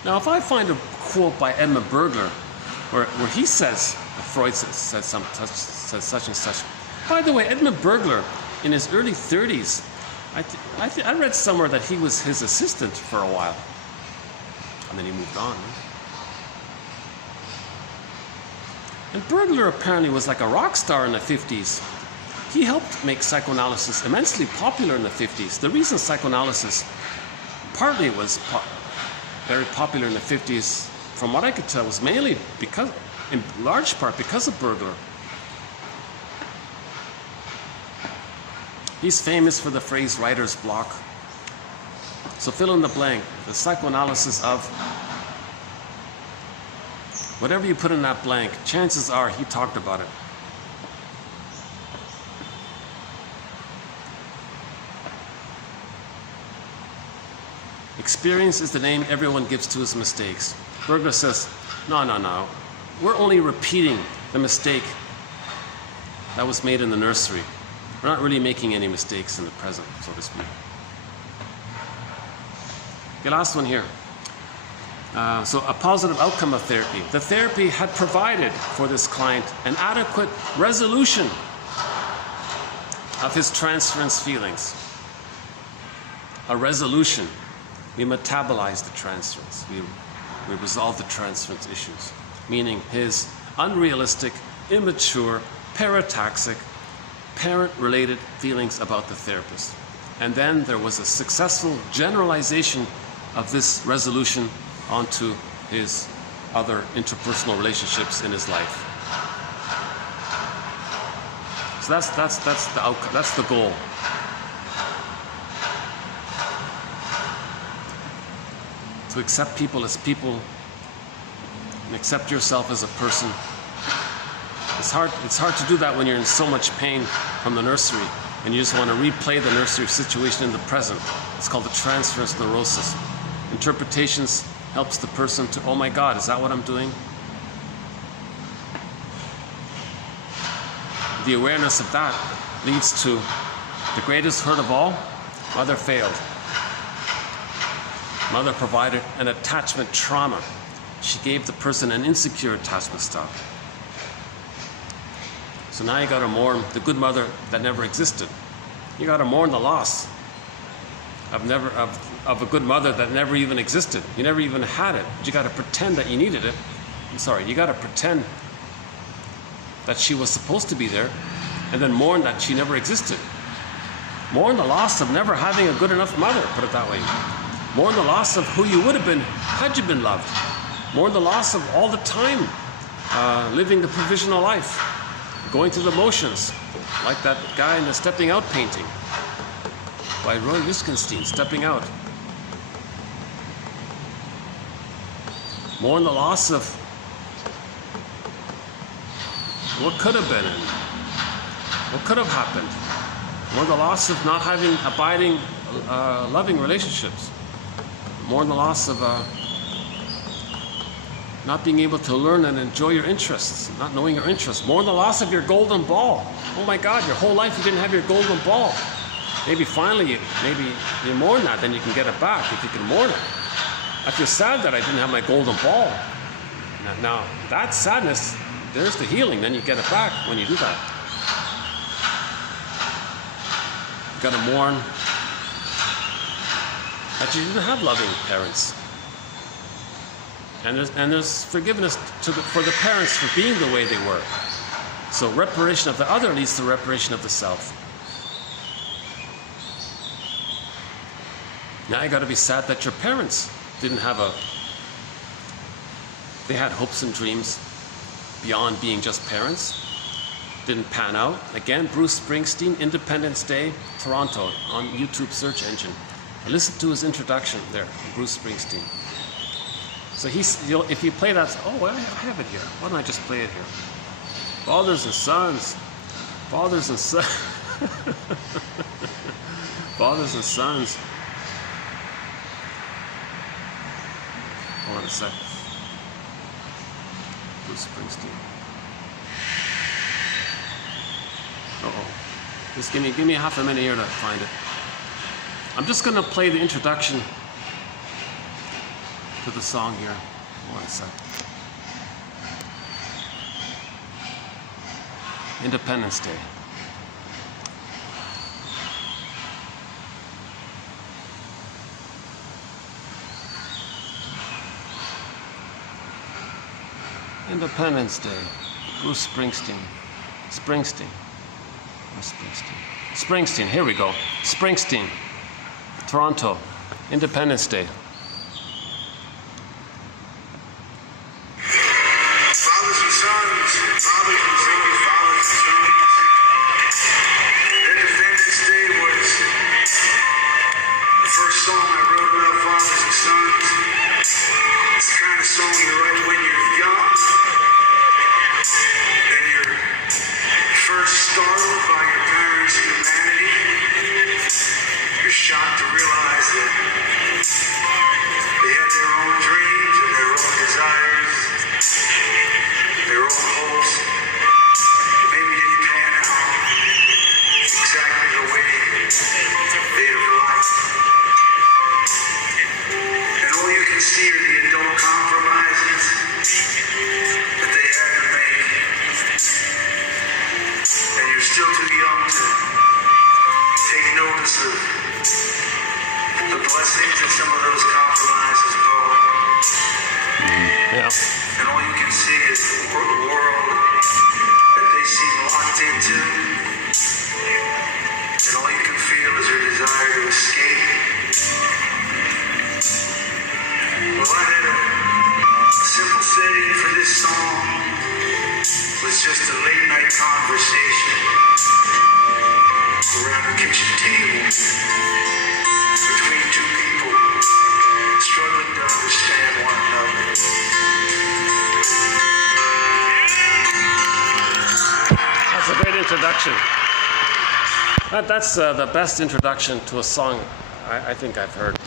Now, if I find a quote by Edmund Burglar where he says, Freud says such and such. By the way, Edmund Burglar, in his early 30s, I read somewhere that he was his assistant for a while. And then he moved on. And Burglar apparently was like a rock star in the 50s. He helped make psychoanalysis immensely popular in the 50s. The reason psychoanalysis partly was very popular in the 50s, from what I could tell, was mainly because, in large part, because of Burglar. He's famous for the phrase writer's block. So fill in the blank, the psychoanalysis of whatever you put in that blank, chances are he talked about it. Experience is the name everyone gives to his mistakes. Burglar says, no. We're only repeating the mistake that was made in the nursery. We're not really making any mistakes in the present, so to speak. Okay, last one here. So a positive outcome of therapy. The therapy had provided for this client an adequate resolution of his transference feelings. A resolution. We metabolize the transference. We resolve the transference issues. Meaning his unrealistic, immature, parataxic, parent-related feelings about the therapist. And then there was a successful generalization of this resolution onto his other interpersonal relationships in his life. So that's the outcome, that's the goal. To accept people as people and accept yourself as a person. It's hard to do that when you're in so much pain from the nursery and you just want to replay the nursery situation in the present. It's called the transference neurosis. Interpretations helps the person to, oh my God, is that what I'm doing? The awareness of that leads to the greatest hurt of all. Mother failed. Mother provided an attachment trauma. She gave the person an insecure attachment style. So now you got to mourn the good mother that never existed. You got to mourn the loss of a good mother that never even existed. You never even had it. But you got to pretend that you needed it. You got to pretend that she was supposed to be there, and then mourn that she never existed. Mourn the loss of never having a good enough mother, put it that way. Mourn the loss of who you would have been had you been loved. Mourn the loss of all the time living the provisional life, going through the motions, like that guy in the Stepping Out painting by Roy Wittgenstein, Stepping Out. Mourn the loss of what could have been and what could have happened. Mourn the loss of not having abiding, loving relationships. Mourn the loss of not being able to learn and enjoy your interests, not knowing your interests. Mourn the loss of your golden ball. Oh my God, your whole life you didn't have your golden ball. Maybe finally, you mourn that, then you can get it back if you can mourn it. I feel sad that I didn't have my golden ball. Now that sadness, there's the healing, then you get it back when you do that. You gotta mourn that you didn't have loving parents. And there's forgiveness for the parents for being the way they were. So reparation of the other leads to reparation of the self. Now you got to be sad that your parents didn't have they had hopes and dreams beyond being just parents. Didn't pan out. Again, Bruce Springsteen, Independence Day, Toronto, on YouTube search engine. Listen to his introduction there, Bruce Springsteen. So if you play that, I have it here. Why don't I just play it here? Fathers and sons. Fathers and sons. Fathers and sons. Hold on a sec. Bruce Springsteen. Uh-oh. Just give me half a minute here to find it. I'm just going to play the introduction to the song here. 1 sec. Independence Day. Independence Day. Bruce Springsteen. Springsteen. Where's Springsteen? Springsteen. Here we go. Springsteen. Toronto. Independence Day. Fathers and sons, fathers and sons, fathers and sons. Independence Day was the first song I wrote about fathers and sons. It's the kind of song you write when you're young and you're first startled by your parents' humanity. You're shocked to realize that they had their own dreams and their own desires, their own hopes. Maybe didn't pan out exactly the way they'd have liked. And all you can see are the adult compromises that they had to make. And you're still too young to take notice of the blessings that some of those compromises brought. Yeah. And all you can see is the world that they seem locked into. And all you can feel is your desire to escape. Well, I had a simple setting for this song. It was just a late night conversation around the kitchen table between two people struggling to understand one another. That's a great introduction. That's the best introduction to a song I think I've heard.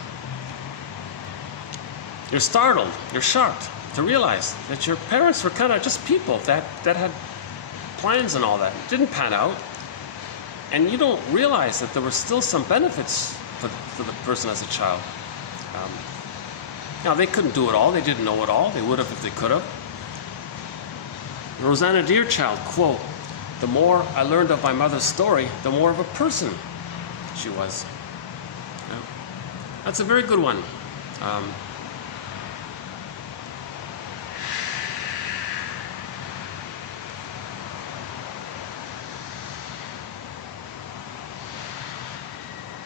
You're startled, you're shocked to realize that your parents were kind of just people that had plans and all that. It didn't pan out. And you don't realize that there were still some benefits for the person as a child. Now, they couldn't do it all. They didn't know it all. They would have if they could have. Rosanna Deerchild, quote, "The more I learned of my mother's story, the more of a person she was." Yeah. That's a very good one.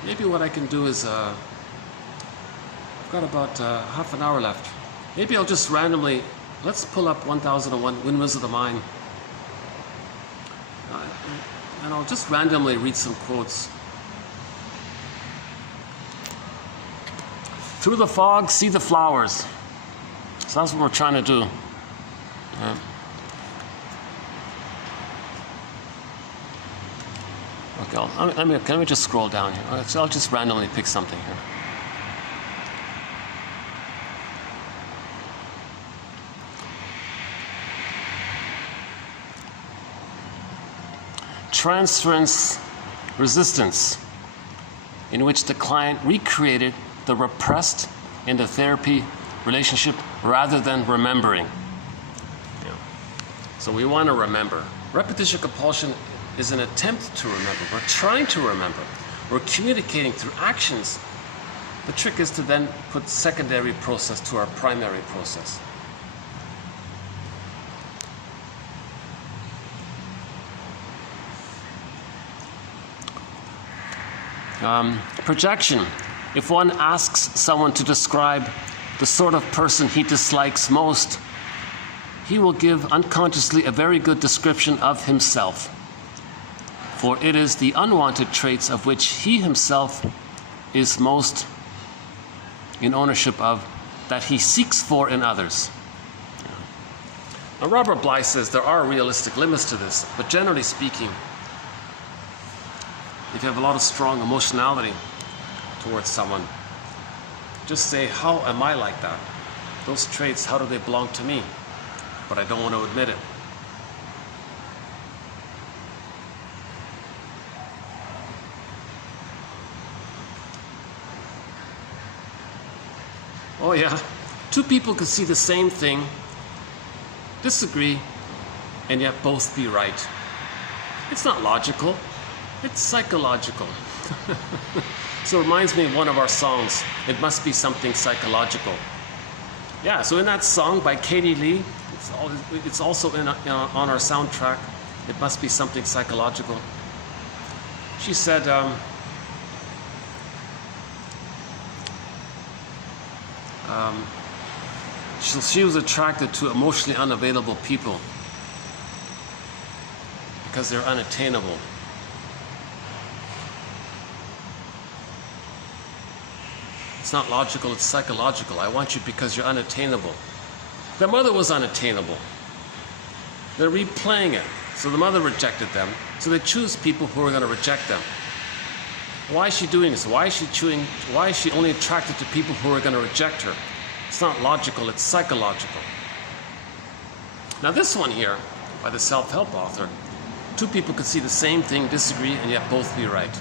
Maybe what I can do is, I've got about half an hour left. Maybe I'll just randomly, let's pull up 1001 Windmills of the Mind. And I'll just randomly read some quotes. Through the fog, see the flowers. So that's what we're trying to do. Yeah. Okay, let me just scroll down here. Okay, so I'll just randomly pick something here. Transference resistance, in which the client recreated the repressed in the therapy relationship rather than remembering. Yeah. So we want to remember. Repetition compulsion is an attempt to remember. We're trying to remember. We're communicating through actions. The trick is to then put secondary process to our primary process. Projection. If one asks someone to describe the sort of person he dislikes most, he will give unconsciously a very good description of himself. For it is the unwanted traits of which he himself is most in ownership of that he seeks for in others. Now, Robert Bly says there are realistic limits to this, but generally speaking, if you have a lot of strong emotionality towards someone, just say, how am I like that? Those traits, how do they belong to me? but I don't want to admit it. Oh yeah, two people could see the same thing, disagree, and yet both be right. It's not logical, it's psychological. So it reminds me of one of our songs, It Must Be Something Psychological. Yeah, so in that song by Katie Lee, it's also on our soundtrack, It Must Be Something Psychological. She said, she was attracted to emotionally unavailable people because they're unattainable. It's not logical, it's psychological. I want you because you're unattainable. Their mother was unattainable. They're replaying it. So the mother rejected them. So they choose people who are going to reject them. Why is she doing this? Why is she only attracted to people who are going to reject her? It's not logical, it's psychological. Now this one here, by the self-help author, two people could see the same thing, disagree, and yet both be right.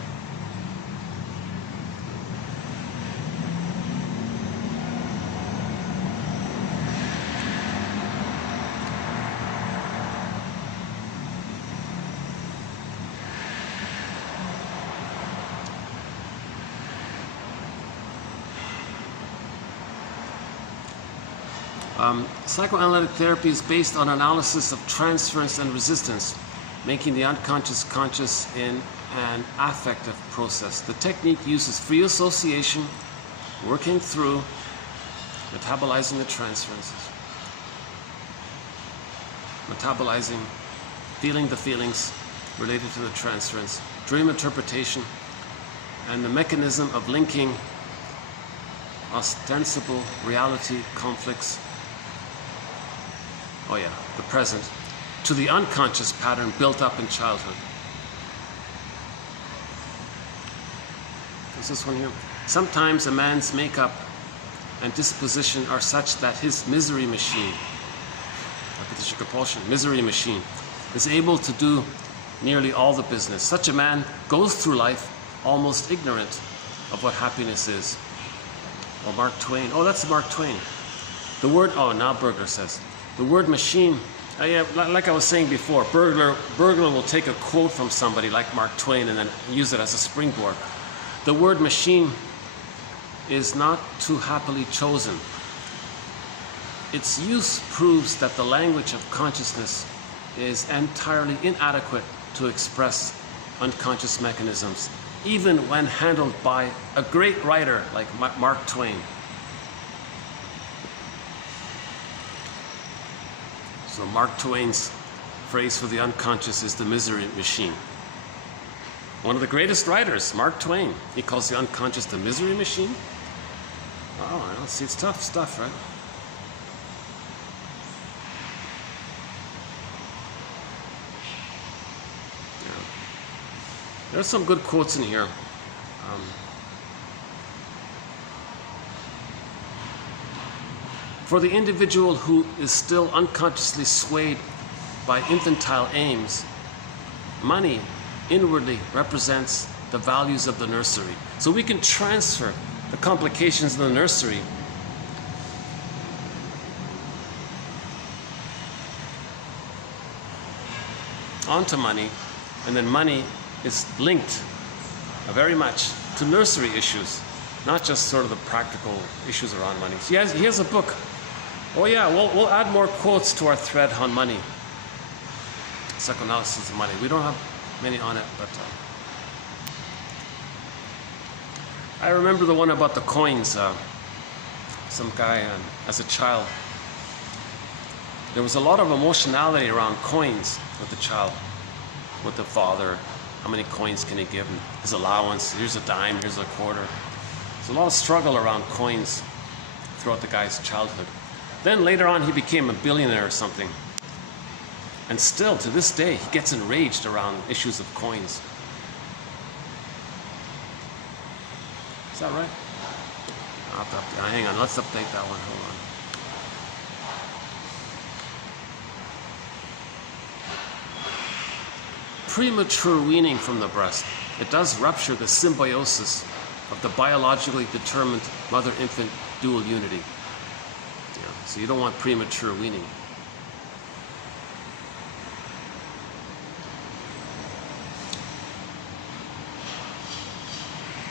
Psychoanalytic therapy is based on analysis of transference and resistance, making the unconscious conscious in an affective process. The technique uses free association, working through, metabolizing the transferences, metabolizing, feeling the feelings related to the transference, dream interpretation, and the mechanism of linking ostensible reality conflicts, oh yeah, the present, to the unconscious pattern built up in childhood. There's this one here. Sometimes a man's makeup and disposition are such that his misery machine, misery machine, is able to do nearly all the business. Such a man goes through life almost ignorant of what happiness is. Or Mark Twain. Oh, that's Mark Twain. The word, oh, now Burglar says, the word machine, yeah, like I was saying before, Burglar will take a quote from somebody like Mark Twain and then use it as a springboard. The word machine is not too happily chosen. Its use proves that the language of consciousness is entirely inadequate to express unconscious mechanisms, even when handled by a great writer like Mark Twain. So Mark Twain's phrase for the unconscious is the misery machine. One of the greatest writers, Mark Twain, he calls the unconscious the misery machine. Oh, well, see, it's tough stuff, right? Yeah. There's some good quotes in here. For the individual who is still unconsciously swayed by infantile aims, money inwardly represents the values of the nursery. So we can transfer the complications of the nursery onto money, and then money is linked very much to nursery issues, not just sort of the practical issues around money. So he has a book. Oh yeah, we'll add more quotes to our thread on money. Psychoanalysis of money. We don't have many on it, but I remember the one about the coins. Some guy, as a child, there was a lot of emotionality around coins with the child, with the father. How many coins can he give him? His allowance, here's a dime, here's a quarter. There's a lot of struggle around coins throughout the guy's childhood. Then later on he became a billionaire or something. And still, to this day, he gets enraged around issues of coins. Is that right? Hang on, let's update that one. Hold on. premature weaning from the breast. It does rupture the symbiosis of the biologically determined mother-infant dual unity. Yeah, so you don't want premature weaning.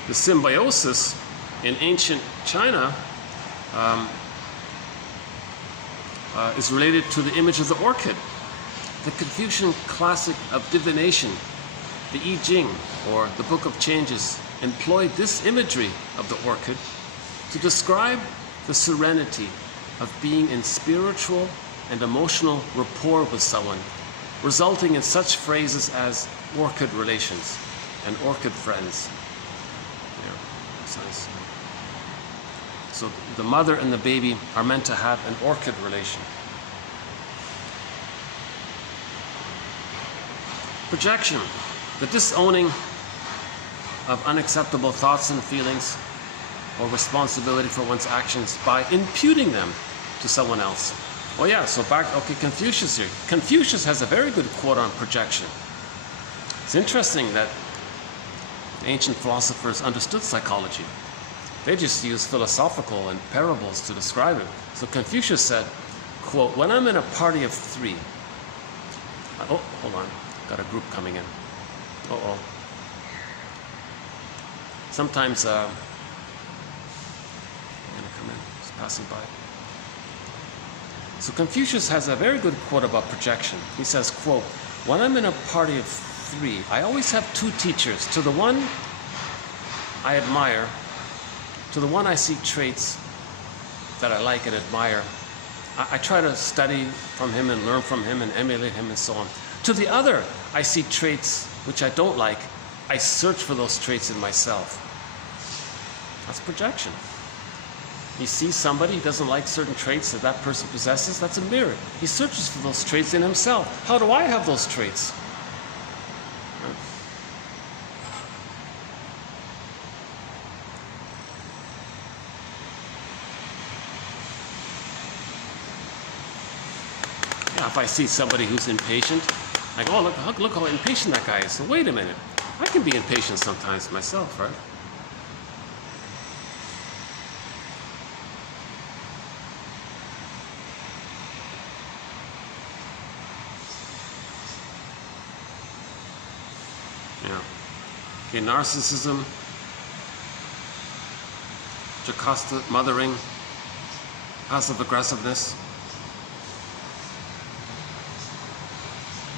The symbiosis in ancient China is related to the image of the orchid. The Confucian classic of divination, the I Ching, or the Book of Changes, employed this imagery of the orchid to describe the serenity of being in spiritual and emotional rapport with someone, resulting in such phrases as orchid relations and orchid friends. So the mother and the baby are meant to have an orchid relation. Projection, the disowning of unacceptable thoughts and feelings or responsibility for one's actions by imputing them to someone else. Oh yeah, so Confucius here. Confucius has a very good quote on projection. It's interesting that ancient philosophers understood psychology. They just used philosophical and parables to describe it. So Confucius said, quote, "When I'm in a party of 3, oh, hold on, got a group coming in. Uh-oh. Sometimes, I'm gonna come in, just passing by. So Confucius has a very good quote about projection. He says, quote, "When I'm in a party of 3, I always have 2 teachers. To the one I admire, to the one I see traits that I like and admire. I try to study from him and learn from him and emulate him and so on. To the other, I see traits which I don't like. I search for those traits in myself." That's projection. He sees somebody, he doesn't like certain traits that that person possesses, that's a mirror. He searches for those traits in himself. How do I have those traits? If I see somebody who's impatient, I go, oh, look how impatient that guy is. So wait a minute, I can be impatient sometimes myself, right? Yeah. Okay, narcissism, Jocasta mothering, passive aggressiveness.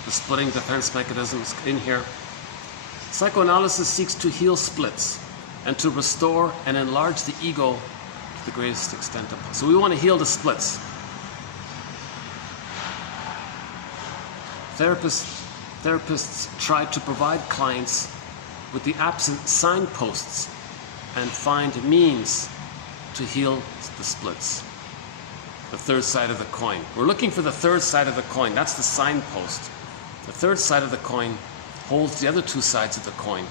The splitting defense mechanisms in here. Psychoanalysis seeks to heal splits and to restore and enlarge the ego to the greatest extent of possible. So we want to heal the splits. Therapists try to provide clients with the absent signposts and find means to heal the splits. The third side of the coin. We're looking for the third side of the coin. That's the signpost. The third side of the coin holds the other 2 sides of the coin.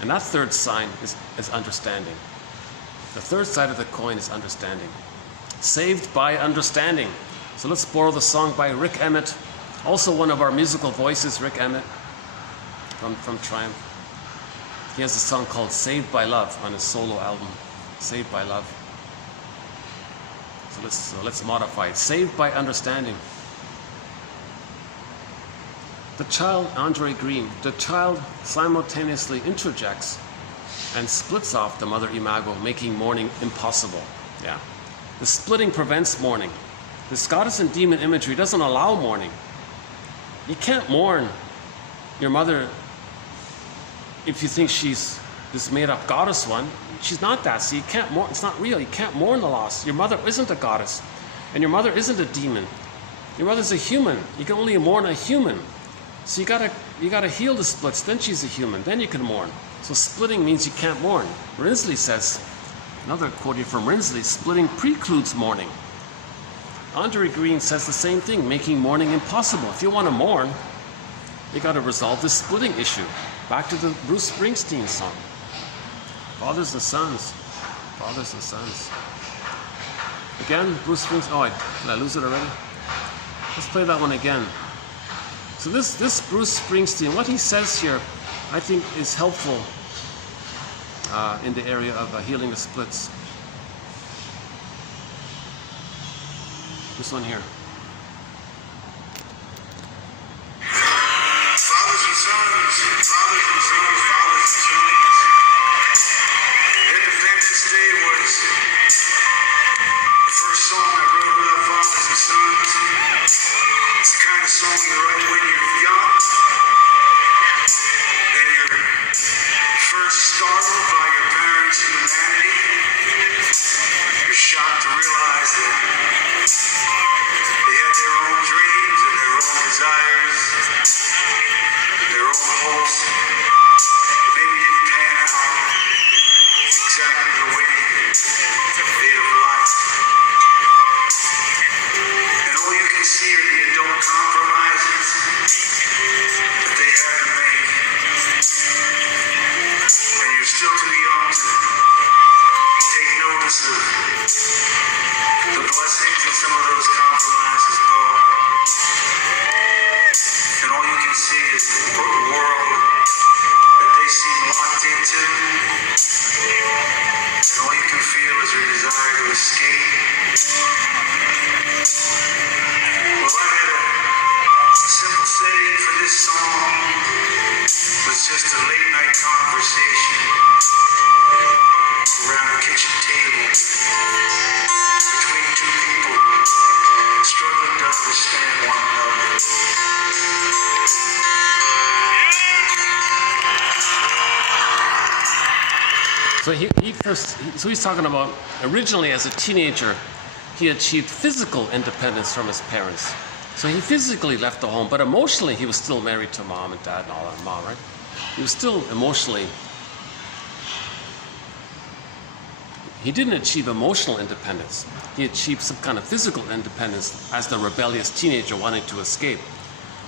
And that third sign is understanding. The third side of the coin is understanding. Saved by understanding. So let's borrow the song by Rick Emmett, also one of our musical voices, Rick Emmett, from Triumph. He has a song called Saved by Love on his solo album, Saved by Love. So let's modify it. Saved by understanding. The child, Andre Green, the child simultaneously interjects and splits off the mother imago, making mourning impossible. Yeah. The splitting prevents mourning. This goddess and demon imagery doesn't allow mourning. You can't mourn your mother if you think she's this made-up goddess one. She's not that, so you can't mourn. It's not real. You can't mourn the loss. Your mother isn't a goddess, and your mother isn't a demon. Your mother's a human. You can only mourn a human. So you gotta heal the splits, then she's a human, then you can mourn. So splitting means you can't mourn. Rinsley says, another quote here from Rinsley, splitting precludes mourning. Andre Green says the same thing, making mourning impossible. If you want to mourn, you gotta resolve this splitting issue. Back to the Bruce Springsteen song. Fathers and sons. Fathers and sons. Again, Bruce Springsteen. Oh, did I lose it already? Let's play that one again. So this Bruce Springsteen, what he says here, I think is helpful in the area of healing the splits. This one here. Fathers and sons, fathers and sons, fathers and sons. Independence Day was the first song I wrote about fathers and sons. It's the kind of song you write when you're young, and you're first startled by your parents' humanity. You're shocked to realize that they had their own dreams and their own desires, their own hopes. Maybe didn't pan out exactly the way they'd have liked. And all you can see are the adult compromises that they had to make. And you're still too young to take notice of the blessings that some of those compromises brought. And all you can see is the world that they seem locked into. And all you can feel is your desire to escape. Well, I had a simple setting for this song. It was just a late night conversation around a kitchen table between two people struggling to understand one another. So he's talking about originally as a teenager, he achieved physical independence from his parents. So he physically left the home, but emotionally he was still married to mom and dad and all that. Mom, right? He was still emotionally. He didn't achieve emotional independence. He achieved some kind of physical independence as the rebellious teenager wanting to escape.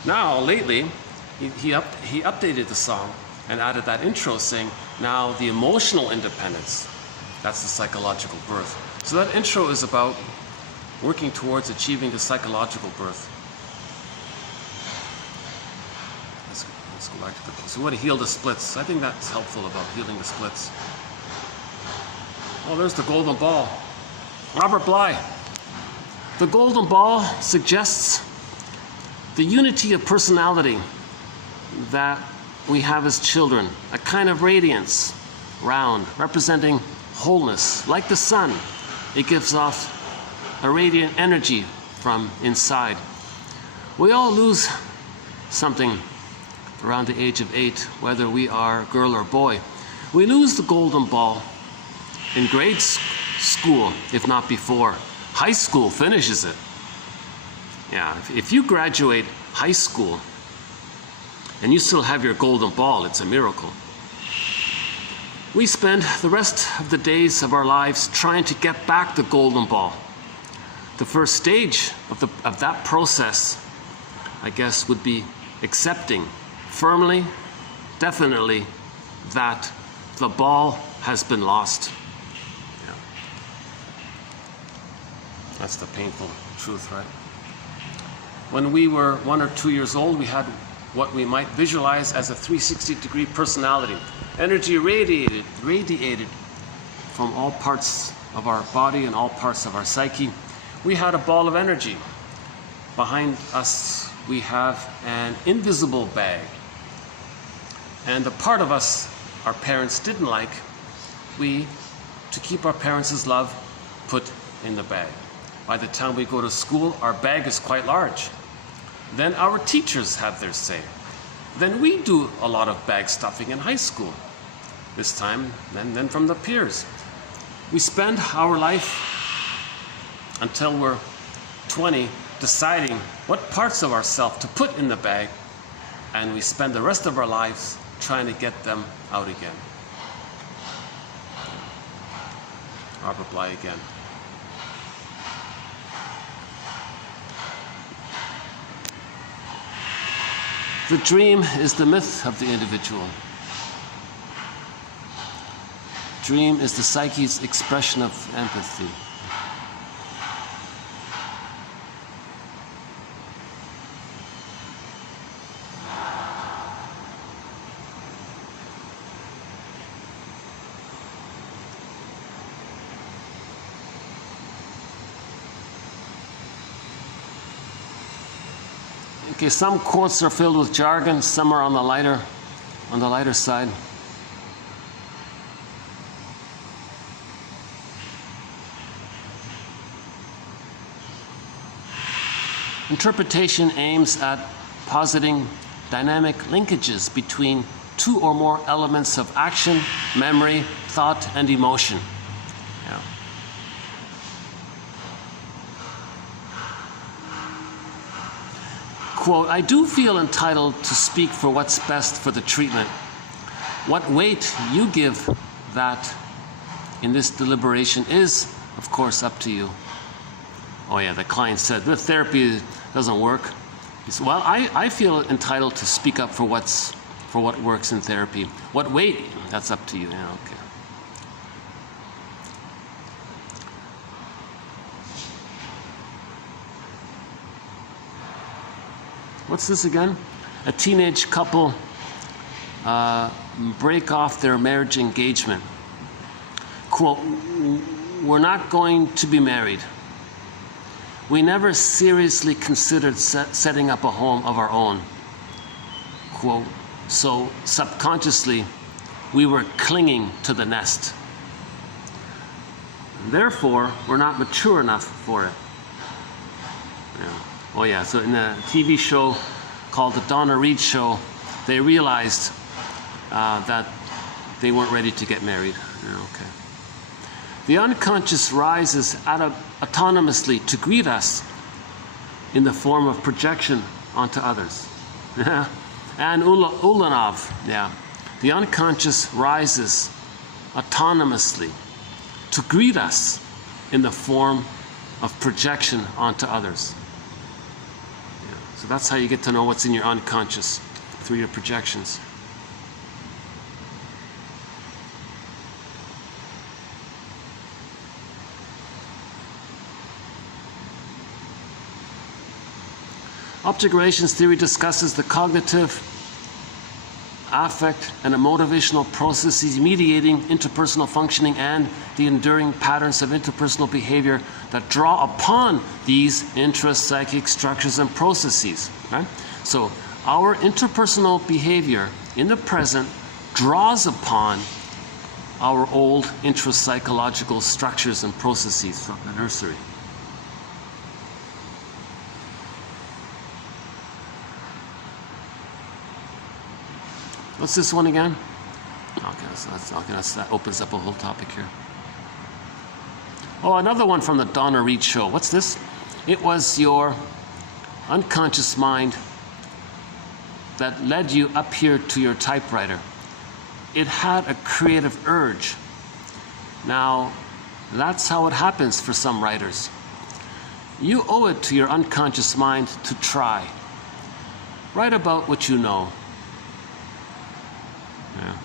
Now, lately, he updated the song and added that intro saying, now the emotional independence, that's the psychological birth. So that intro is about working towards achieving the psychological birth. Let's go back to the, so we want to heal the splits. I think that's helpful about healing the splits. Oh, there's the golden ball. Robert Bly. The golden ball suggests the unity of personality that we have as children, a kind of radiance, round, representing wholeness. Like the sun, it gives off a radiant energy from inside. We all lose something around the age of 8, whether we are girl or boy. We lose the golden ball in grade school, if not before. High school finishes it. Yeah, if you graduate high school and you still have your golden ball, it's a miracle. We spend the rest of the days of our lives trying to get back the golden ball. The first stage of that process, I guess, would be accepting firmly, definitely, that the ball has been lost. Yeah. That's the painful truth, right? When we were 1 or 2 years old, we had what we might visualize as a 360-degree personality. Energy radiated from all parts of our body and all parts of our psyche. We had a ball of energy. Behind us, we have an invisible bag. And the part of us our parents didn't like, we, to keep our parents' love, put in the bag. By the time we go to school, our bag is quite large. Then our teachers have their say. Then we do a lot of bag stuffing in high school. This time, then from the peers. We spend our life until we're 20 deciding what parts of ourselves to put in the bag, and we spend the rest of our lives trying to get them out again. Robert Bly again. The dream is the myth of the individual. Dream is the psyche's expression of empathy. Okay, some quotes are filled with jargon, some are on the lighter side. Interpretation aims at positing dynamic linkages between two or more elements of action, memory, thought, and emotion. Yeah. Quote, I do feel entitled to speak for what's best for the treatment. What weight you give that in this deliberation is, of course, up to you. Oh yeah, the client said, the therapy doesn't work. He said, well, I feel entitled to speak up for what works in therapy. What weight? That's up to you. Yeah, okay. What's this again? A teenage couple break off their marriage engagement. Quote, we're not going to be married. We never seriously considered setting up a home of our own. Quote, so subconsciously, we were clinging to the nest. Therefore, we're not mature enough for it. Yeah. Oh yeah, so in a TV show called The Donna Reed Show, they realized that they weren't ready to get married. Yeah, okay. The unconscious rises autonomously to greet us in the form of projection onto others. And Ulanov, yeah. The unconscious rises autonomously to greet us in the form of projection onto others. Yeah. So that's how you get to know what's in your unconscious, through your projections. Object relations theory discusses the cognitive, affect, and motivational processes mediating interpersonal functioning and the enduring patterns of interpersonal behavior that draw upon these intrapsychic structures and processes. Right? So our interpersonal behavior in the present draws upon our old intrapsychological structures and processes from the nursery. What's this one again? Okay, that opens up a whole topic here. Oh, another one from the Donna Reed Show. What's this? It was your unconscious mind that led you up here to your typewriter. It had a creative urge. Now, that's how it happens for some writers. You owe it to your unconscious mind to try. Write about what you know. Yeah.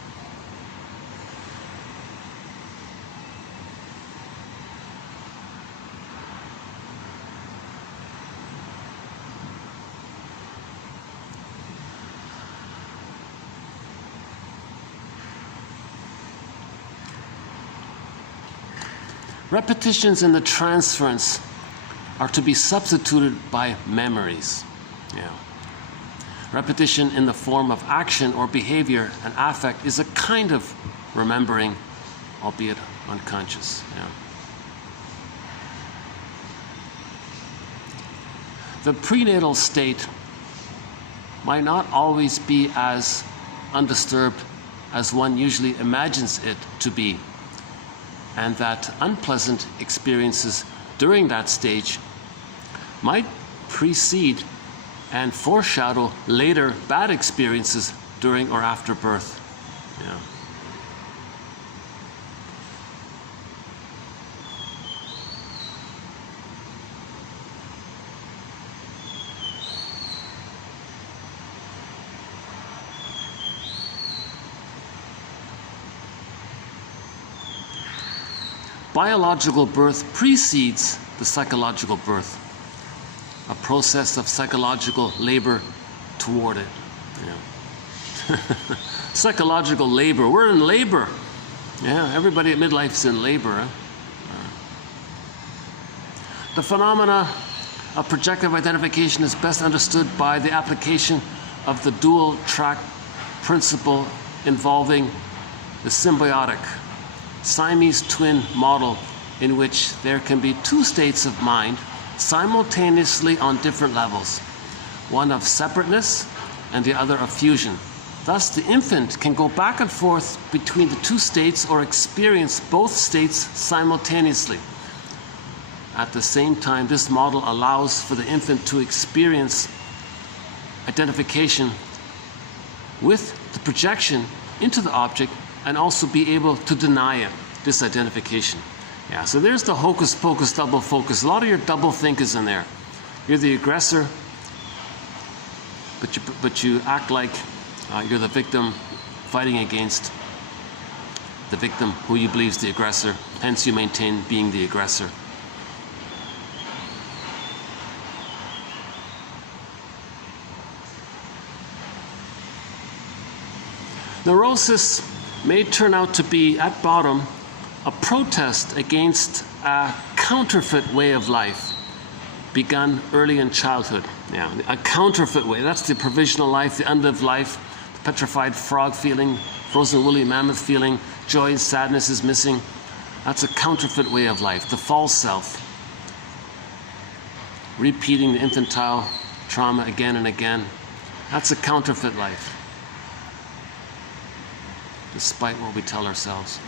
Repetitions in the transference are to be substituted by memories. Yeah. Repetition in the form of action or behavior and affect is a kind of remembering, albeit unconscious. Yeah. The prenatal state might not always be as undisturbed as one usually imagines it to be, and that unpleasant experiences during that stage might precede and foreshadow later bad experiences during or after birth. Yeah. Biological birth precedes the psychological birth, a process of psychological labor toward it. Yeah. Psychological labor. We're in labor. Yeah, everybody at midlife is in labor. The phenomena of projective identification is best understood by the application of the dual track principle involving the symbiotic Siamese twin model, in which there can be two states of mind simultaneously on different levels, one of separateness and the other of fusion. Thus, the infant can go back and forth between the two states or experience both states simultaneously. At the same time, this model allows for the infant to experience identification with the projection into the object and also be able to deny it, this identification. Yeah, so there's the hocus pocus double focus. A lot of your double think is in there. You're the aggressor, but you act like you're the victim fighting against the victim who you believe is the aggressor. Hence you maintain being the aggressor. Neurosis may turn out to be, at bottom, a protest against a counterfeit way of life begun early in childhood. Yeah, a counterfeit way. That's the provisional life, the unlived life, the petrified frog feeling, frozen woolly mammoth feeling, joy and sadness is missing. That's a counterfeit way of life, the false self. Repeating the infantile trauma again and again. That's a counterfeit life, despite what we tell ourselves.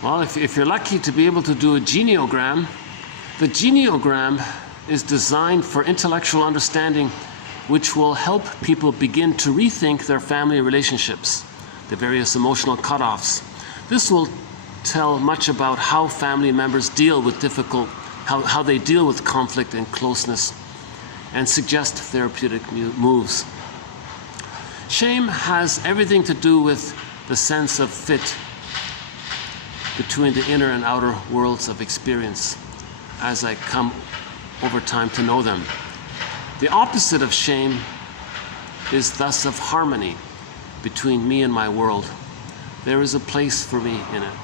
Well, if you're lucky to be able to do a geniogram, the geniogram is designed for intellectual understanding, which will help people begin to rethink their family relationships, the various emotional cutoffs. This will tell much about how family members deal with how they deal with conflict and closeness, and suggest therapeutic moves. Shame has everything to do with the sense of fit between the inner and outer worlds of experience as I come over time to know them. The opposite of shame is thus of harmony between me and my world. There is a place for me in it.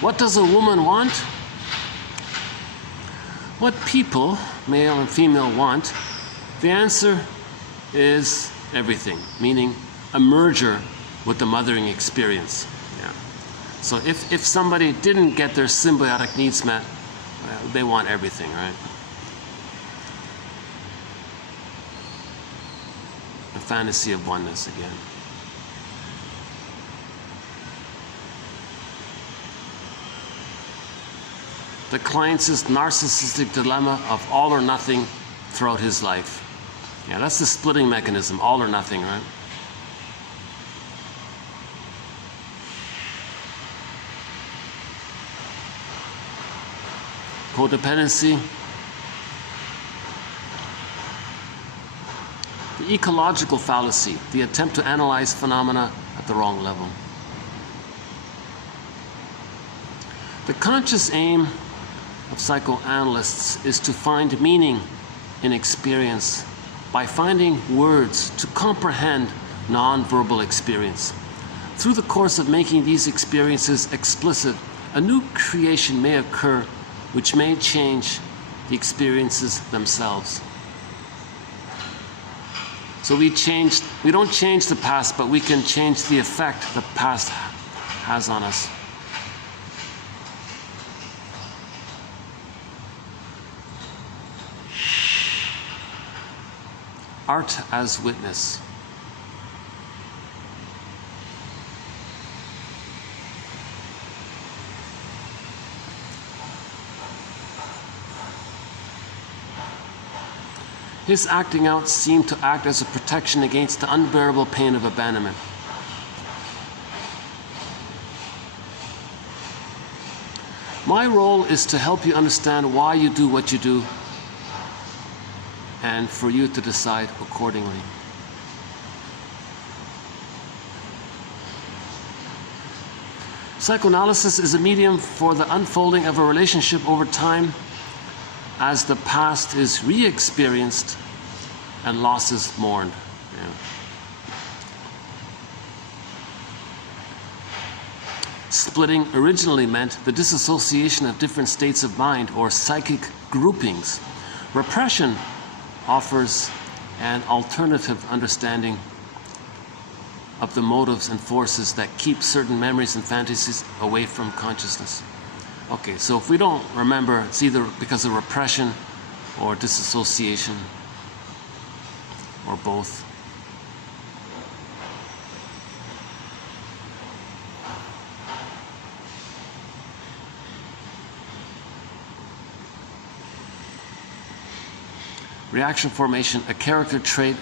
What does a woman want? What people, male and female, want? The answer is everything, meaning a merger with the mothering experience. Yeah. So if somebody didn't get their symbiotic needs met, they want everything, right? The fantasy of oneness again. The client's narcissistic dilemma of all or nothing throughout his life. Yeah, that's the splitting mechanism, all or nothing, right? Codependency. The ecological fallacy, the attempt to analyze phenomena at the wrong level. The conscious aim of psychoanalysts is to find meaning in experience by finding words to comprehend non-verbal experience. Through the course of making these experiences explicit, a new creation may occur which may change the experiences themselves. So we don't change the past, but we can change the effect the past has on us. Art as witness. His acting out seemed to act as a protection against the unbearable pain of abandonment. My role is to help you understand why you do what you do, and for you to decide accordingly. Psychoanalysis is a medium for the unfolding of a relationship over time as the past is re-experienced and losses mourned. Yeah. Splitting originally meant the disassociation of different states of mind or psychic groupings. Repression offers an alternative understanding of the motives and forces that keep certain memories and fantasies away from consciousness. Okay, so if we don't remember, it's either because of repression or disassociation or both. Reaction formation, a character trait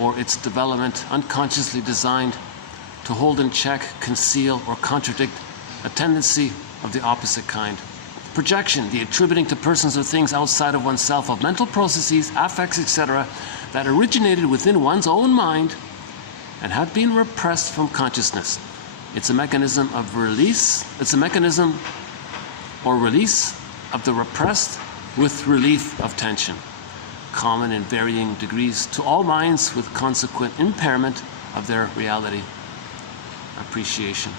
or its development unconsciously designed to hold in check, conceal, or contradict a tendency of the opposite kind. Projection, the attributing to persons or things outside of oneself of mental processes, affects, etc., that originated within one's own mind and have been repressed from consciousness. It's a mechanism of release. It's a mechanism or release of the repressed with relief of tension, common in varying degrees to all minds with consequent impairment of their reality appreciation.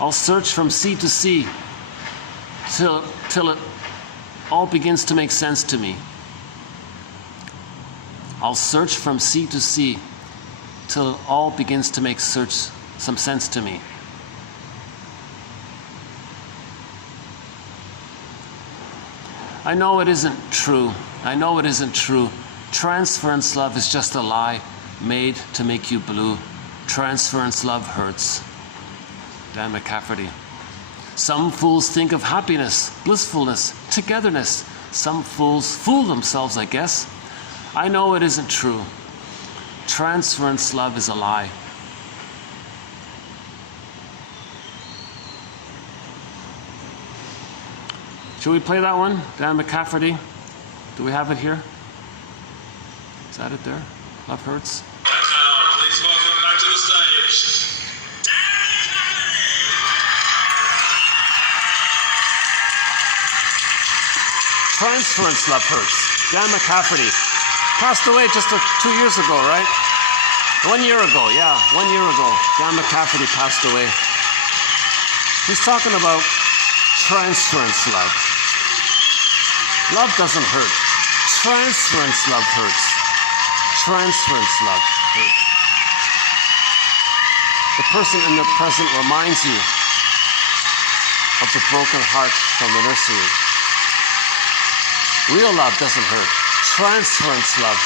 I'll search from sea to sea till it all begins to make sense to me. I'll search from sea to sea till it all begins to make some sense to me. I know it isn't true. I know it isn't true. Transference love is just a lie made to make you blue. Transference love hurts. Dan McCafferty. Some fools think of happiness, blissfulness, togetherness. Some fools fool themselves, I guess. I know it isn't true. Transference love is a lie. Should we play that one? Dan McCafferty. Do we have it here? Is that it there? Love hurts. And now, please welcome back to the stage. Transference love hurts. Dan McCafferty. Passed away just 2 years ago, right? 1 year ago, yeah, 1 year ago. Dan McCafferty passed away. He's talking about transference love. Love doesn't hurt. Transference love hurts. Transference love hurts. The person in the present reminds you of the broken heart from the nursery. Real love doesn't hurt. Transference love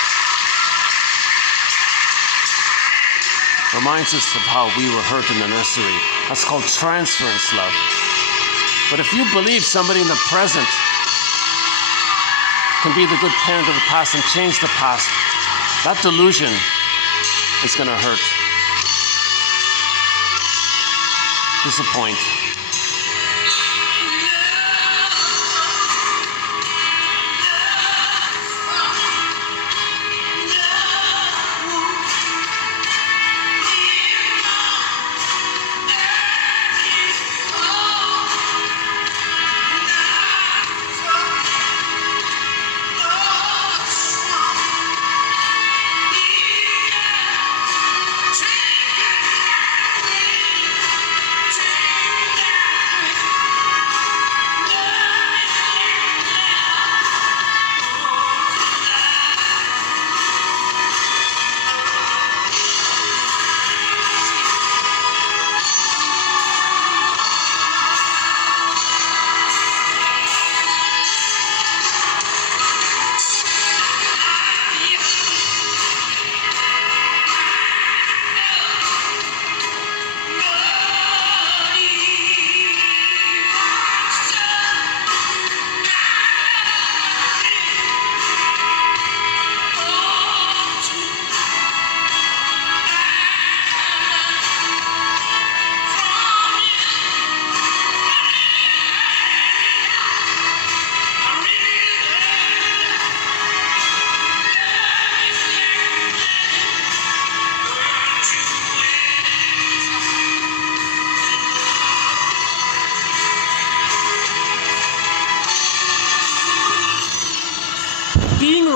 reminds us of how we were hurt in the nursery. That's called transference love. But if you believe somebody in the present can be the good parent of the past and change the past, that delusion is going to hurt. Disappoint.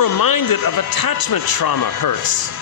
reminded of attachment trauma hurts.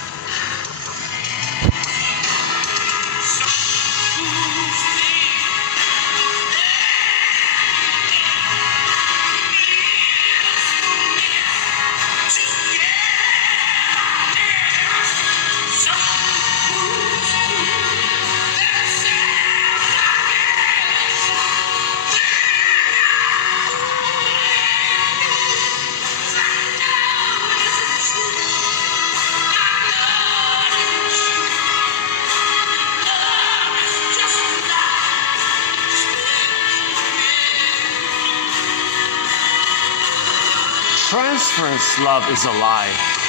Transference love is a lie.